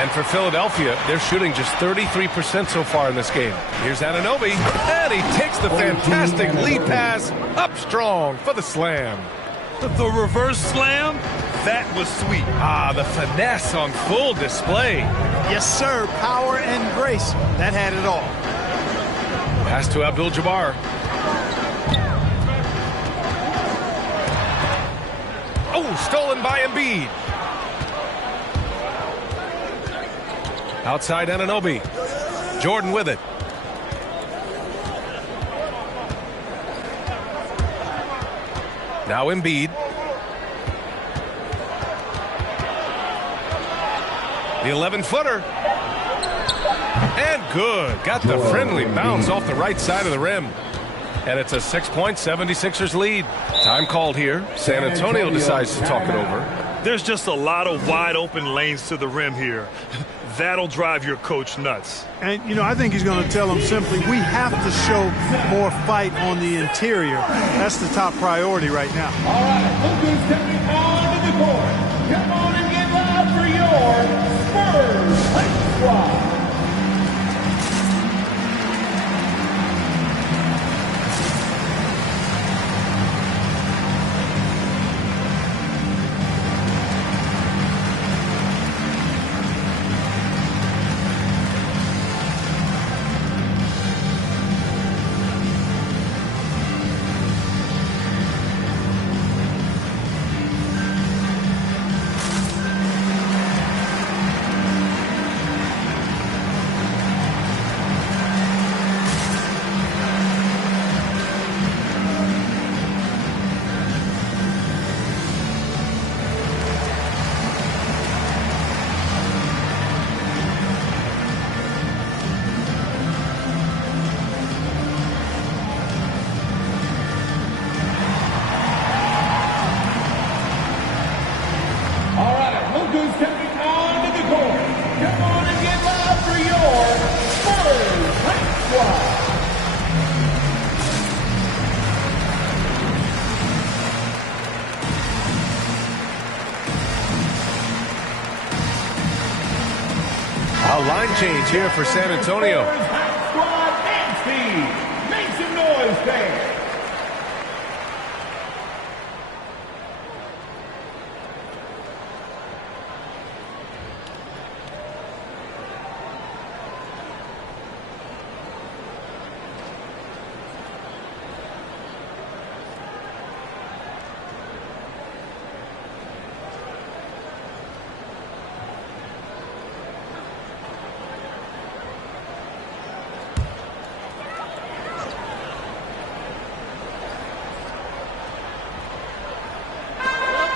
And for Philadelphia, they're shooting just 33% so far in this game. Here's Anunoby. And he takes the fantastic lead pass up strong for the slam. The reverse slam? That was sweet. Ah, the finesse on full display. Yes, sir. Power and grace. That had it all. Pass to Abdul-Jabbar. Oh, stolen by Embiid. Outside Anunoby. Jordan with it. Now Embiid. The 11-footer. And good. Got the friendly bounce off the right side of the rim. And it's a 6-point 76ers lead. Time called here. San Antonio decides to talk it over. There's just a lot of wide open lanes to the rim here. That'll drive your coach nuts. And, you know, I think he's going to tell them simply, we have to show more fight on the interior. That's the top priority right now. All right, look who's stepping onto the court. Come on and get loud for your Spurs Hype Squad. A line change here for San Antonio. Squad and speed. Make some noise, fans.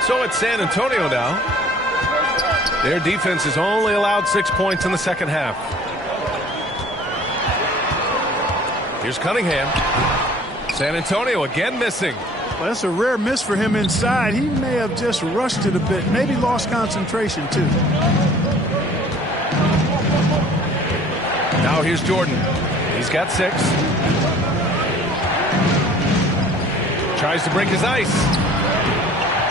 So it's San Antonio now. Their defense has only allowed 6 points in the second half. Here's Cunningham. San Antonio again missing. Well, that's a rare miss for him inside. He may have just rushed it a bit, maybe lost concentration too. Now here's Jordan. He's got 6. Tries to break his ice.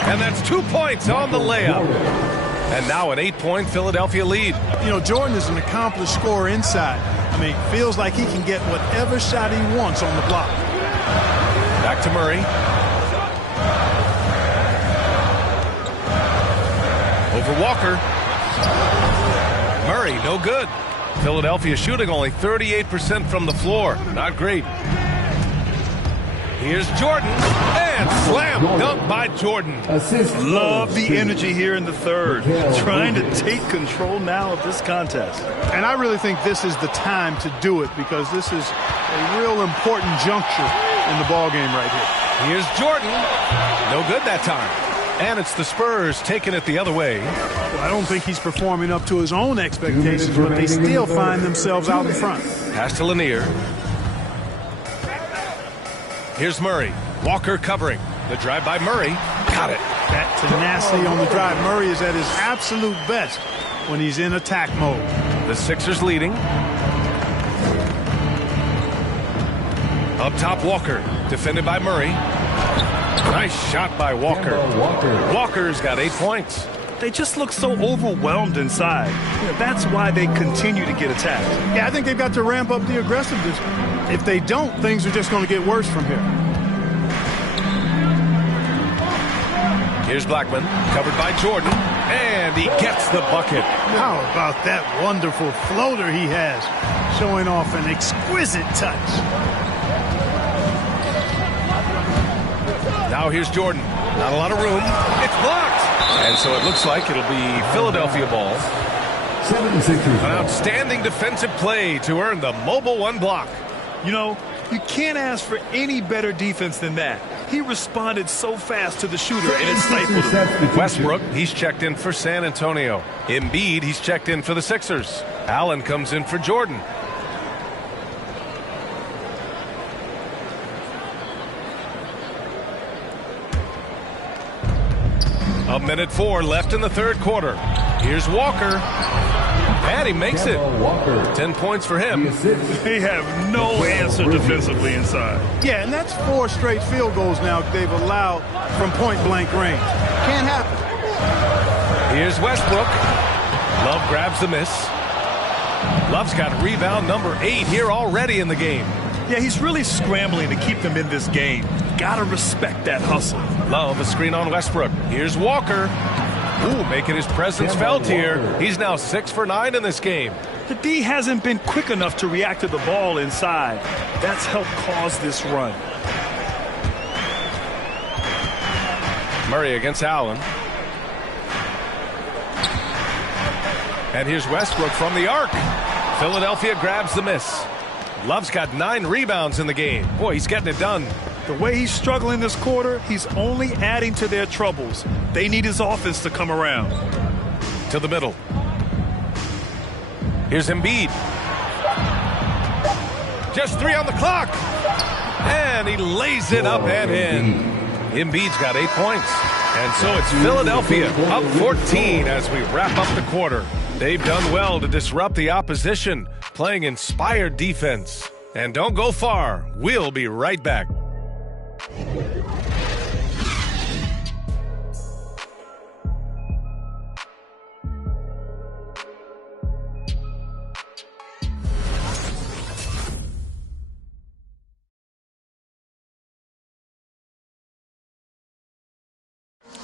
And that's 2 points on the layup. And now an 8-point Philadelphia lead. You know, Jordan is an accomplished scorer inside. I mean, feels like he can get whatever shot he wants on the block. Back to Murray. Over Walker. Murray, no good. Philadelphia shooting only 38% from the floor. Not great. Here's Jordan, and slam dunk by Jordan. Love the energy here in the third. Trying to take control now of this contest. And I really think this is the time to do it because this is a real important juncture in the ball game right here. Here's Jordan. No good that time. And it's the Spurs taking it the other way. Well, I don't think he's performing up to his own expectations, but they still find themselves out in front. Pass to Lanier. Here's Murray. Walker covering. The drive by Murray. Got it. That tenacity on the drive. Murray is at his absolute best when he's in attack mode. The Sixers leading. Up top, Walker. Defended by Murray. Nice shot by Walker. Walker's got 8 points. They just look so overwhelmed inside. That's why they continue to get attacked. Yeah, I think they've got to ramp up the aggressiveness. If they don't, things are just going to get worse from here. Here's Blackman, covered by Jordan, and he gets the bucket. How about that wonderful floater he has, showing off an exquisite touch. Now here's Jordan. Not a lot of room. It's blocked. And so it looks like it'll be Philadelphia ball. An outstanding defensive play to earn the mobile 1 block. You know, you can't ask for any better defense than that. He responded so fast to the shooter, and it stifled him. Westbrook, he's checked in for San Antonio. Embiid, he's checked in for the Sixers. Allen comes in for Jordan. 1:04 left in the third quarter. Here's Walker. And he makes it. 10 points for him. They have no answer defensively inside. Yeah, and that's 4 straight field goals now they've allowed from point-blank range. Can't happen. Here's Westbrook. Love grabs the miss. Love's got rebound number 8 here already in the game. Yeah, he's really scrambling to keep them in this game. Gotta respect that hustle. Love a screen on Westbrook. Here's Walker. Ooh, making his presence felt here. He's now 6 for 9 in this game. The D hasn't been quick enough to react to the ball inside. That's helped cause this run. Murray against Allen. And here's Westbrook from the arc. Philadelphia grabs the miss. Love's got 9 rebounds in the game. Boy, he's getting it done. The way he's struggling this quarter, he's only adding to their troubles. They need his offense to come around. To the middle. Here's Embiid. Just 3 on the clock. And he lays it up and in. Embiid's got 8 points. And so it's Philadelphia up 14 as we wrap up the quarter. They've done well to disrupt the opposition, playing inspired defense. And don't go far. We'll be right back.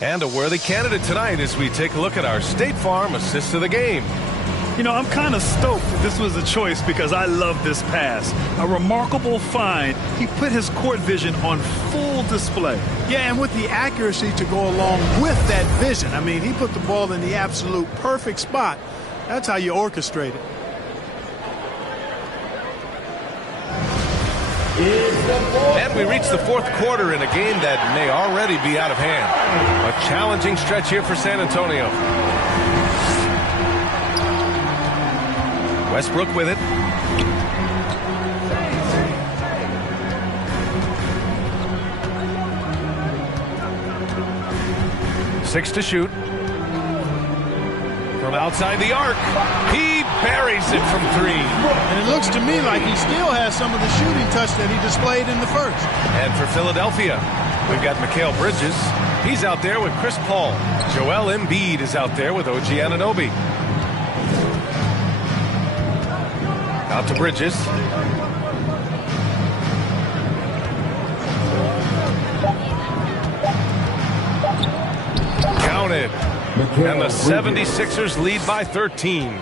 And a worthy candidate tonight as we take a look at our State Farm assist of the game. You know, I'm kind of stoked that this was a choice because I love this pass. A remarkable find. He put his court vision on full display. Yeah, and with the accuracy to go along with that vision. I mean, he put the ball in the absolute perfect spot. That's how you orchestrate it. And we reach the fourth quarter in a game that may already be out of hand. A challenging stretch here for San Antonio. Westbrook with it. Six to shoot. From outside the arc, he buries it from 3. And it looks to me like he still has some of the shooting touch that he displayed in the first. And for Philadelphia, we've got Mikal Bridges. He's out there with Chris Paul. Joel Embiid is out there with OG Anunoby. Out to Bridges. Counted. And the 76ers lead by 13.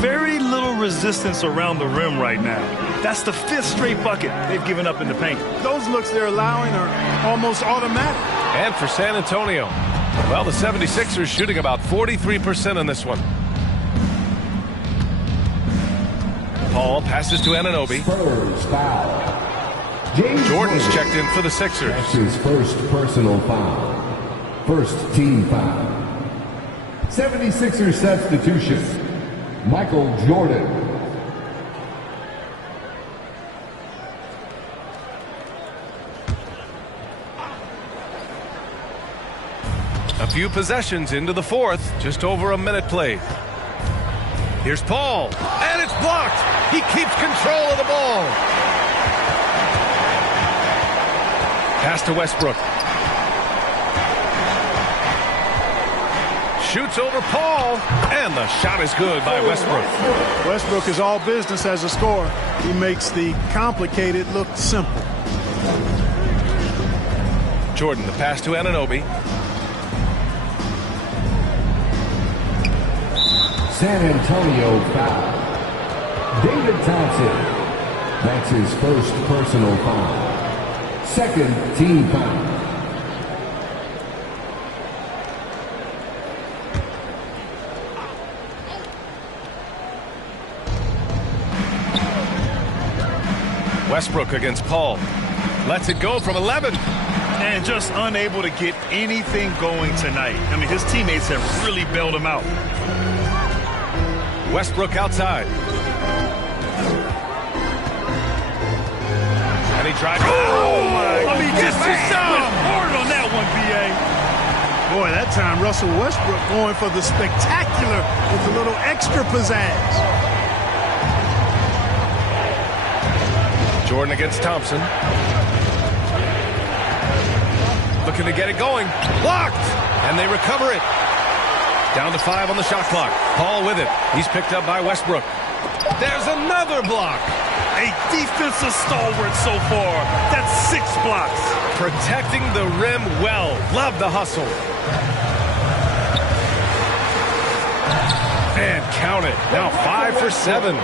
Very little resistance around the rim right now. That's the 5th straight bucket they've given up in the paint. Those looks they're allowing are almost automatic. And for San Antonio, well, the 76ers shooting about 43% in this one. Paul passes to Anunoby. Jordan's checked in for the Sixers. That's his first personal foul. First team foul. 76ers substitution. Michael Jordan. A few possessions into the fourth. Just over a minute played. Here's Paul. And it's blocked. He keeps control of the ball. Pass to Westbrook. Shoots over Paul, and the shot is good by Westbrook. Westbrook is all business as a scorer. He makes the complicated look simple. Jordan, the pass to Anunoby. San Antonio foul. David Thompson. That's his first personal foul. Second team foul. Westbrook against Paul. Lets it go from 11. And just unable to get anything going tonight. I mean, his teammates have really bailed him out. Westbrook outside. And he drives. Oh, my! I mean, just hard on that one, B.A. Boy, that time Russell Westbrook going for the spectacular with a little extra pizzazz. Jordan against Thompson. Looking to get it going. Blocked! And they recover it. Down to 5 on the shot clock. Paul with it. He's picked up by Westbrook. There's another block. A defensive stalwart so far. That's 6 blocks. Protecting the rim well. Love the hustle. And count it. Now 5 for 7.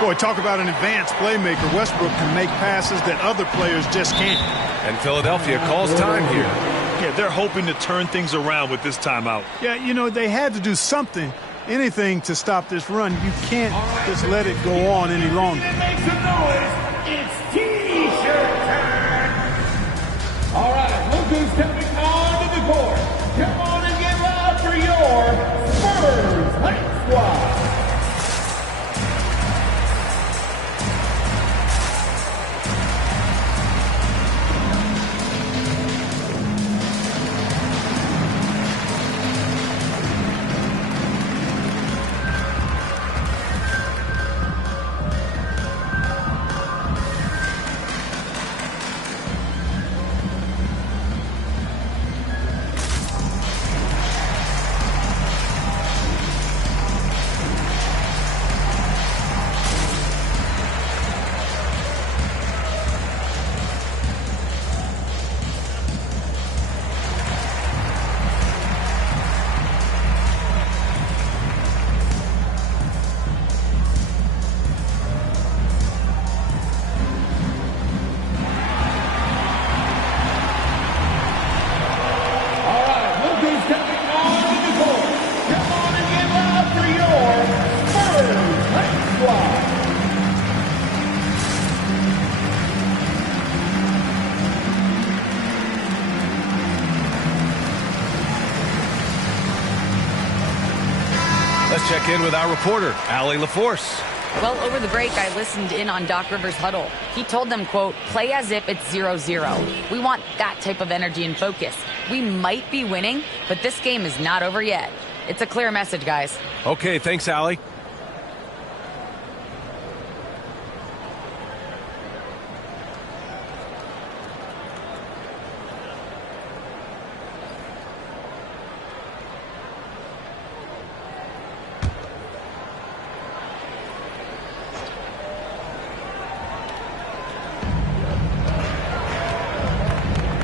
Boy, talk about an advanced playmaker. Westbrook can make passes that other players just can't. And Philadelphia calls time here. Yeah, they're hoping to turn things around with this timeout. Yeah, you know, they had to do something, anything to stop this run. You can't just let it go on any longer. Make some noise. It's T-shirt time. All right, look who's coming onto the court. Come on and get loud for your Spurs Hype Squad. Let's check in with our reporter, Allie LaForce. Well, over the break, I listened in on Doc Rivers' huddle. He told them, quote, play as if it's 0-0. We want that type of energy and focus. We might be winning, but this game is not over yet. It's a clear message, guys. Okay, thanks, Allie.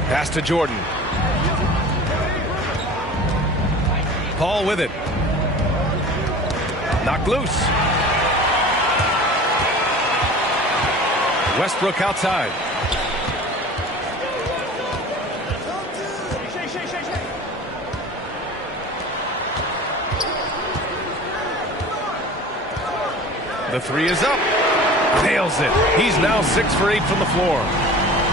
Pass to Jordan. Paul with it. Knocked loose. Westbrook outside. The three is up. Nails it. He's now 6 for 8 from the floor.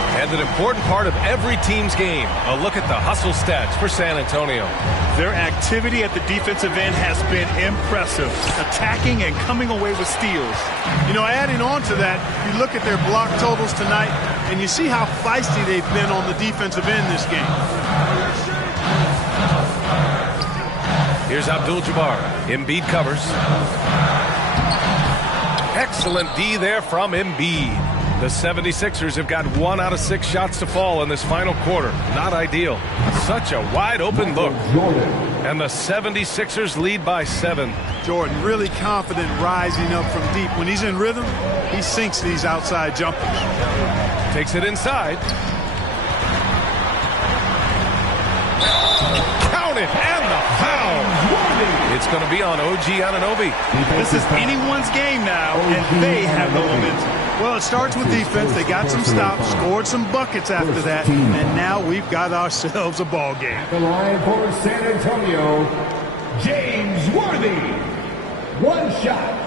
And an important part of every team's game, a look at the hustle stats for San Antonio. Their activity at the defensive end has been impressive, attacking and coming away with steals. You know, adding on to that, you look at their block totals tonight, and you see how feisty they've been on the defensive end this game. Here's Abdul-Jabbar. Embiid covers. Excellent D there from Embiid. The 76ers have got 1 out of 6 shots to fall in this final quarter. Not ideal. Such a wide open look. And the 76ers lead by 7. Jordan really confident rising up from deep. When he's in rhythm, he sinks these outside jumpers. Takes it inside. Count it, and the foul. It's going to be on OG Anunoby. This is anyone's game now, and they have the momentum. Well, it starts with defense. They got some stops, scored some buckets after that, and now we've got ourselves a ball game. The line for San Antonio, James Worthy. 1 shot.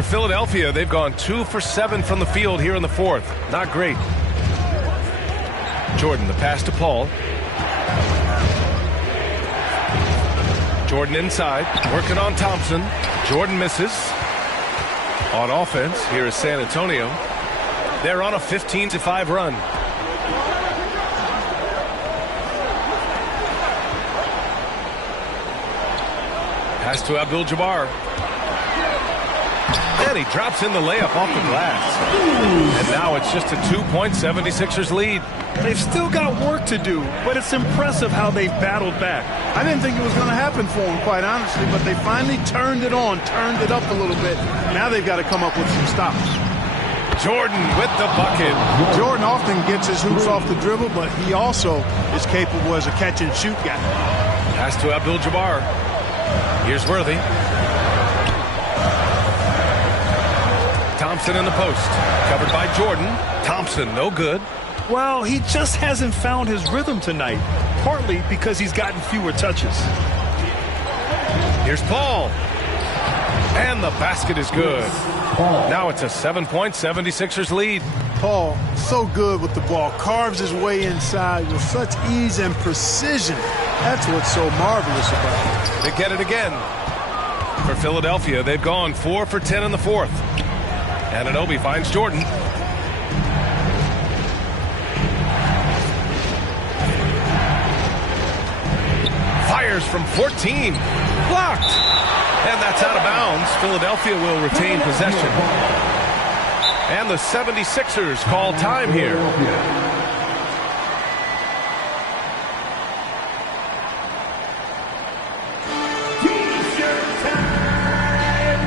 For Philadelphia, they've gone 2 for 7 from the field here in the fourth. Not great. Jordan, the pass to Paul. Jordan inside, working on Thompson. Jordan misses. On offense, here is San Antonio. They're on a 15-5 run. Pass to Abdul-Jabbar. And he drops in the layup off the glass. And now it's just a 2-point 76ers lead. They've still got work to do, but it's impressive how they've battled back. I didn't think it was going to happen for them, quite honestly, but they finally turned it on, turned it up a little bit. Now they've got to come up with some stops. Jordan with the bucket. Jordan often gets his hoops off the dribble, but he also is capable as a catch-and-shoot guy. Pass to Abdul-Jabbar. Here's Worthy. Thompson in the post. Covered by Jordan. Thompson, no good. Well, he just hasn't found his rhythm tonight, partly because he's gotten fewer touches. Here's Paul. And the basket is good. Now it's a 7-point 76ers lead. Paul, so good with the ball. Carves his way inside with such ease and precision. That's what's so marvelous about it. They get it again. For Philadelphia, they've gone 4 for 10 in the fourth. Anunoby finds Jordan. Fires from 14. Blocked. And that's out of bounds. Philadelphia will retain possession. And the 76ers call time here. T-shirt time!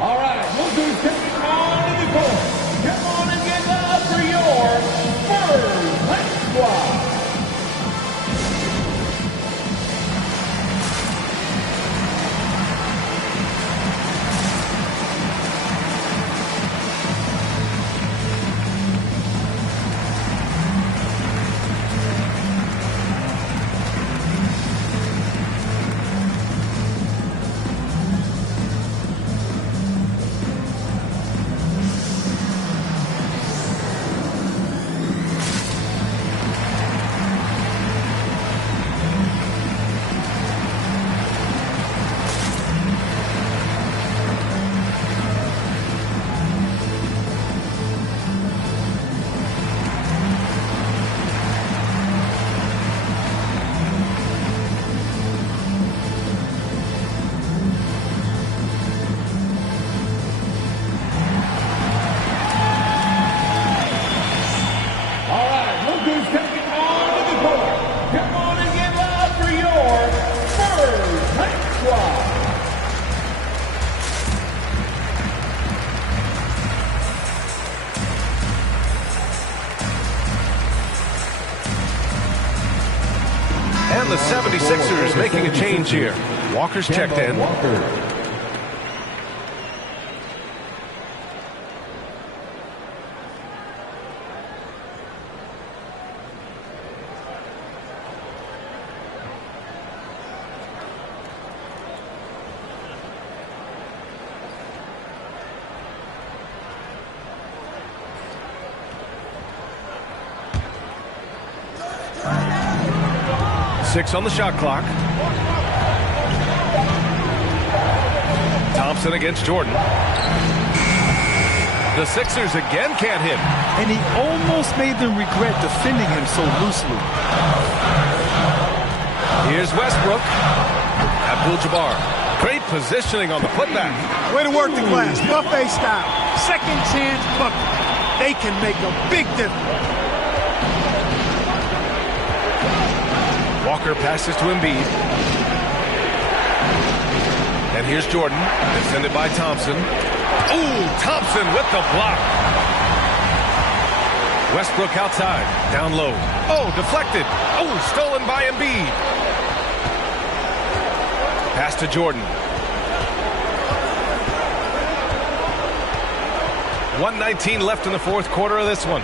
All right, look who's taking on the court. Come on and get up for your first Night Squad. And the 76ers making a change here. Walker's checked in. Six on the shot clock. Thompson against Jordan. The Sixers again can't hit. And he almost made them regret defending him so loosely. Here's Westbrook. Abdul-Jabbar. Great positioning on the putback. Way to work the glass. Buffet style. Second chance bucket. They can make a big difference. Walker passes to Embiid. And here's Jordan, defended by Thompson. Ooh, Thompson with the block. Westbrook outside, down low. Oh, deflected. Oh, stolen by Embiid. Pass to Jordan. 1:19 left in the fourth quarter of this one.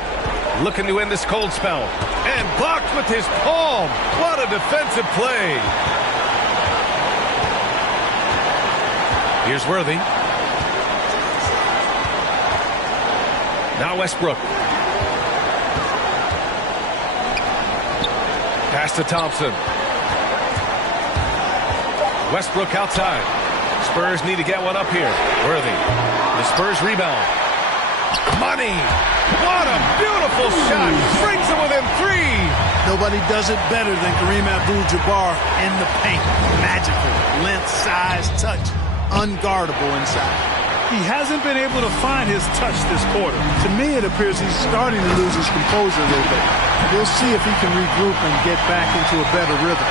Looking to end this cold spell. And blocked with his palm. What a defensive play. Here's Worthy. Now Westbrook. Pass to Thompson. Westbrook outside. Spurs need to get one up here. Worthy. The Spurs rebound. Money. What a beautiful shot. Brings them within 3. Nobody does it better than Kareem Abdul-Jabbar in the paint. Magical. Length, size, touch. Unguardable inside. He hasn't been able to find his touch this quarter. To me, it appears he's starting to lose his composure a little bit. We'll see if he can regroup and get back into a better rhythm.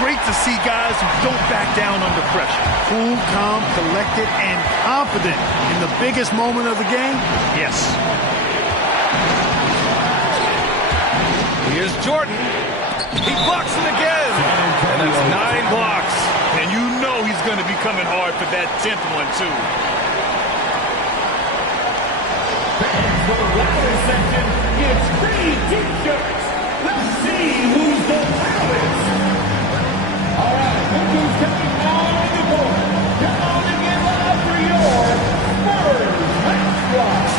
Great to see guys who don't back down under pressure. Cool, calm, collected, and confident in the biggest moment of the game. Yes. Here's Jordan. He blocks it again. And that's 9 blocks. And you know he's going to be coming hard for that 10th one, too. For the Raptors section, it's free T-shirts. Let's see who's the loudest. All right, look who's coming on the board. Come on and give it up for your Spurs High Squad.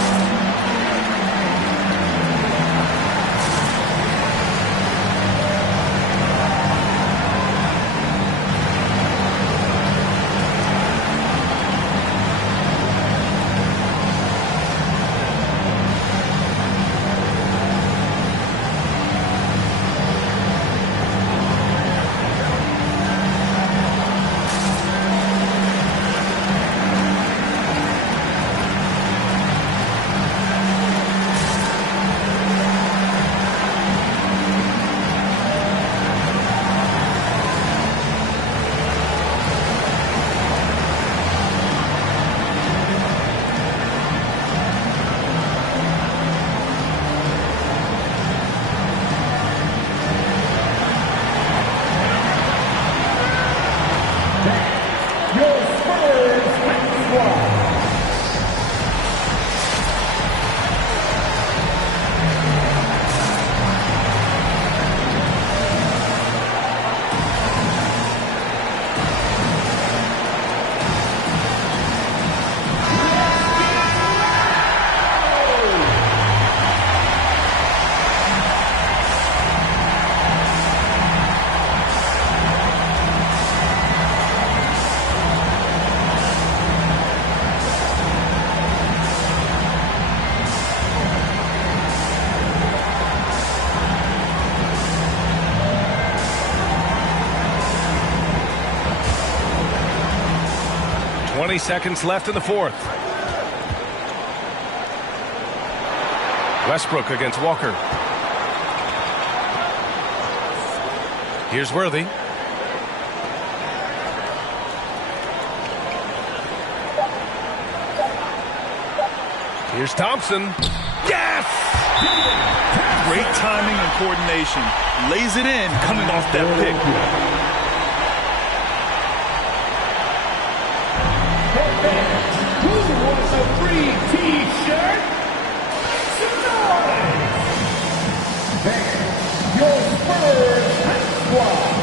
20 seconds left in the fourth. Westbrook against Walker. Here's Worthy. Here's Thompson. Yes! Great timing and coordination. Lays it in coming off that pick. Who wants a free T-shirt? Your Spurs Squad.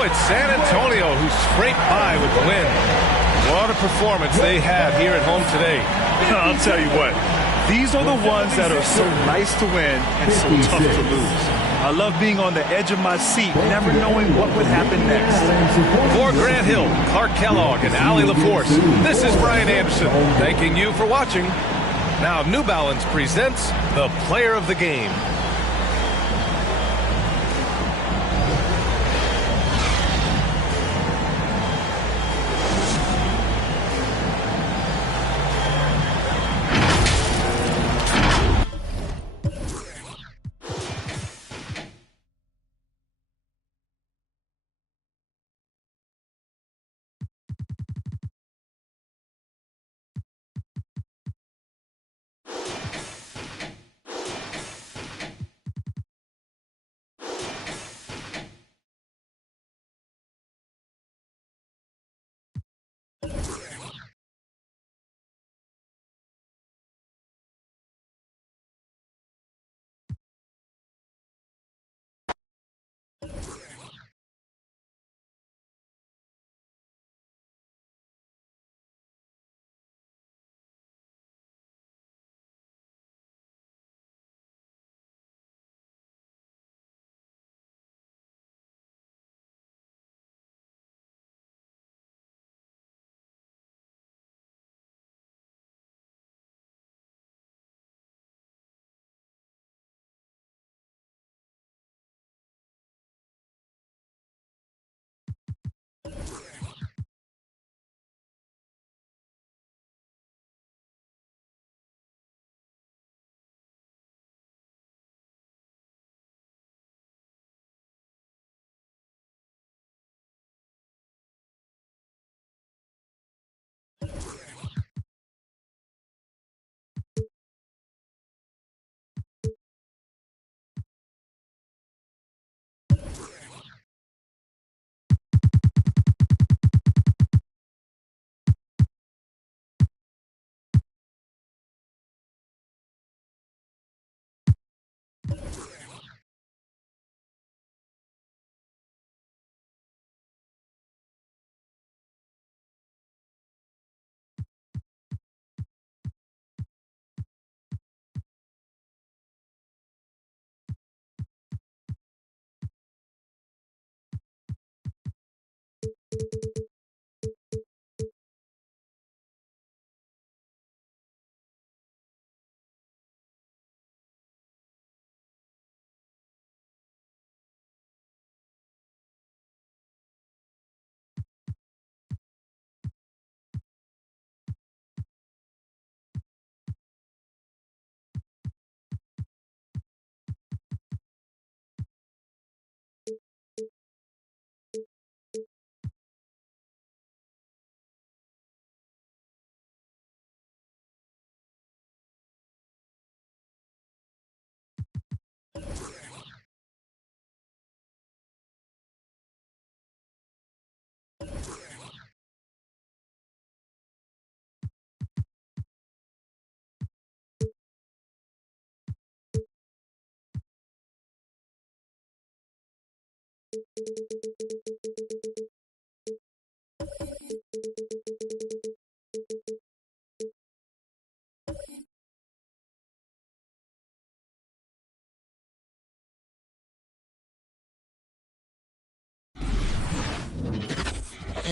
No, it's San Antonio who scraped by with the win. What a performance they had here at home today. I'll tell you what, these are the ones that are so nice to win and so tough to lose. I love being on the edge of my seat, never knowing what would happen next. For Grant Hill, Clark Kellogg, and Allie LaForce, this is Brian Anderson thanking you for watching. Now New Balance presents the Player of the Game.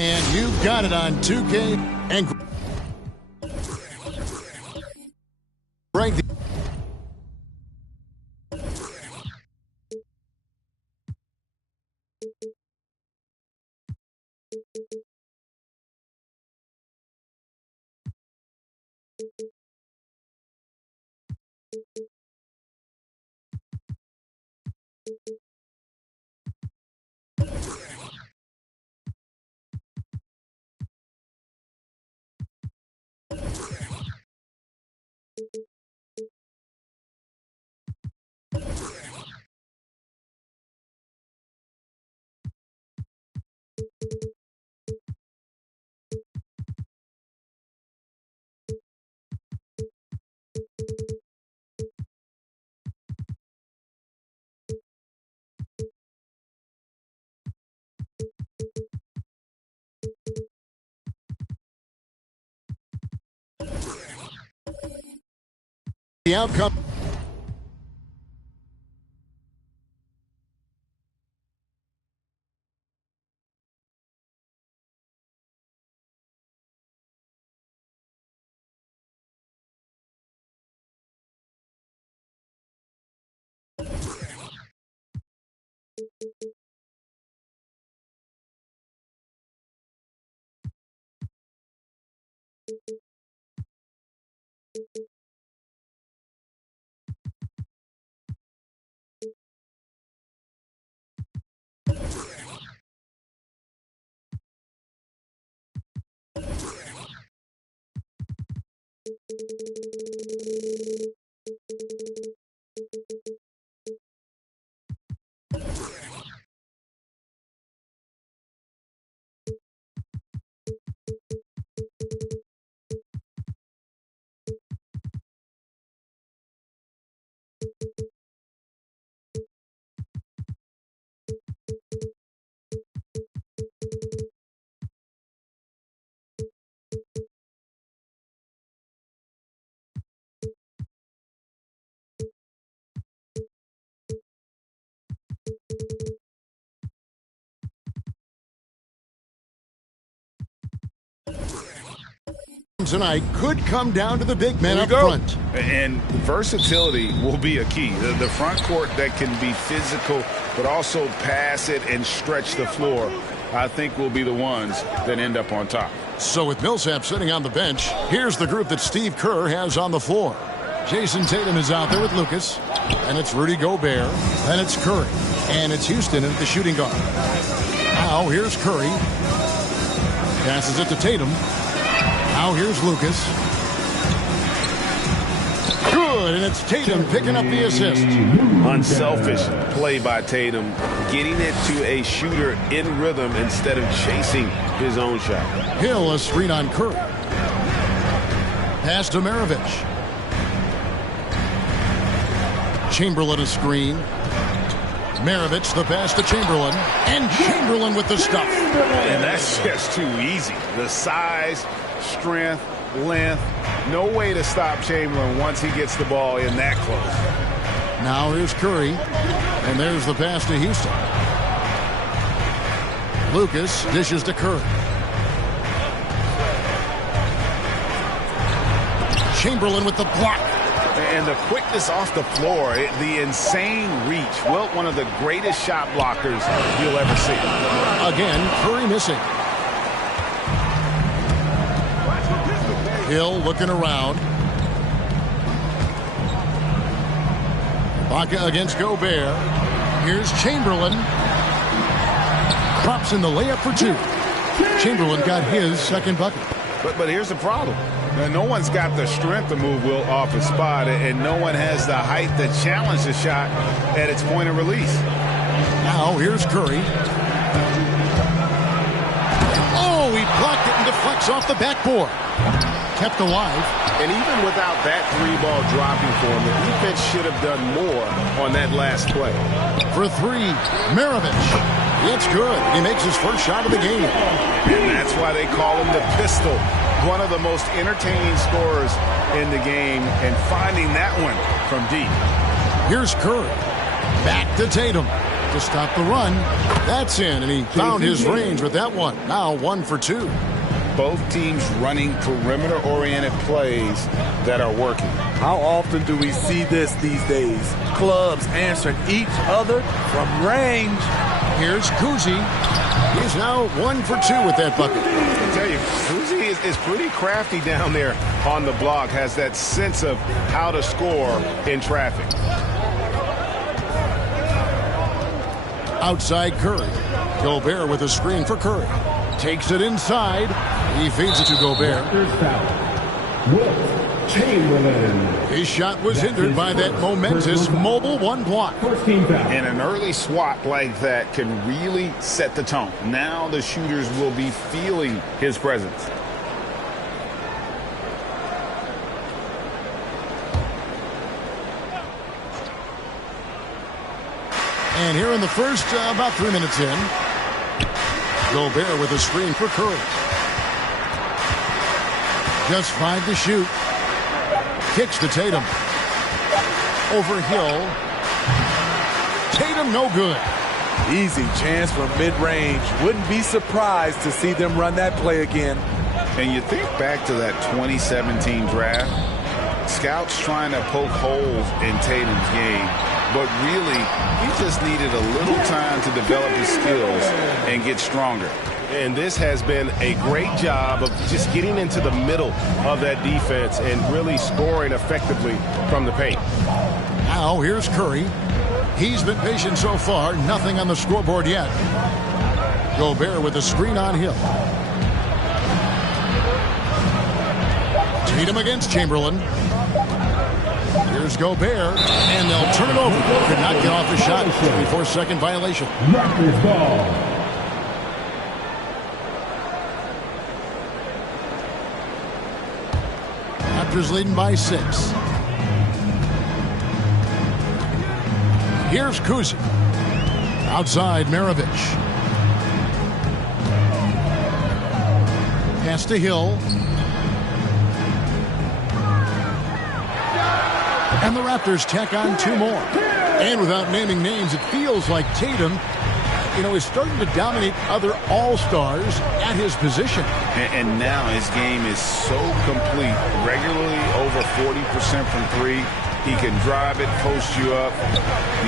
And you've got it on 2K and right there. The outcome. Tonight could come down to the big man up front. And versatility will be a key. The front court that can be physical but also pass it and stretch the floor, I think will be the ones that end up on top. So with Millsap sitting on the bench, here's the group that Steve Kerr has on the floor. Jason Tatum is out there with Lucas, and it's Rudy Gobert, and it's Curry, and it's Houston at the shooting guard. Now here's Curry. Passes it to Tatum. Now here's Lucas. Good, and it's Tatum picking up the assist. Unselfish play by Tatum, getting it to a shooter in rhythm instead of chasing his own shot. Hill a screen on Curry. Pass to Maravich. Chamberlain a screen. Maravich the pass to Chamberlain. And Chamberlain with the stuff. And that's just too easy. The size, strength, length, no way to stop Chamberlain once he gets the ball in that close. Now here's Curry, and there's the pass to Houston. Lucas dishes to Curry. Chamberlain with the block. And the quickness off the floor, the insane reach. Wilt, one of the greatest shot blockers you'll ever see. Again, Curry missing. Hill looking around. Baca against Gobert. Here's Chamberlain. Drops in the layup for two. Chamberlain got his second bucket. But here's the problem. No one's got the strength to move Wilt off his spot, and no one has the height to challenge the shot at its point of release. Now here's Curry. Oh, he blocked it and deflects off the backboard. Kept alive. And even without that three ball dropping for him, the defense should have done more on that last play. For three, Maravich. It's good. He makes his first shot of the game. And that's why they call him the pistol. One of the most entertaining scorers in the game, and finding that one from deep. Here's Curry. Back to Tatum to stop the run. That's in, and he found his range with that one. Now 1 for 2. Both teams running perimeter-oriented plays that are working. How often do we see this these days? Clubs answering each other from range. Here's Kuzi. He's now 1 for 2 with that bucket. I tell you, Kuzi is pretty crafty down there on the block. Has that sense of how to score in traffic. Outside Curry. Gobert with a screen for Curry. Takes it inside. He feeds it to Gobert. Chamberlain. His shot was hindered by that momentous mobile one block. And an early swat like that can really set the tone. Now the shooters will be feeling his presence. And here in the first, about 3 minutes in, Gobert with a screen for Curry. Just 5 to shoot. Kicks to Tatum. over Hill. Tatum, no good. Easy chance from mid-range. Wouldn't be surprised to see them run that play again. And you think back to that 2017 draft, scouts trying to poke holes in Tatum's game, but really, he just needed a little time to develop his skills and get stronger. And this has been a great job of just getting into the middle of that defense and really scoring effectively from the paint. Now here's Curry. He's been patient so far. Nothing on the scoreboard yet. Gobert with a screen on Hill. Tatum against Chamberlain. Here's Gobert, and they'll turn it over. Could not get off the shot. 24-second violation. Raptors ball. Raptors leading by 6. Here's Kuzic. Outside, Maravich. Pass to Hill. And the Raptors tack on 2 more. And without naming names, it feels like Tatum, is starting to dominate other all-stars at his position. And now his game is so complete. Regularly over 40% from 3. He can drive it, post you up.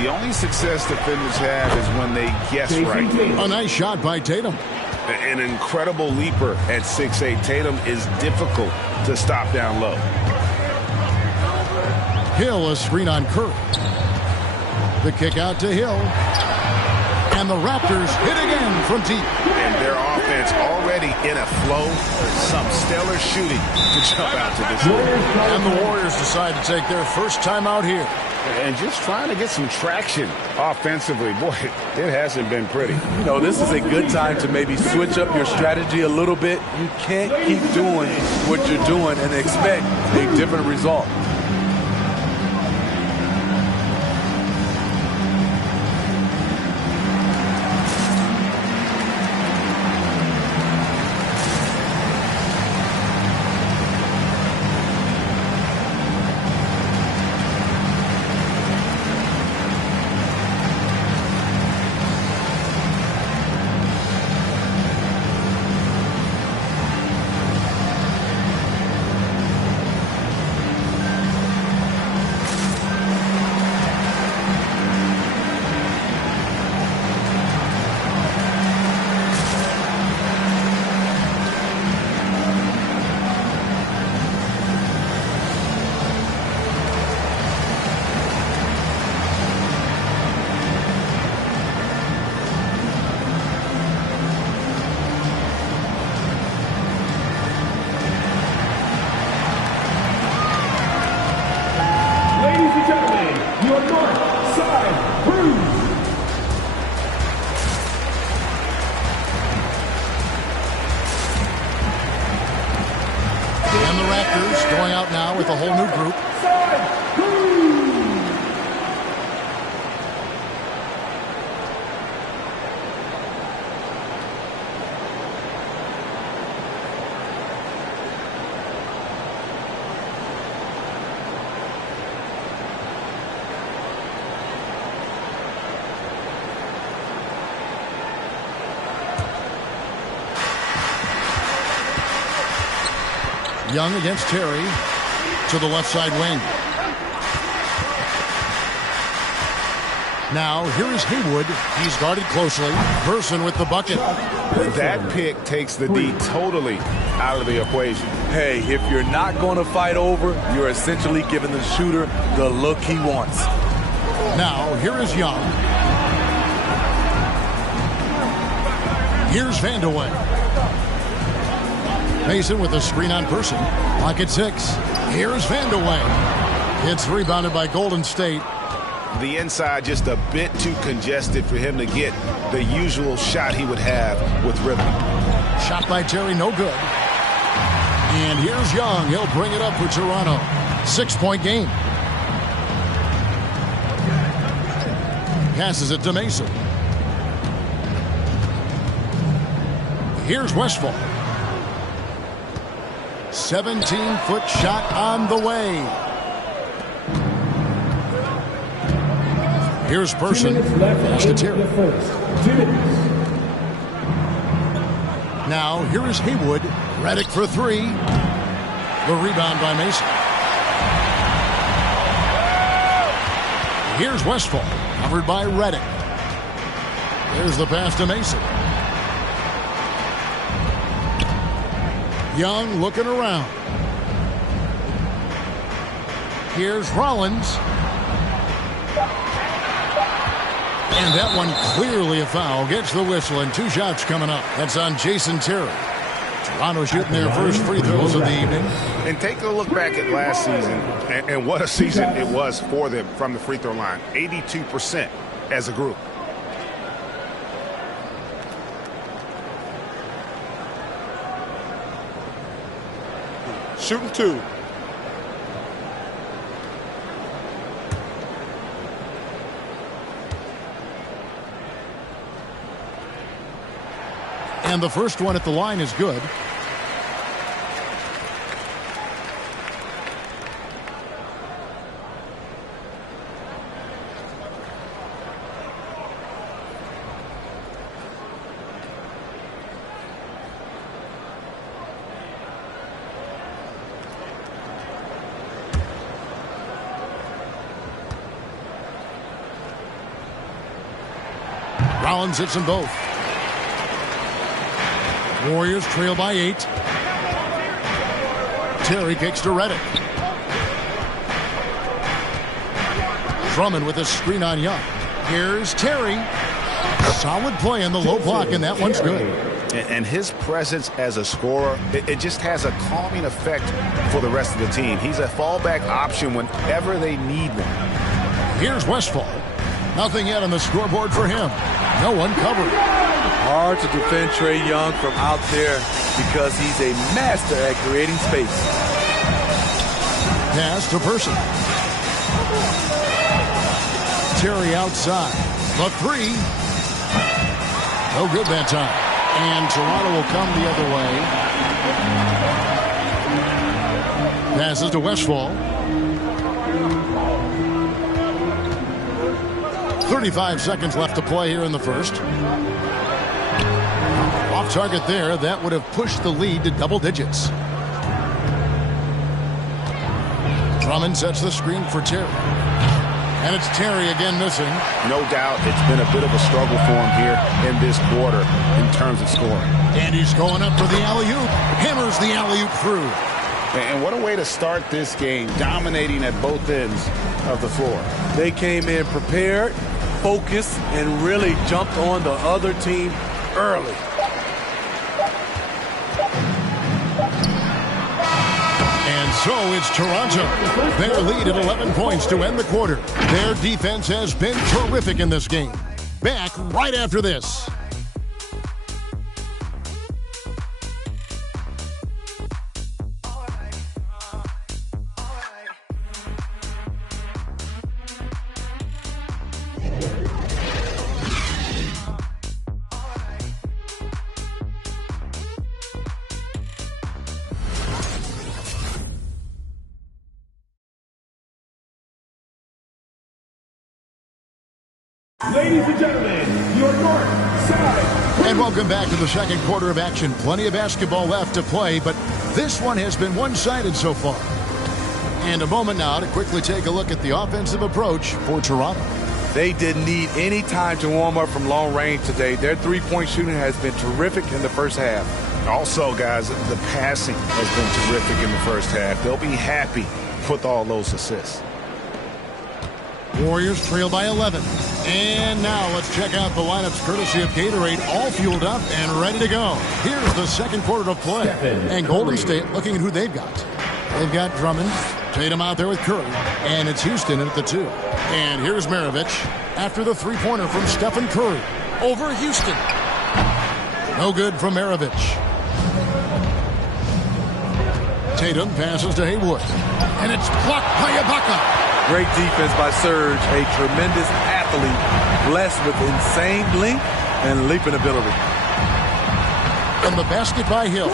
The only success defenders have is when they guess right. A nice shot by Tatum. An incredible leaper at 6'8". Tatum is difficult to stop down low. Hill, a screen on Curry. The kick out to Hill. And the Raptors hit again from deep. And their offense already in a flow. Some stellar shooting to jump out to this lead. And the Warriors decide to take their first time out here. And just trying to get some traction offensively. Boy, it hasn't been pretty. This is a good time to maybe switch up your strategy a little bit. You can't keep doing what you're doing and expect a different result. And the Raptors going out now with a whole new group. Young against Terry to the left side wing. Now here is Haywood. He's guarded closely. Person with the bucket. That pick takes the D totally out of the equation. Hey, if you're not going to fight over, you're essentially giving the shooter the look he wants. Now here is Young. Here's Vandeweghe. Mason with a screen on Person. Pocket 6. Here's Vandeweghe. It's rebounded by Golden State. The inside just a bit too congested for him to get the usual shot he would have with rhythm. Shot by Terry, no good. And here's Young. He'll bring it up for Toronto. 6-point game. Passes it to Mason. Here's Westphal. 17-foot shot on the way. Here's Person. Pass to Terry. Now, here is Haywood. Reddick for three. The rebound by Mason. Here's Westphal. Covered by Reddick. There's the pass to Mason. Young looking around. Here's Rollins. And that one clearly a foul. Gets the whistle, and 2 shots coming up. That's on Jason Terry. Toronto shooting their first free throws of the evening. And take a look back at last season, and what a season it was for them from the free throw line. 82% as a group. Shooting 2. And the first one at the line is good. Rollins hits them both. Warriors trail by 8. Terry kicks to Reddick. Drummond with a screen on Young. Here's Terry. Solid play in the low block, and that one's good. And his presence as a scorer, it just has a calming effect for the rest of the team. He's a fallback option whenever they need one. Here's Westphal. Nothing yet on the scoreboard for him. No one covered. Hard to defend Trae Young from out there because he's a master at creating space. Pass to Person. Terry outside. The 3. No good that time. And Toronto will come the other way. Passes to Westphal. 35 seconds left to play here in the first. Off target there. That would have pushed the lead to double digits. Drummond sets the screen for Terry. And it's Terry again missing. No doubt it's been a bit of a struggle for him here in this quarter in terms of scoring. And he's going up for the alley-oop. Hammers the alley-oop through. And what a way to start this game, dominating at both ends of the floor. They came in prepared, focused, and really jumped on the other team early. And so it's Toronto. Their lead at 11 points to end the quarter. Their defense has been terrific in this game. Back right after this. Ladies and gentlemen, your north side. And welcome back to the second quarter of action. Plenty of basketball left to play, but this one has been one-sided so far. And a moment now to quickly take a look at the offensive approach for Toronto. They didn't need any time to warm up from long range today. Their three-point shooting has been terrific in the first half. Also, guys, the passing has been terrific in the first half. They'll be happy with all those assists. Warriors trail by 11. And now let's check out the lineups courtesy of Gatorade, all fueled up and ready to go. Here's the second quarter of play. And Golden State looking at who they've got. They've got Drummond, Tatum out there with Curry, and it's Houston at the 2. And here's Maravich after the three-pointer from Stephen Curry over Houston. No good from Maravich. Tatum passes to Haywood, and it's blocked by Ibaka. Great defense by Serge, a tremendous athlete, blessed with insane length and leaping ability. And the basket by Hill.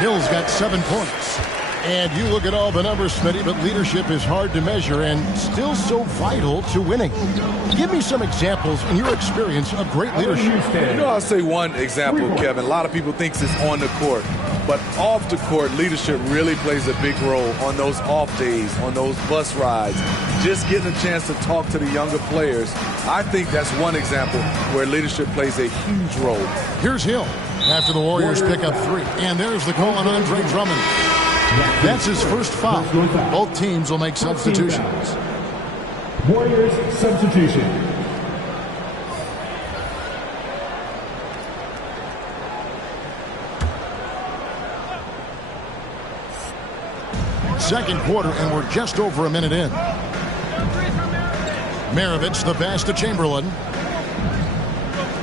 Hill's got 7 points. And you look at all the numbers, Smitty, but leadership is hard to measure and still so vital to winning. Give me some examples in your experience of great leadership. I'll say one example, Kevin. A lot of people think it's on the court, but off the court, leadership really plays a big role on those off days, on those bus rides. Just getting a chance to talk to the younger players. I think that's one example where leadership plays a huge role. Here's Hill after the Warriors pick up 3. And there's the call on Andre Drummond. That's his first foul. Both teams will make substitutions. Warriors substitution. Second quarter, and we're just over a minute in. Maravich, the pass to Chamberlain.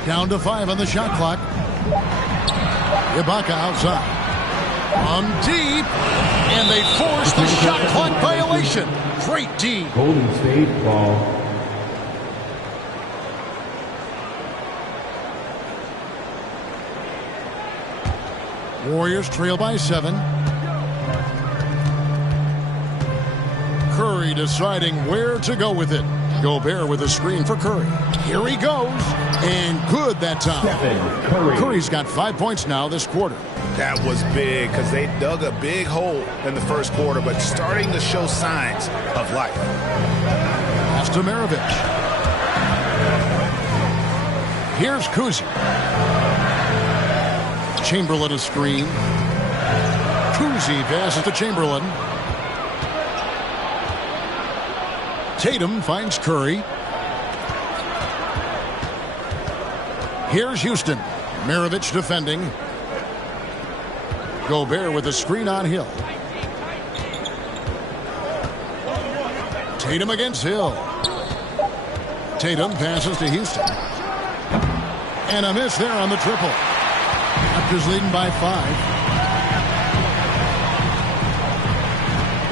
Down to 5 on the shot clock. Ibaka outside. From deep, and they force the shot clock violation. Great D. Golden State ball. Warriors trail by 7. Curry deciding where to go with it. Gobert with a screen for Curry. Here he goes, and good that time. Curry's got 5 points now this quarter. That was big because they dug a big hole in the first quarter, but starting to show signs of life. Pass to Maravich. Here's Kuzi. Chamberlain a screen. Kuzi passes to Chamberlain. Tatum finds Curry. Here's Houston. Maravich defending. Gobert with a screen on Hill. Tatum against Hill. Tatum passes to Houston. And a miss there on the triple. Raptors leading by 5.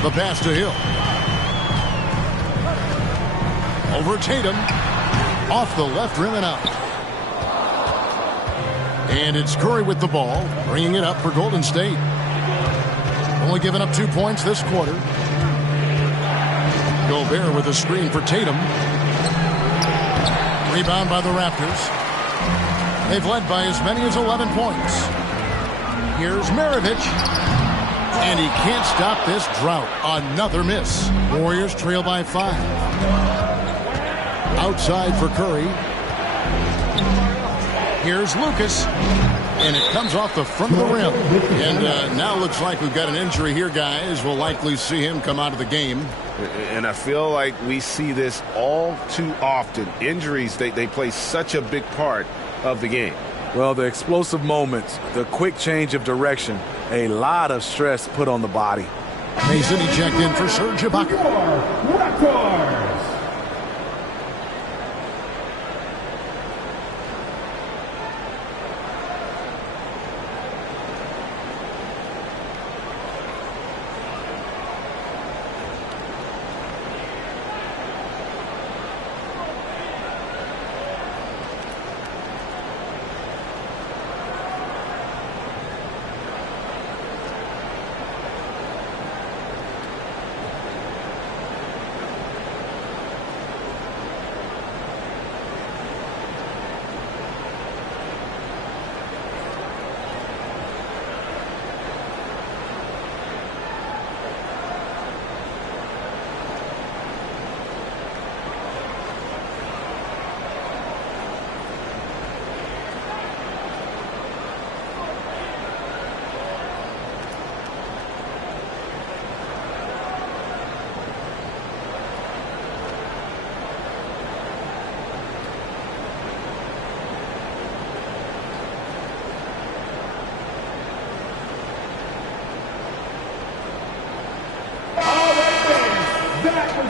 The pass to Hill. Over Tatum. Off the left rim and out. And it's Curry with the ball, bringing it up for Golden State. Only giving up 2 points this quarter. Gobert with a screen for Tatum. Rebound by the Raptors. They've led by as many as 11 points. Here's Maravich. And he can't stop this drought. Another miss. Warriors trail by 5. Outside for Curry. Here's Lucas. And it comes off the front of the rim. And now looks like we've got an injury here, guys. We'll likely see him come out of the game. And I feel like we see this all too often. Injuries, they play such a big part of the game. Well, the explosive moments, the quick change of direction, a lot of stress put on the body. Mason, he checked in for Serge Ibaka. Raptors.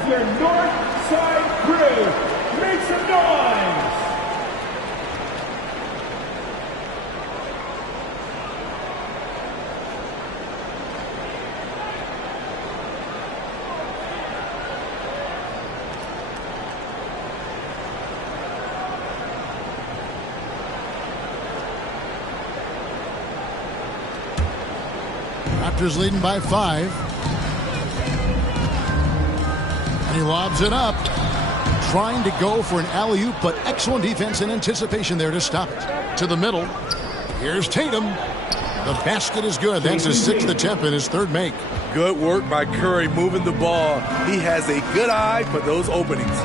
Your north side crew, make some noise! Raptors leading by 5. And he lobs it up. Trying to go for an alley-oop, but excellent defense and anticipation there to stop it. To the middle. Here's Tatum. The basket is good. That's his 6th attempt and his 3rd make. Good work by Curry moving the ball. He has a good eye for those openings.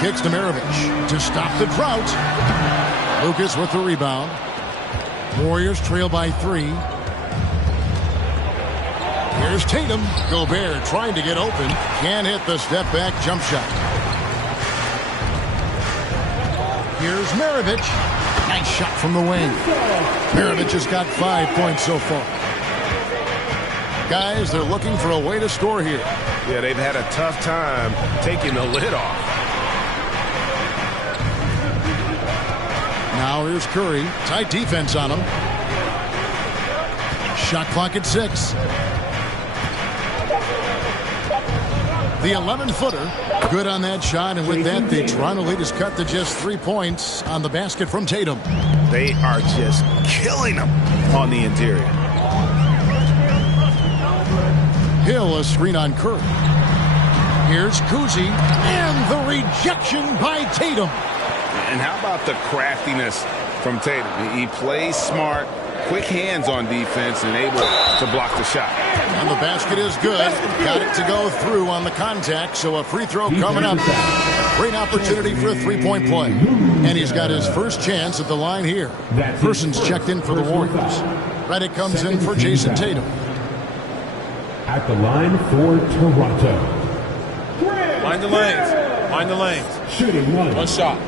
Kicks to Maravich to stop the drought. Lucas with the rebound. Warriors trail by 3. Here's Tatum. Gobert trying to get open. Can't hit the step-back jump shot. Here's Maravich. Nice shot from the wing. Maravich has got 5 points so far. Guys, they're looking for a way to score here. Yeah, they've had a tough time taking the lid off. Now here's Curry. Tight defense on him. Shot clock at 6. The 11-footer. Good on that shot, and with that, the Toronto lead is cut to just 3 points on the basket from Tatum. They are just killing them on the interior. Hill, a screen on Curry. Here's Kuzi, and the rejection by Tatum. And how about the craftiness from Tatum? He plays smart, quick hands on defense, and able to block the shot. And the basket is good. Got it to go through on the contact, so a free throw coming up. Great opportunity for a 3-point play. And he's got his first chance at the line here. Persons checked in for the Warriors. Redick comes in for Jason Tatum. At the line for Toronto. Mind the lanes. Mind the lanes. Shooting 1. One shot.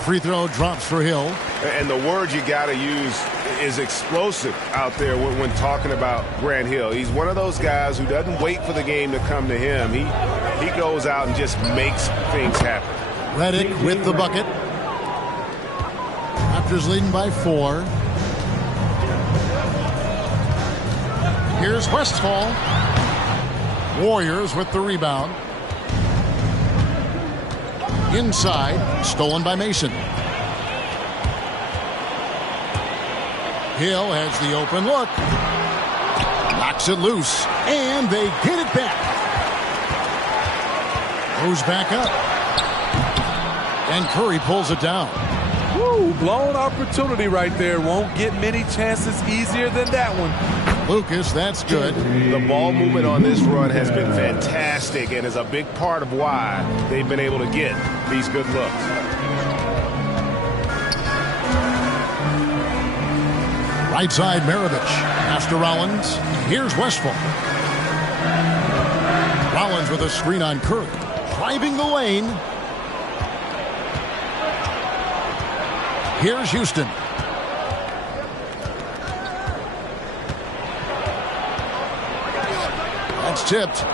Free throw drops for Hill. And the word you got to use is explosive out there when talking about Grant Hill. He's one of those guys who doesn't wait for the game to come to him. He goes out and just makes things happen. Redick with the bucket. Raptors leading by 4. Here's Westphal. Warriors with the rebound. Inside, stolen by Mason. Hill has the open look. Knocks it loose, and they get it back. Goes back up. And Curry pulls it down. Woo, blown opportunity right there. Won't get many chances easier than that one. Lucas, that's good. The ball movement on this run has been fantastic and is a big part of why they've been able to get these good looks. Right side, Maravich. Pass to Rollins. Here's Westphal. Rollins with a screen on Curry. Driving the lane. Here's Houston. That's tipped.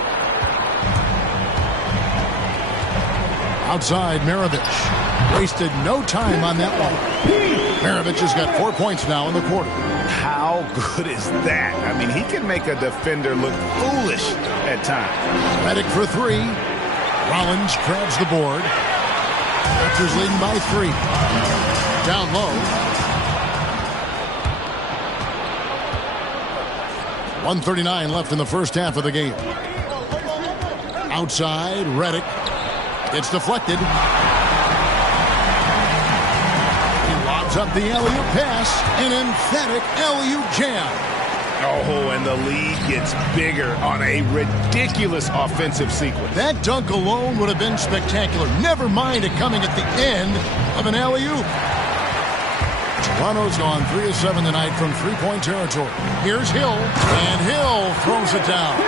Outside, Maravich. Wasted no time on that one. Maravich has got 4 points now in the quarter. How good is that? I mean, he can make a defender look foolish at times. Redick for 3. Rollins grabs the board. Raptors leading by 3. Down low. 1:39 left in the first half of the game. Outside, Redick. It's deflected. He lobs up the alley-oop pass. An emphatic alley-oop jam. Oh, and the lead gets bigger on a ridiculous offensive sequence. That dunk alone would have been spectacular. Never mind it coming at the end of an alley-oop. Toronto's gone 3 of 7 tonight from 3-point territory. Here's Hill, and Hill throws it down.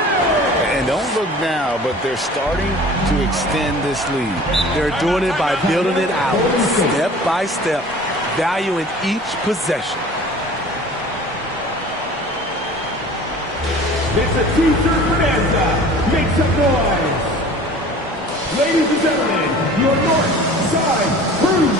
And don't look now, but they're starting to extend this lead. They're doing it by building it out, step by step, valuing each possession. It's a t-shirt bonanza. Make some noise. Ladies and gentlemen, your North Side Crew.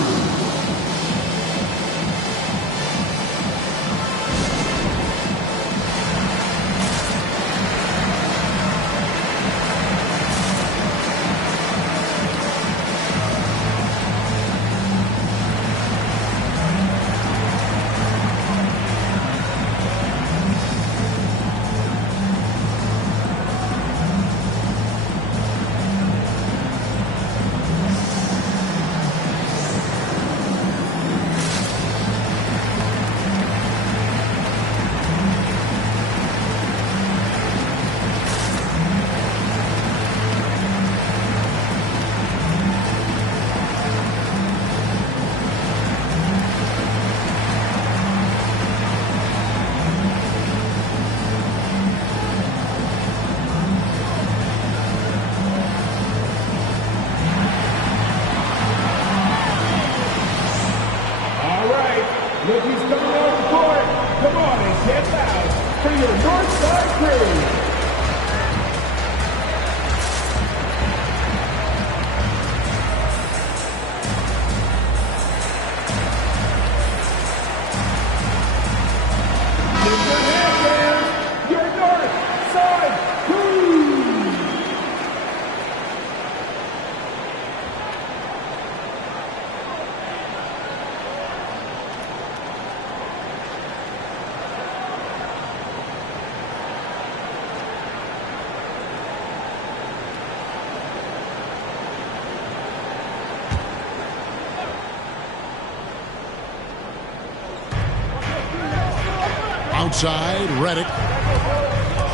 Outside, Redick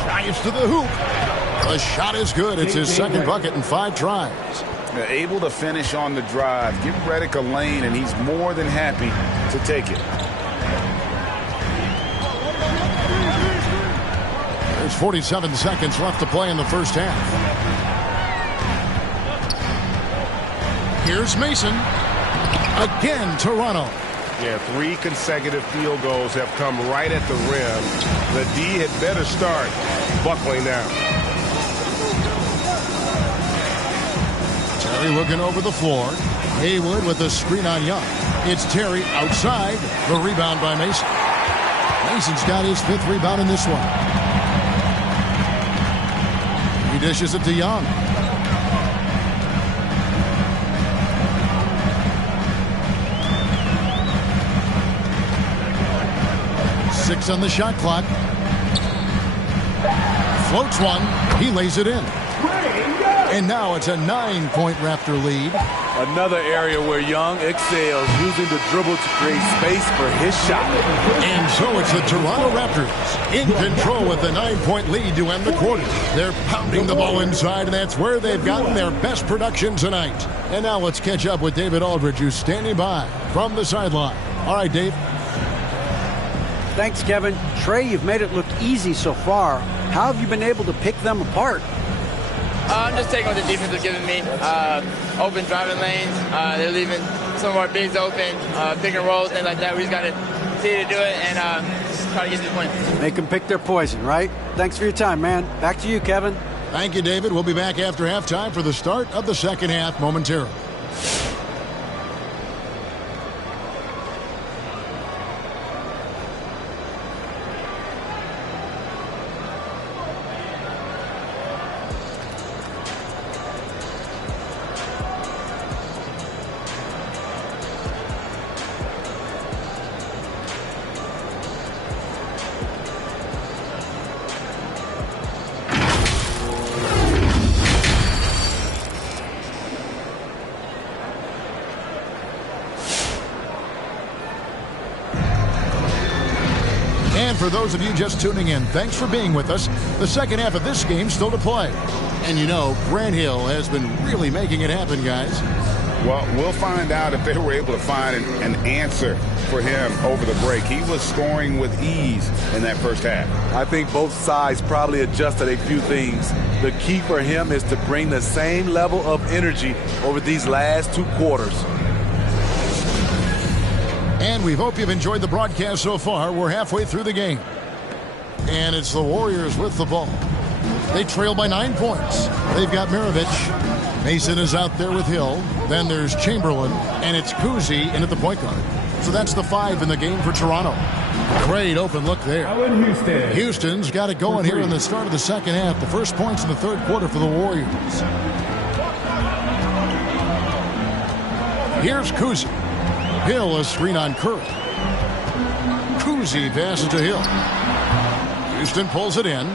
drives to the hoop. The shot is good. It's his second bucket in 5 tries. They're able to finish on the drive. Give Redick a lane, and he's more than happy to take it. There's 47 seconds left to play in the first half. Here's Mason. Again, Toronto. Yeah, 3 consecutive field goals have come right at the rim. The D had better start buckling now. Terry looking over the floor. Haywood with the screen on Young. It's Terry outside. The rebound by Mason. Mason's got his 5th rebound in this one. He dishes it to Young. Six on the shot clock. Floats one. He lays it in. And now it's a 9-point Raptor lead. Another area where Young excels, using the dribble to create space for his shot. And so it's the Toronto Raptors in control with the 9-point lead to end the quarter. They're pounding the ball inside, and that's where they've gotten their best production tonight. And now let's catch up with David Aldridge, who's standing by from the sideline. All right, Dave. Thanks, Kevin. Trey, you've made it look easy so far. How have you been able to pick them apart? I'm just taking what the defense is giving me. Open driving lanes. They're leaving some of our bigs open, pick and roll, things like that. We just got to continue to do it and try to get to the point. Make them pick their poison, right? Thanks for your time, man. Back to you, Kevin. Thank you, David. We'll be back after halftime for the start of the second half momentarily. And for those of you just tuning in, thanks for being with us. The second half of this game still to play. And you know, Grant Hill has been really making it happen, guys. Well, we'll find out if they were able to find an answer for him over the break. He was scoring with ease in that first half. I think both sides probably adjusted a few things. The key for him is to bring the same level of energy over these last 2 quarters. And we hope you've enjoyed the broadcast so far. We're halfway through the game. And it's the Warriors with the ball. They trail by 9 points. They've got Maravich. Mason is out there with Hill. Then there's Chamberlain. And it's Kuzi in at the point guard. So that's the 5 in the game for Toronto. Great open look there. Houston's got it going here in the start of the second half. The first points in the third quarter for the Warriors. Here's Kuzi. Hill, a screen on Curry. Kuzi passes to Hill. Houston pulls it in.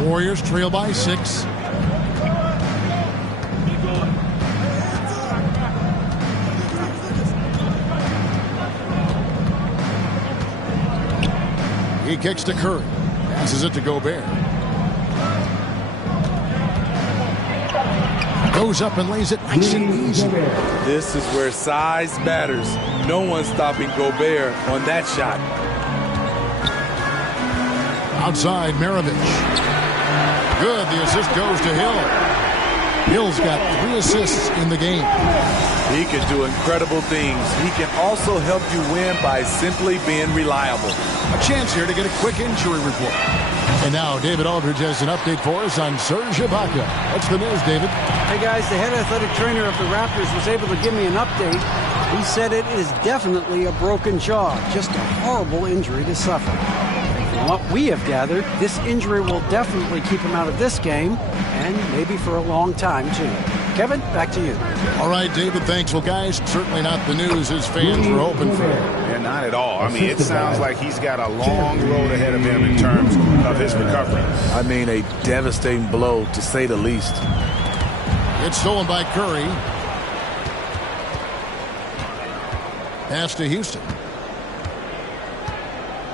Warriors trail by 6. He kicks to Curry. Passes it to Gobert. Goes up and lays it nice and easy. This is where size matters. No one's stopping Gobert on that shot. Outside, Maravich. Good. The assist goes to Hill. Hill's got 3 assists in the game. He can do incredible things. He can also help you win by simply being reliable. A chance here to get a quick injury report. And now David Aldridge has an update for us on Serge Ibaka. What's the news, David? Hey, guys, the head athletic trainer of the Raptors was able to give me an update. He said it is definitely a broken jaw, just a horrible injury to suffer. From what we have gathered, this injury will definitely keep him out of this game, and maybe for a long time, too. Kevin, back to you. All right, David, thanks. Well, guys, certainly not the news his fans were hoping for. Yeah, not at all. I mean, it sounds like he's got a long road ahead of him in terms of his recovery. I mean, a devastating blow, to say the least. It's stolen by Curry. Pass to Houston.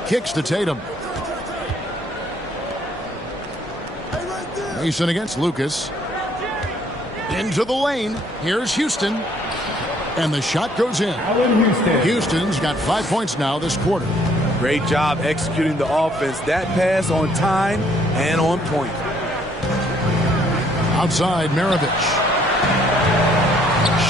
Kicks to Tatum. Mason against Lucas. Into the lane. Here's Houston. And the shot goes in. Houston's got 5 points now this quarter. Great job executing the offense. That pass on time and on point. Outside, Maravich.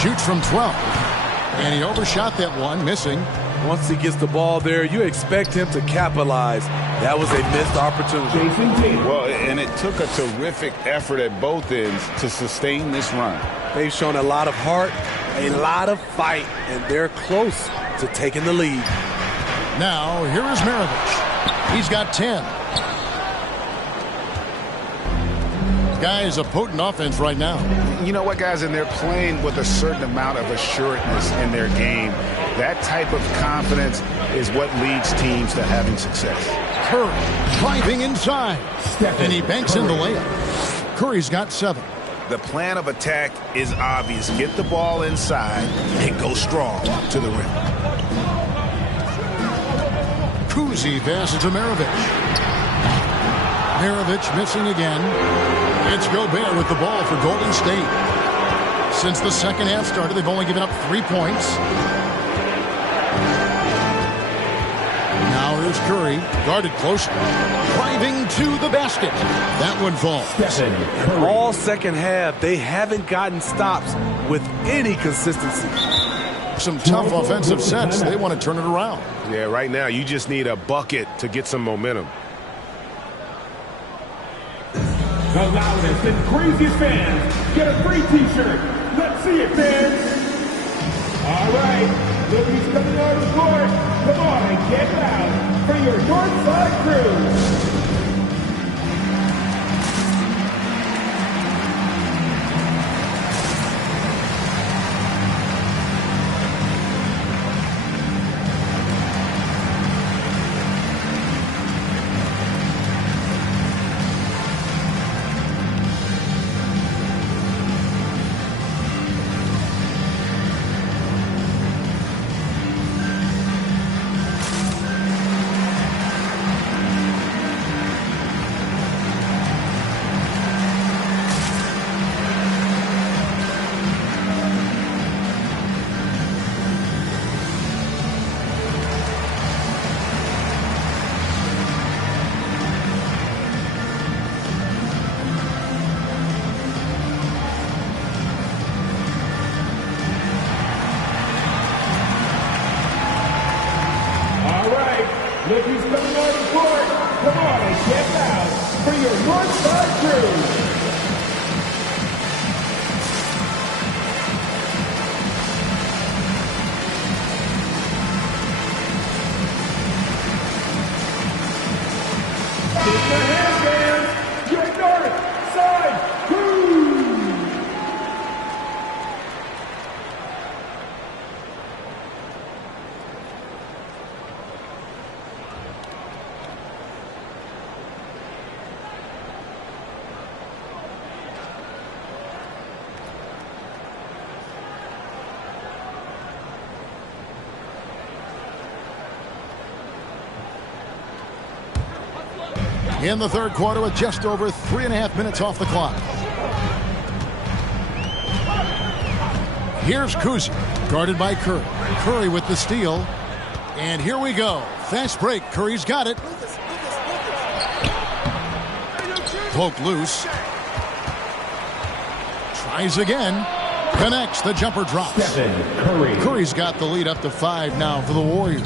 Shoots from 12. And he overshot that one, missing. Once he gets the ball there, you expect him to capitalize. That was a missed opportunity. Well, and it took a terrific effort at both ends to sustain this run. They've shown a lot of heart, a lot of fight, and they're close to taking the lead. Now, here is Maravich. He's got 10. Guy is a potent offense right now. You know what, guys? And they're playing with a certain amount of assuredness in their game. That type of confidence is what leads teams to having success. Curry driving inside. And he banks in the layup. Curry's got 7. The plan of attack is obvious. Get the ball inside and go strong to the rim. Kuzi passes to Maravich. Maravich missing again. It's Gobert with the ball for Golden State. Since the second half started, they've only given up 3 points. Now here's Curry, guarded close, driving to the basket. That one falls. All second half, they haven't gotten stops with any consistency. Some tough offensive sets. They want to turn it around. Yeah, right now you just need a bucket to get some momentum. The loudest and craziest fans get a free t-shirt. Let's see it, fans. All right, nobody's coming out of the court. Come on and get loud for your Northside crew. Look who's coming on the court. Come on and get loud for your Northside crew. It's the handstands. Your Northside crew. In the third quarter with just over 3.5 minutes off the clock. Here's Kuzi, guarded by Curry. Curry with the steal. And here we go. Fast break. Curry's got it. Poke loose. Tries again. Connects. The jumper drops. Curry's got the lead up to 5 now for the Warriors.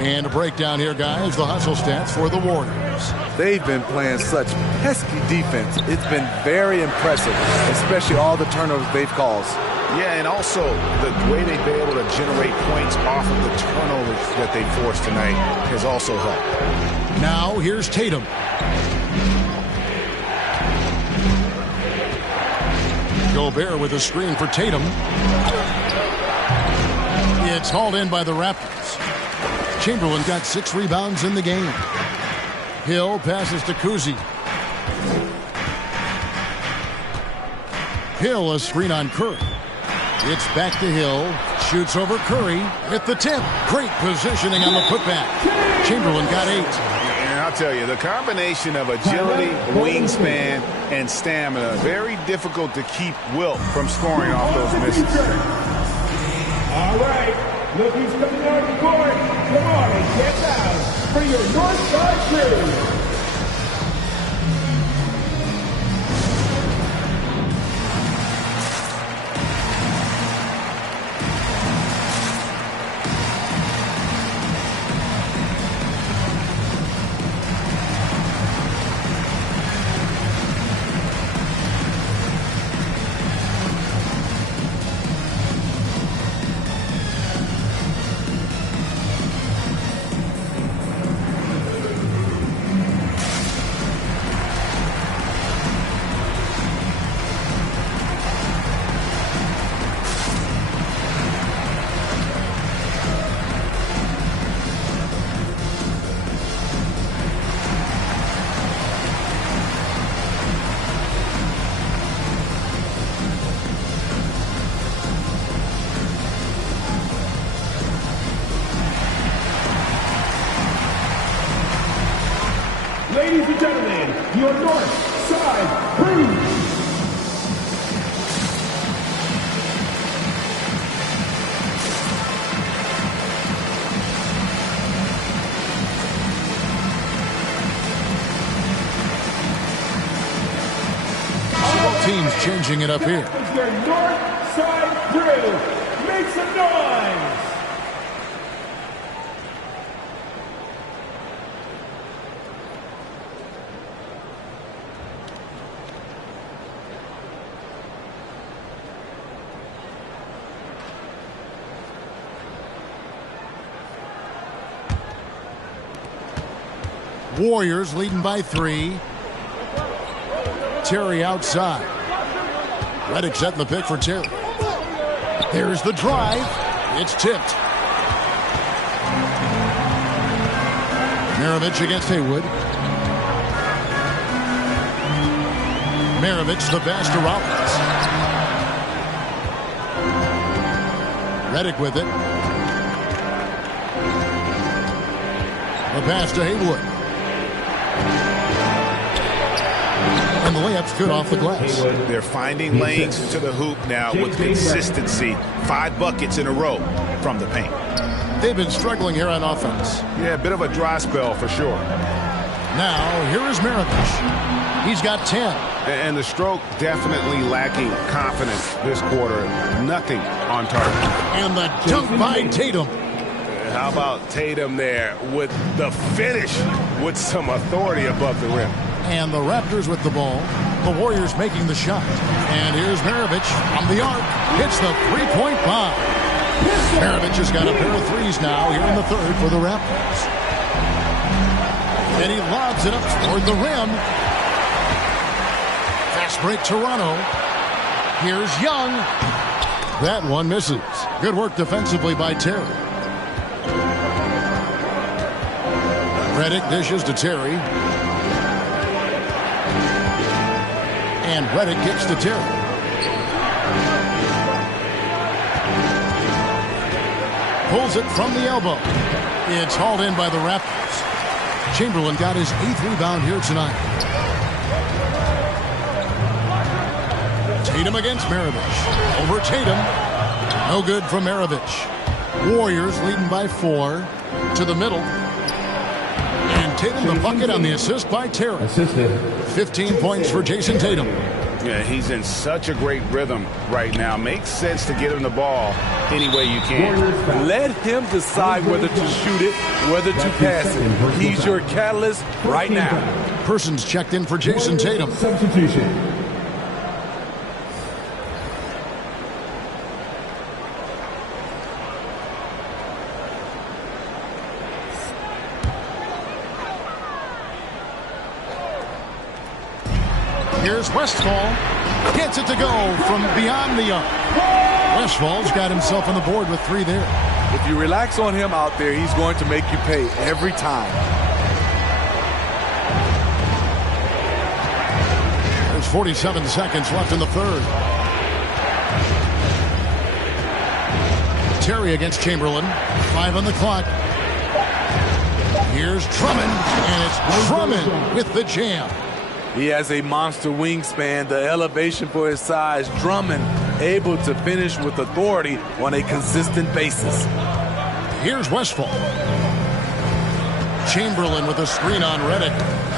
And a breakdown here, guys. The hustle stats for the Warriors. They've been playing such pesky defense. It's been very impressive, especially all the turnovers they've caused. Yeah, and also the way they've been able to generate points off of the turnovers that they forced tonight has also helped. Now here's Tatum. Gobert with a screen for Tatum. It's hauled in by the Raptors. Chamberlain got 6 rebounds in the game. Hill passes to Kuzi. Hill a screen on Curry. It's back to Hill. Shoots over Curry. Hit the tip. Great positioning on the putback. Chamberlain got 8. And I'll tell you, the combination of agility, wingspan, and stamina, very difficult to keep Wilt from scoring off those misses. All right, look who's coming on the court. Come on and get down for your North Side Crew. Ladies and gentlemen, your North Side Crew. Several teams changing it up here. That is your North Side Crew. Make some noise. Warriors leading by 3. Terry outside. Redick setting the pick for Terry. There's the drive. It's tipped. Maravich against Haywood. Maravich the pass to Rollins. Redick with it. The pass to Haywood. And the layup's good off the glass. They're finding lanes to the hoop now with consistency. 5 buckets in a row from the paint. They've been struggling here on offense. Yeah, a bit of a dry spell for sure. Now, here is Maravich. He's got 10. And the stroke definitely lacking confidence this quarter. Nothing on target. And the dunk by Tatum. How about Tatum there with the finish with some authority above the rim. And the Raptors with the ball. The Warriors making the shot. And here's Maravich from the arc. Hits the three-point bomb. Maravich has got a pair of threes now here in the third for the Raptors. And he lobs it up toward the rim. Fast break Toronto. Here's Young. That one misses. Good work defensively by Terry. Redick dishes to Terry. And Redick gets to Terry. Pulls it from the elbow. It's hauled in by the Raptors. Chamberlain got his 8th rebound here tonight. Tatum against Maravich. Over Tatum. No good from Maravich. Warriors leading by 4 to the middle. And Tatum the bucket on the assist by Terry. 15 points for Jason Tatum. Yeah, he's in such a great rhythm right now. Makes sense to get him the ball any way you can. Let him decide whether to shoot it, whether to pass it. He's your catalyst right now. Persons checked in for Jason Tatum. Substitution. Here's Westphal. Gets it to go from beyond the arc. Westfall's got himself on the board with 3 there. If you relax on him out there, he's going to make you pay every time. There's 47 seconds left in the third. Terry against Chamberlain. 5 on the clock. Here's Drummond, and it's Drummond with the jam. He has a monster wingspan, the elevation for his size. Drummond able to finish with authority on a consistent basis. Here's Westphal. Chamberlain with a screen on Redick.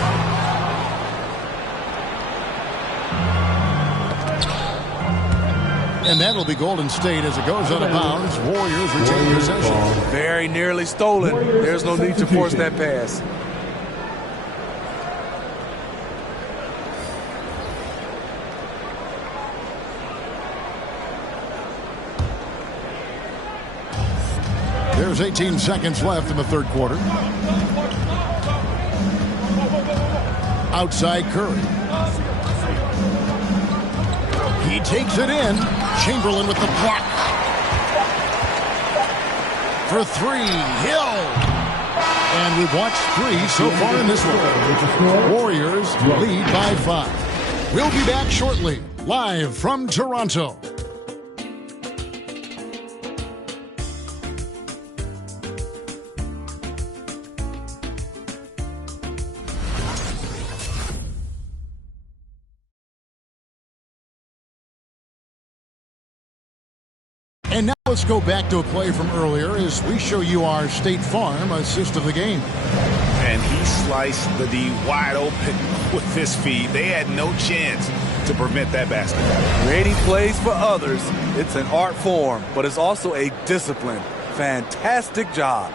And that'll be Golden State as it goes out of bounds. Warriors retain possession. Very nearly stolen. There's no need to force that pass. There's 18 seconds left in the third quarter. Outside Curry. He takes it in. Chamberlain with the block. For 3, Hill. And we've watched 3 so far in this one. Warriors lead by 5. We'll be back shortly, live from Toronto. And now let's go back to a play from earlier as we show you our State Farm assist of the game. And he sliced the D wide open with his feed. They had no chance to prevent that basket. Creating plays for others, it's an art form, but it's also a discipline. Fantastic job.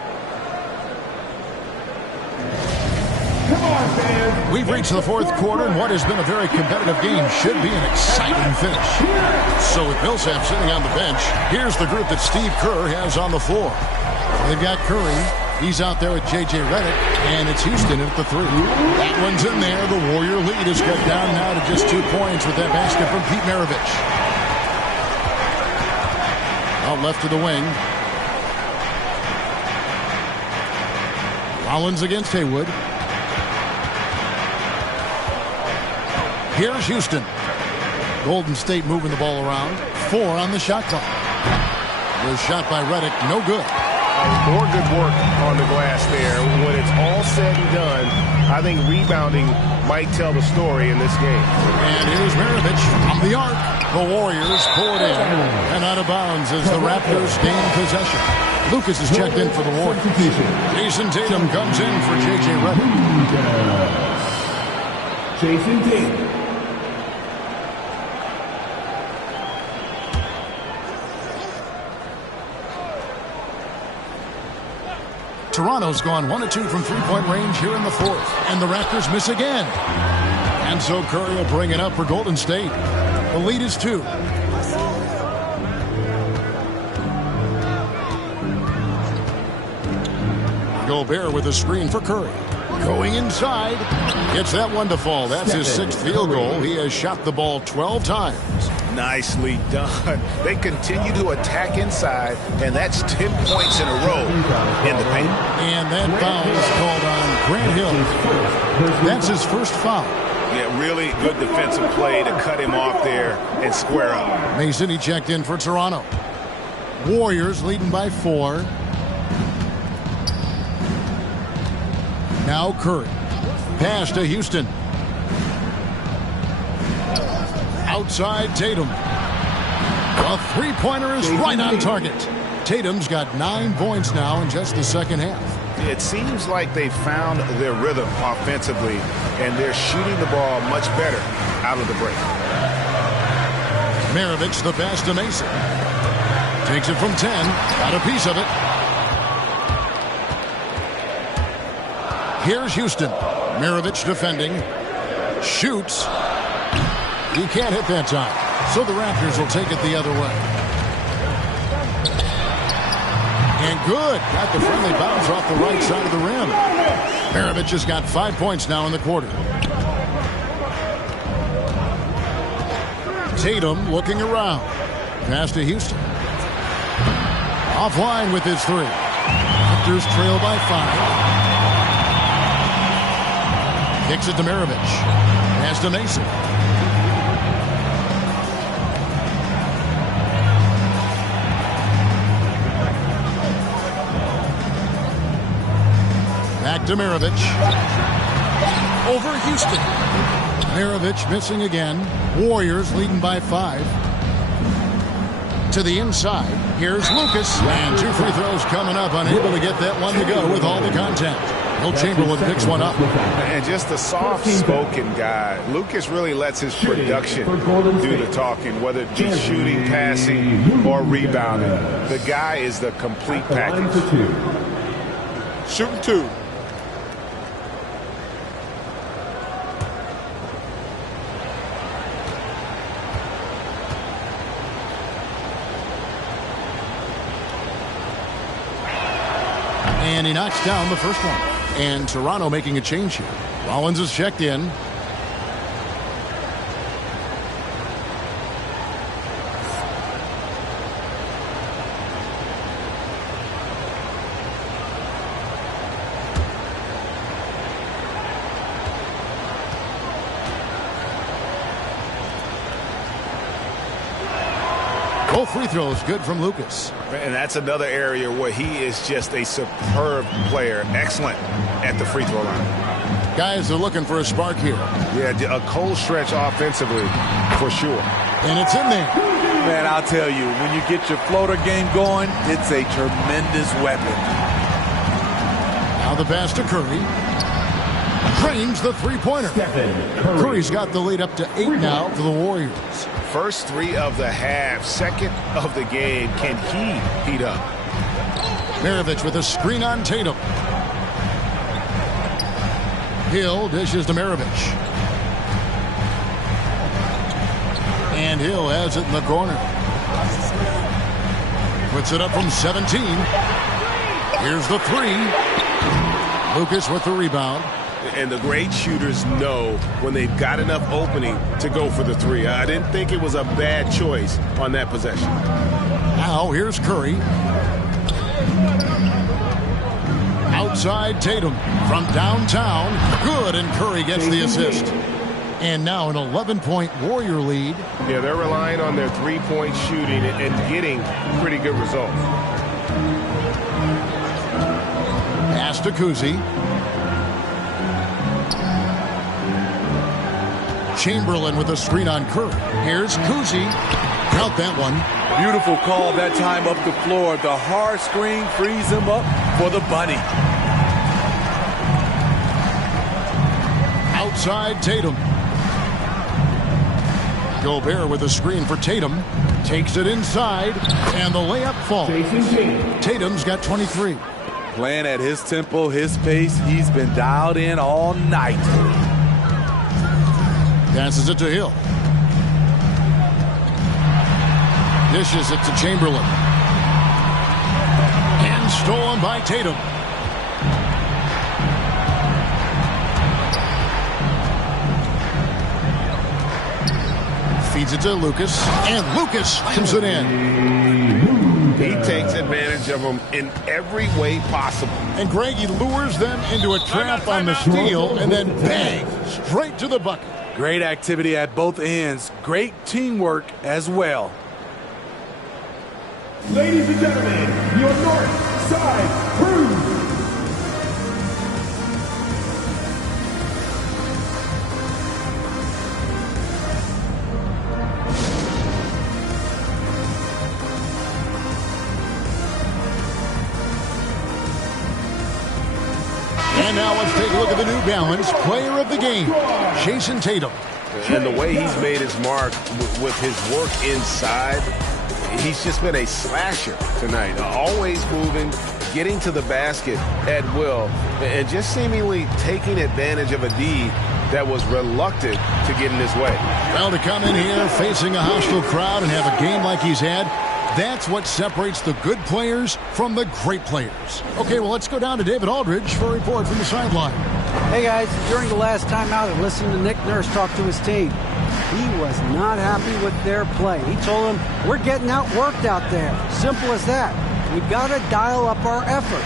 We've reached the fourth quarter, and what has been a very competitive game should be an exciting finish. So with Millsap sitting on the bench, here's the group that Steve Kerr has on the floor. They've got Curry. He's out there with J.J. Redick, and it's Houston at the 3. That one's in there. The Warrior lead is cut down now to just 2 points with that basket from Pete Maravich. Out left to the wing. Rollins against Haywood. Here's Houston. Golden State moving the ball around. 4 on the shot clock. The shot by Redick, no good. More good work on the glass there. When it's all said and done, I think rebounding might tell the story in this game. And here's Maravich from the arc. The Warriors pull it in and out of bounds as the Raptors gain possession. Lucas is checked in for the Warriors. Jason Tatum comes in for J.J. Redick. Jason Tatum. Toronto's gone 1 of 2 from three-point range here in the fourth. And the Raptors miss again. And so Curry will bring it up for Golden State. The lead is 2. Gobert with a screen for Curry. Going inside. Gets that one to fall. That's his 6th field goal. He has shot the ball 12 times. Nicely done. They continue to attack inside, and that's 10 points in a row in the paint. And that foul is called on Grant Hill. That's his first foul. Yeah, really good defensive play to cut him off there and square up. Mason, he checked in for Toronto. Warriors leading by 4. Now Curry. Pass to Houston. Outside Tatum. A three-pointer is right on target. Tatum's got 9 points now in just the second half. It seems like they found their rhythm offensively, and they're shooting the ball much better out of the break. Maravich the pass to Mason. Takes it from 10. Got a piece of it. Here's Houston. Maravich defending. Shoots. He can't hit that time. So the Raptors will take it the other way. And good. Got the friendly bounce off the right side of the rim. Maravich has got 5 points now in the quarter. Tatum looking around. Pass to Houston. Offline with his 3. Raptors trail by 5. Kicks it to Maravich. Pass to Mason. Demirovic. Over Houston. Demirovic missing again. Warriors leading by 5. To the inside. Here's Lucas. And 2 free throws coming up. Unable to get that one to go with all the contact. Will Chamberlain picks one up. And just a soft-spoken guy. Lucas really lets his production do the talking, whether it be shooting, passing, or rebounding. The guy is the complete package. Shooting 2. And he knocks down the first one. And Toronto making a change here. Rollins is checked in. Both free throws good from Lucas. And that's another area where he is just a superb player. Excellent at the free throw line. Guys are looking for a spark here. Yeah, a cold stretch offensively for sure. And it's in there. Man, I'll tell you, when you get your floater game going, it's a tremendous weapon. Now the pass to Curry. Drains the three-pointer. Curry's got the lead up to 8 now for the Warriors. First 3 of the half, second of the game. Can he heat up? Mirovic with a screen on Tatum. Hill dishes to Mirovic. And Hill has it in the corner. Puts it up from 17. Here's the 3. Lucas with the rebound. And the great shooters know when they've got enough opening to go for the 3. I didn't think it was a bad choice on that possession. Now here's Curry. Outside Tatum from downtown. Good, and Curry gets the assist. And now an 11-point Warrior lead. Yeah, they're relying on their three-point shooting and getting pretty good results. Pass to Kuzi. Chamberlain with a screen on Curry. Here's Kuzi. Count that one. Beautiful call that time up the floor. The hard screen frees him up for the bunny. Outside Tatum. Gobert with a screen for Tatum. Takes it inside, and the layup falls. Tatum's got 23. Playing at his tempo, his pace. He's been dialed in all night. Passes it to Hill. Dishes it to Chamberlain. And stolen by Tatum. Feeds it to Lucas. And Lucas slams it in. He takes advantage of them in every way possible. And Greg, he lures them into a trap on the steal, and then bang, straight to the bucket. Great activity at both ends. Great teamwork as well. Ladies and gentlemen, your North Side Crew. And now let's take a look at the New Balance Player of the Game, Jason Tatum. And the way he's made his mark with his work inside, he's just been a slasher tonight. Always moving, getting to the basket at will, and just seemingly taking advantage of a D that was reluctant to get in his way. Well, to come in here facing a hostile crowd and have a game like he's had, that's what separates the good players from the great players. Okay, well, let's go down to David Aldridge for a report from the sideline. Hey, guys, during the last timeout, I listened to Nick Nurse talk to his team. He was not happy with their play. He told them, we're getting outworked out there. Simple as that. We got to dial up our effort.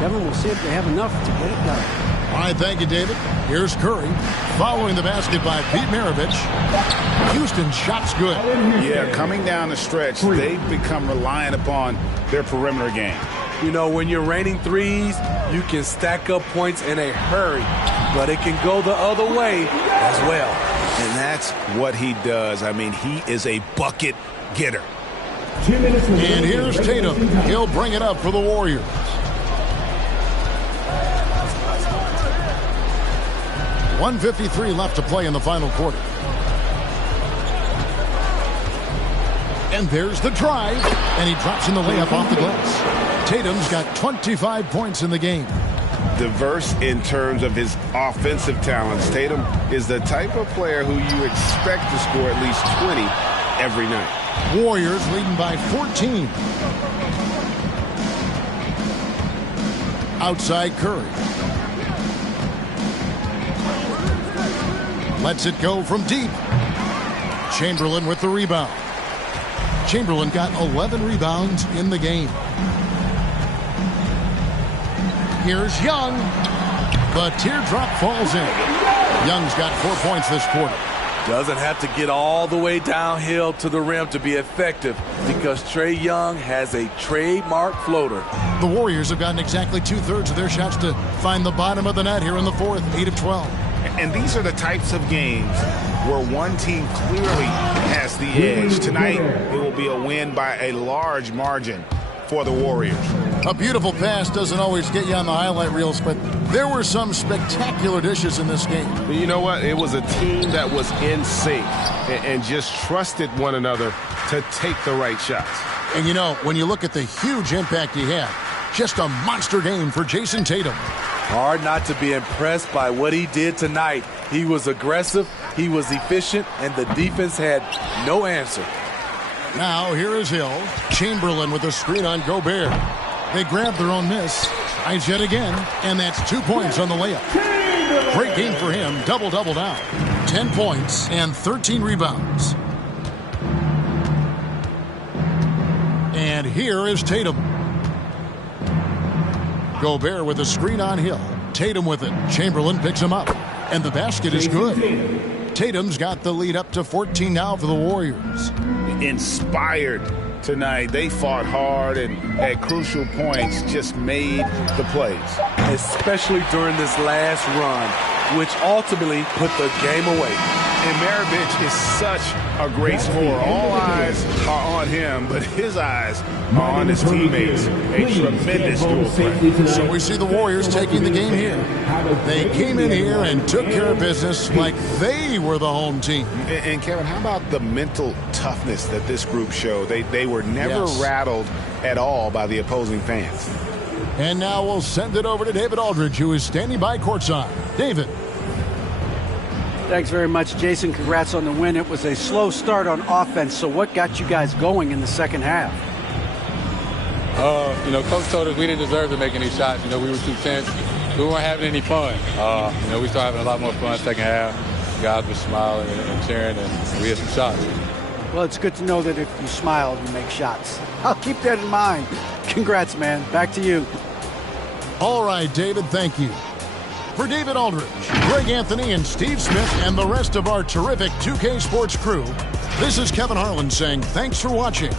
Kevin, we'll see if they have enough to get it done. All right, thank you, David. Here's Curry. Following the basket by Pete Maravich. Houston shot's good. Yeah, coming down the stretch, they've become reliant upon their perimeter game. You know, when you're raining threes, you can stack up points in a hurry, but it can go the other way as well. And that's what he does. I mean, he is a bucket getter. And here's Tatum. He'll bring it up for the Warriors. .153 left to play in the final quarter. And there's the drive. And he drops in the layup off the glass. Tatum's got 25 points in the game. Diverse in terms of his offensive talents. Tatum is the type of player who you expect to score at least 20 every night. Warriors leading by 14. Outside Curry. Lets it go from deep. Chamberlain with the rebound. Chamberlain got 11 rebounds in the game. Here's Young. The teardrop falls in. Young's got 4 points this quarter. Doesn't have to get all the way downhill to the rim to be effective because Trae Young has a trademark floater. The Warriors have gotten exactly 2/3 of their shots to find the bottom of the net here in the fourth, 8 of 12. And these are the types of games where one team clearly has the edge. Tonight, it will be a win by a large margin for the Warriors. A beautiful pass doesn't always get you on the highlight reels, but there were some spectacular dishes in this game. You know what? It was a team that was in sync and just trusted one another to take the right shots. And you know, when you look at the huge impact he had, just a monster game for Jason Tatum. Hard not to be impressed by what he did tonight. He was aggressive, he was efficient, and the defense had no answer. Now here is Hill. Chamberlain with a screen on Gobert. They grab their own miss. Tries yet again, and that's 2 points on the layup. Great game for him. Double-double now. 10 points and 13 rebounds. And here is Tatum. Gobert with a screen on Hill. Tatum with it. Chamberlain picks him up. And the basket is good. Tatum's got the lead up to 14 now for the Warriors. Inspired tonight. They fought hard and at crucial points just made the plays. Especially during this last run, which ultimately put the game away. And Maravich is such a great scorer. All eyes are on him, but his eyes are on his teammates. A tremendous dual threat. So we see the Warriors taking the game here. They came in here and took care of business like they were the home team. And Kevin, how about the mental toughness that this group showed? They were never rattled at all by the opposing fans. And now we'll send it over to David Aldridge, who is standing by courtside. David. Thanks very much, Jason. Congrats on the win. It was a slow start on offense, so what got you guys going in the second half? You know, Coach told us we didn't deserve to make any shots. You know, we were too tense. We weren't having any fun. You know, we started having a lot more fun second half. Guys were smiling and cheering, and we had some shots. Well, it's good to know that if you smile, you make shots. I'll keep that in mind. Congrats, man. Back to you. All right, David, thank you. For David Aldridge, Greg Anthony, and Steve Smith, and the rest of our terrific 2K Sports crew, this is Kevin Harlan saying thanks for watching.